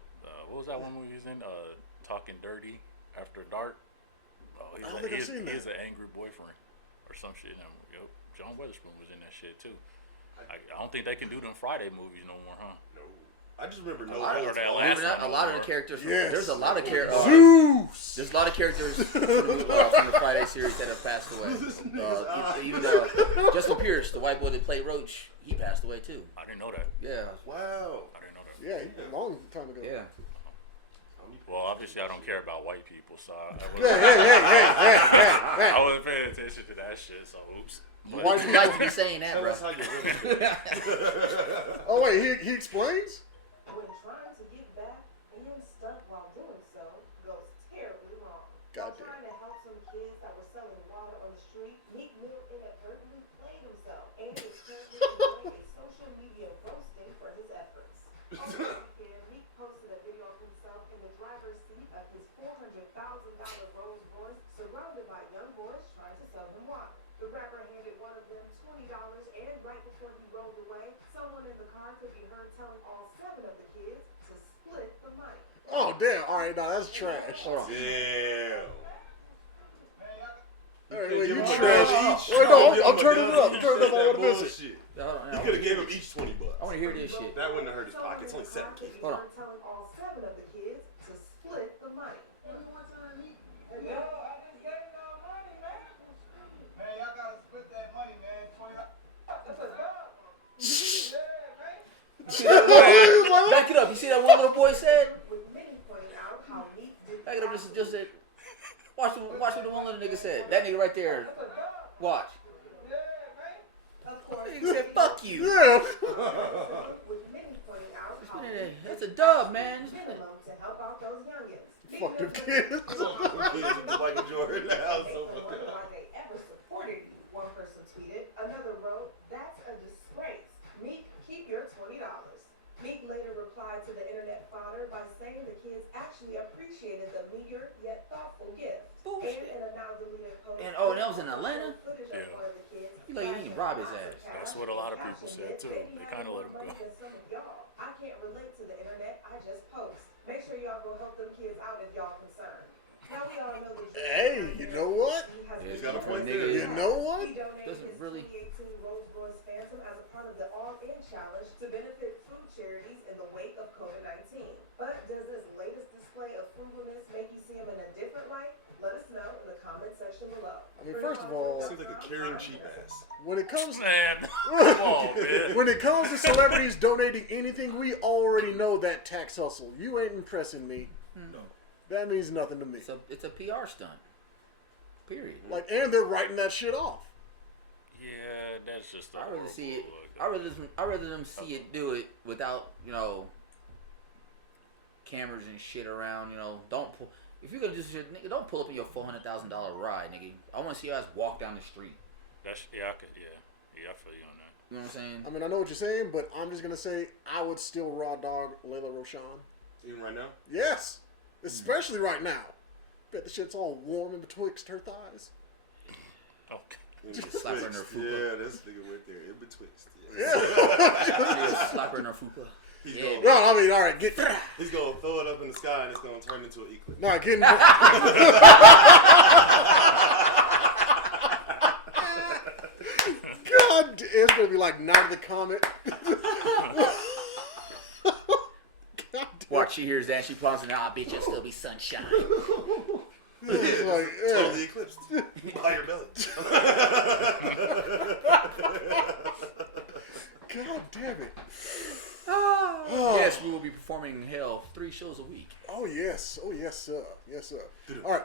What was that one movie he was in? Talking Dirty After Dark. Oh, I don't think I've seen that. He's an angry boyfriend or some shit. Yep. John Witherspoon was in that shit too. I don't think they can do them Friday movies no more, huh? No. I just remember A lot of the characters. There's a lot of characters. Zeus. There's a lot of characters from the Friday series that have passed away. Even Justin Pierce, the white boy that played Roach, he passed away too. I didn't know that. Yeah. Wow. I didn't know that. Yeah, a long time ago. Yeah. Well, obviously I don't care about white people, so I wasn't paying attention to that shit. So oops. Why would you like to be saying that, Tell bro? us how you really feel. Oh wait, he explains. When trying to give back and stuff while doing so goes terribly wrong. Goddamn. While trying to help some kids that were selling water on the street, Meek Mill inadvertently played himself and is currently enjoying a social media roasting for his efforts. Over the weekend, Meek posted a video of himself in the driver's seat of his $400,000 Rolls Royce, surrounded by young boys trying to sell him water. The rapper handed one of them $20, and right before he rolled away, someone in the car could be heard telling all 7 of the kids to split the money. Oh damn! All right, now that's trash. Hold on. Damn. All right, wait, you Give him trash. a each. Wait, no, Give him I'm a turning it gun. up. I'm turning it up. I want to miss it. Bullshit. Hold on, He could have gave him each $20. I want to hear this shit. That wouldn't have hurt his pocket. It's only 7 kids. Hold on. Telling all 7 of the kids to split the money. Back it up. You see that one little boy said? With many pointing out how Meek did Back it up. Just said. Watch what the one little nigga said. That nigga right there. Watch. Of course, He said, "Fuck you." Yeah. with many pointing out how That's a dub, man. minimum to help out those youngins. Fuck them kids. Michael Jordan. That was so fucked up. Why they ever supported you? One person tweeted. Another wrote, "That's a disgrace. Meek, keep your $20." Meek later replied to the internet fodder by saying the kids actually appreciated the meager yet thoughtful gift. Bullshit. And in a now deleted post, And that was in Atlanta? footage of Yeah. one of the kids He like, he didn't rob his ass. That's what a lot of people said too. They kind of let him go. I can't relate to the internet. I just post. Make sure y'all go help them kids out if y'all concerned. Now we all know that. Hey, you know what? He's got a point Nigga, there. You know what? He donated Doesn't his really- 2018 Rolls Royce Phantom as a part of the All In Challenge to benefit food charities in the wake of COVID-19. But does this latest display of frugalness make you see him in a different light? Let us know in the comment section below. I mean, first of all, Seems like a caring cheap ass. when it comes Man, come on, man. when it comes to celebrities donating anything, we already know that tax hustle. You ain't impressing me. No. That means nothing to me. It's a PR stunt. Period. Like, and they're writing that shit off. Yeah, that's just. I rather see it. I rather them see it do it without cameras and shit around. Don't pull. If you're gonna do shit, nigga, don't pull up in your $400,000 ride, nigga. I want to see you guys walk down the street. That's I feel you on that. You know what I'm saying? I mean, I know what you're saying, but I'm just gonna say I would still raw dog Layla Roshan. Even right now? Yes, especially right now. Bet the shit's all warm in betwixt her thighs. Okay. Just slap her in her fupa. Yeah, this nigga went there. In betwixt. Yeah. Slap her in her fupa. He's Yeah. going, No, I mean, all right, get. he's going to throw it up in the sky and it's going to turn into an eclipse. No, getting. God, it's gonna be like Night of the Comet. God Watch, she hears that, she plunges in, bitch, it'll still be sunshine. It's like, yeah. Totally eclipsed. By your belly. God damn it. Yes, we will be performing in hell 3 shows a week. Oh yes, sir. Yes, sir. All right.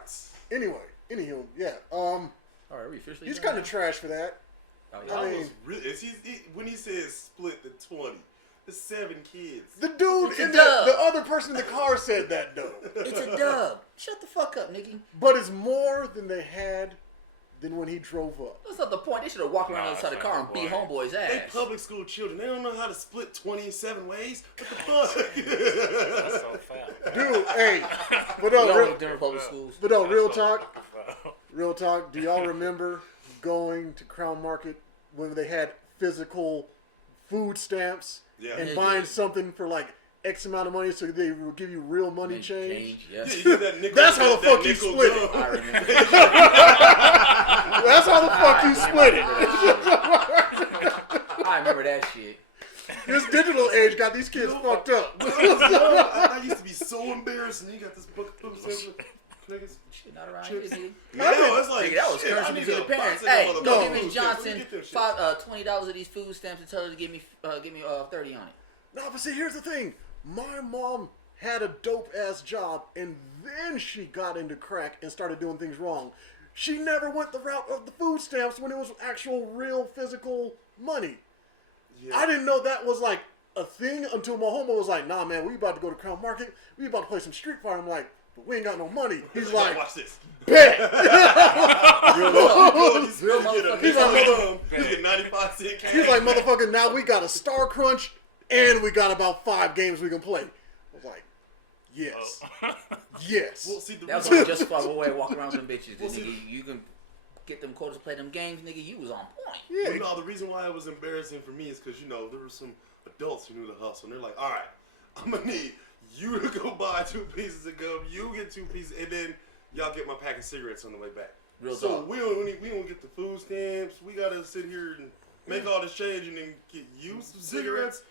Anywho, yeah. All right, we officially. He's kind of trash for that. Oh, yeah. I mean, when he says split the 20, the 7 kids. the dude It's in a dub. the other person in the car said that though. It's a dub. Shut the fuck up, nigga. But it's more than they had than when he drove up. That's not the point. They should have walked around the other side of the car and beat homeboy's ass. They public school children. They don't know how to split 27 ways. What the fuck? That's so foul. Dude, hey. But We no, all real, went to different public schools. but no, real That's so talk. fucking foul. Real talk. Do y'all remember going to Crown Market when they had physical food stamps Yeah. and Yeah. buying something for like X amount of money so they would give you real money change? Yes. You get that nickel, That's how the fuck you nickel split it. gum. I remember. That's how the fuck you split it. I remember that shit. This digital age got these kids fucked up. When I was young, I used to be so embarrassed, and you got this book of food stamps. Niggas. Shit not around here, nigga. Now it's like, Nigga, that was shit, I currency need to a the parents. box of Hey, them go motherfucking give Miss food stamps. Let me Johnson get them shit. $20 of these food stamps and tell her to give me 30 on it. No, but see, here's the thing. My mom had a dope ass job, and then she got into crack and started doing things wrong. She never went the route of the food stamps when it was actual, real, physical money. Yeah. I didn't know that was like a thing until my homo was like, "Nah, man, we about to go to Crown Market. We about to play some Street Fighter." I'm like, "But we ain't got no money." He's like, watch this. "Bet." Real motherfucker. He's like, You get 95 cent cash. He's like, "Motherfucker, now we got a Star Crunch, and we got about 5 games we can play." I was like, "Yes, yes." Well, see, the That was reason- only just fuck away walking around with them bitches. Well, Nigga, see- you can get them quotas to play them games, nigga. You was on point. Yeah, Well, no, the reason why it was embarrassing for me is because, you know, there were some adults who knew the hustle. And they're like, all right, I'm going to need you to go buy 2 pieces of gum. You get 2 pieces. And then y'all get my pack of cigarettes on the way back. Real So talk. we don't get the food stamps. We got to sit here and make all this change and then get you some cigarettes.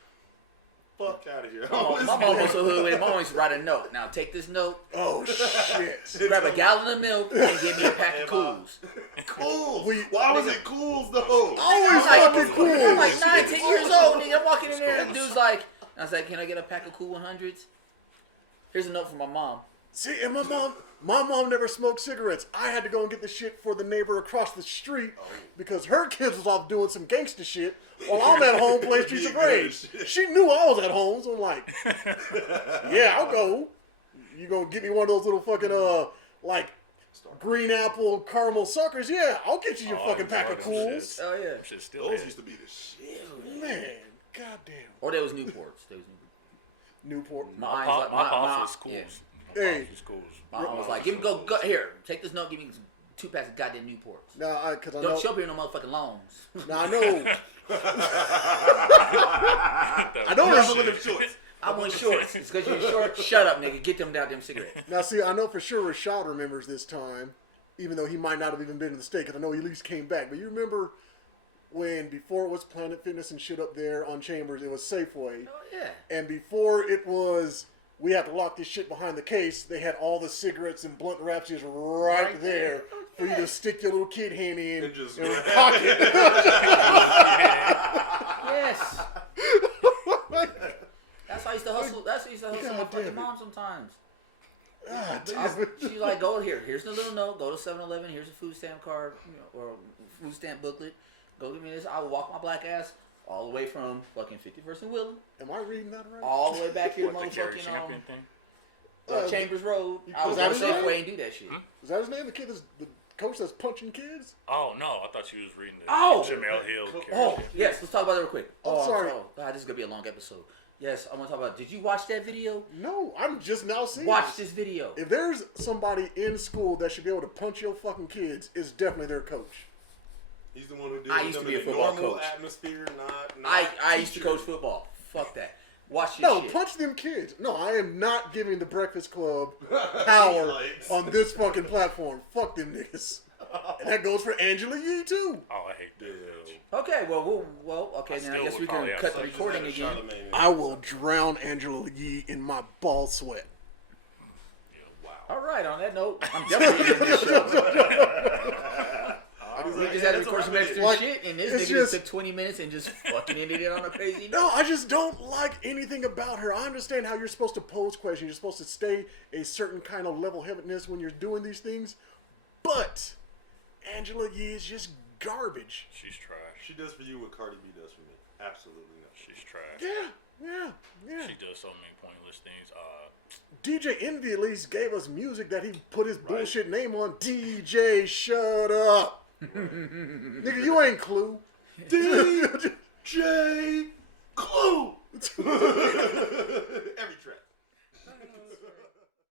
Fuck out of here. My mom was so hood with it. My mom used to write a note. Now take this note, Oh shit! grab a gallon of milk, and give me a pack of And, cools. Cools. We- Why was it cools though? Always I'm fucking cool. I'm like 9, 10 years old, nigga. I'm walking in there and the dude's like, I was like, can I get a pack of Cool 100s? Here's a note from my mom. See, and my mom never smoked cigarettes. I had to go and get the shit for the neighbor across the street because her kids was off doing some gangster shit while I'm at home playing Streets of Rage. She knew I was at home, so I'm like, yeah, I'll go. You gonna get me one of those little fucking like green apple caramel suckers? Yeah, I'll get you your fucking pack of Cools. Oh yeah. Shit still Those hit. used to be the shit. Man, goddamn. Or there was Newports. Newport. My My eyes pop, like my pops was schools. yeah. My Hey. pops was schools. My mom was like, give me go here. Take this note. Give me 2 packs of goddamn Newports. Nah, cause I Don't know. show up here no motherfucking loans. Now I know. I know. I'm there's- looking at them shorts. I want shorts. It's because you're short. Shut up, nigga. Get them goddamn cigarettes. Now, see, I know for sure Rashad remembers this time, even though he might not have even been in the state, because I know he at least came back. But you remember when, before it was Planet Fitness and shit up there on Chambers, it was Safeway. Oh yeah. And before it was, we had to lock this shit behind the case, they had all the cigarettes and blunt wraps just right there for you to stick your little kid hand in And just- your pocket. Yes. That's how I used to hustle. That's how I used to hustle my God damn fucking it. mom sometimes. Ah, damn it. She's like, go here. Here's the little note. Go to 7-Eleven. Here's a food stamp card, or food stamp booklet. Go give me this. I will walk my black ass all the way from fucking 51st and Willem, Am I reading that right? all the way back here to What, the Jerry motherfucking Champion thing? Chambers Road. I was that on his name? Safeway and do that shit. Is that his name? The kid that's the coach that's punching kids? Oh no, I thought you was reading the Oh! Jamel Hill. Oh, yes. Let's talk about that real quick. I'm sorry. God, this is going to be a long episode. Yes, I want to talk about, did you watch that video? No, I'm just now seeing Watch this video. If there's somebody in school that should be able to punch your fucking kids, it's definitely their coach. He's the one who did I used to be a football normal coach. atmosphere, not I used to coach football. Fuck that. Watch this No, shit. punch them kids. No, I am not giving the Breakfast Club power Yikes. on this fucking platform. Fuck them niggas. And that goes for Angela Yee too. Oh, I hate that bitch. Okay, okay, then I still guess would we can probably cut have the sex recording again. I will drown Angela Yee in my ball sweat. Wow. All right, on that note, I'm definitely ending this show. We just had to record some extra gangster Like, shit, and this it's nigga just just- took 20 minutes and just fucking ended it on a crazy No, note. I just don't like anything about her. I understand how you're supposed to pose questions. You're supposed to stay a certain kind of level-headedness when you're doing these things. But Angela Yee is just garbage. She's trash. She does for you what Cardi B does for me. Absolutely not. She's trash. Yeah. She does so many pointless things. DJ Envy at least gave us music that he put his bullshit name on. DJ, shut up. Nigga, you ain't Clue. DJ Clue.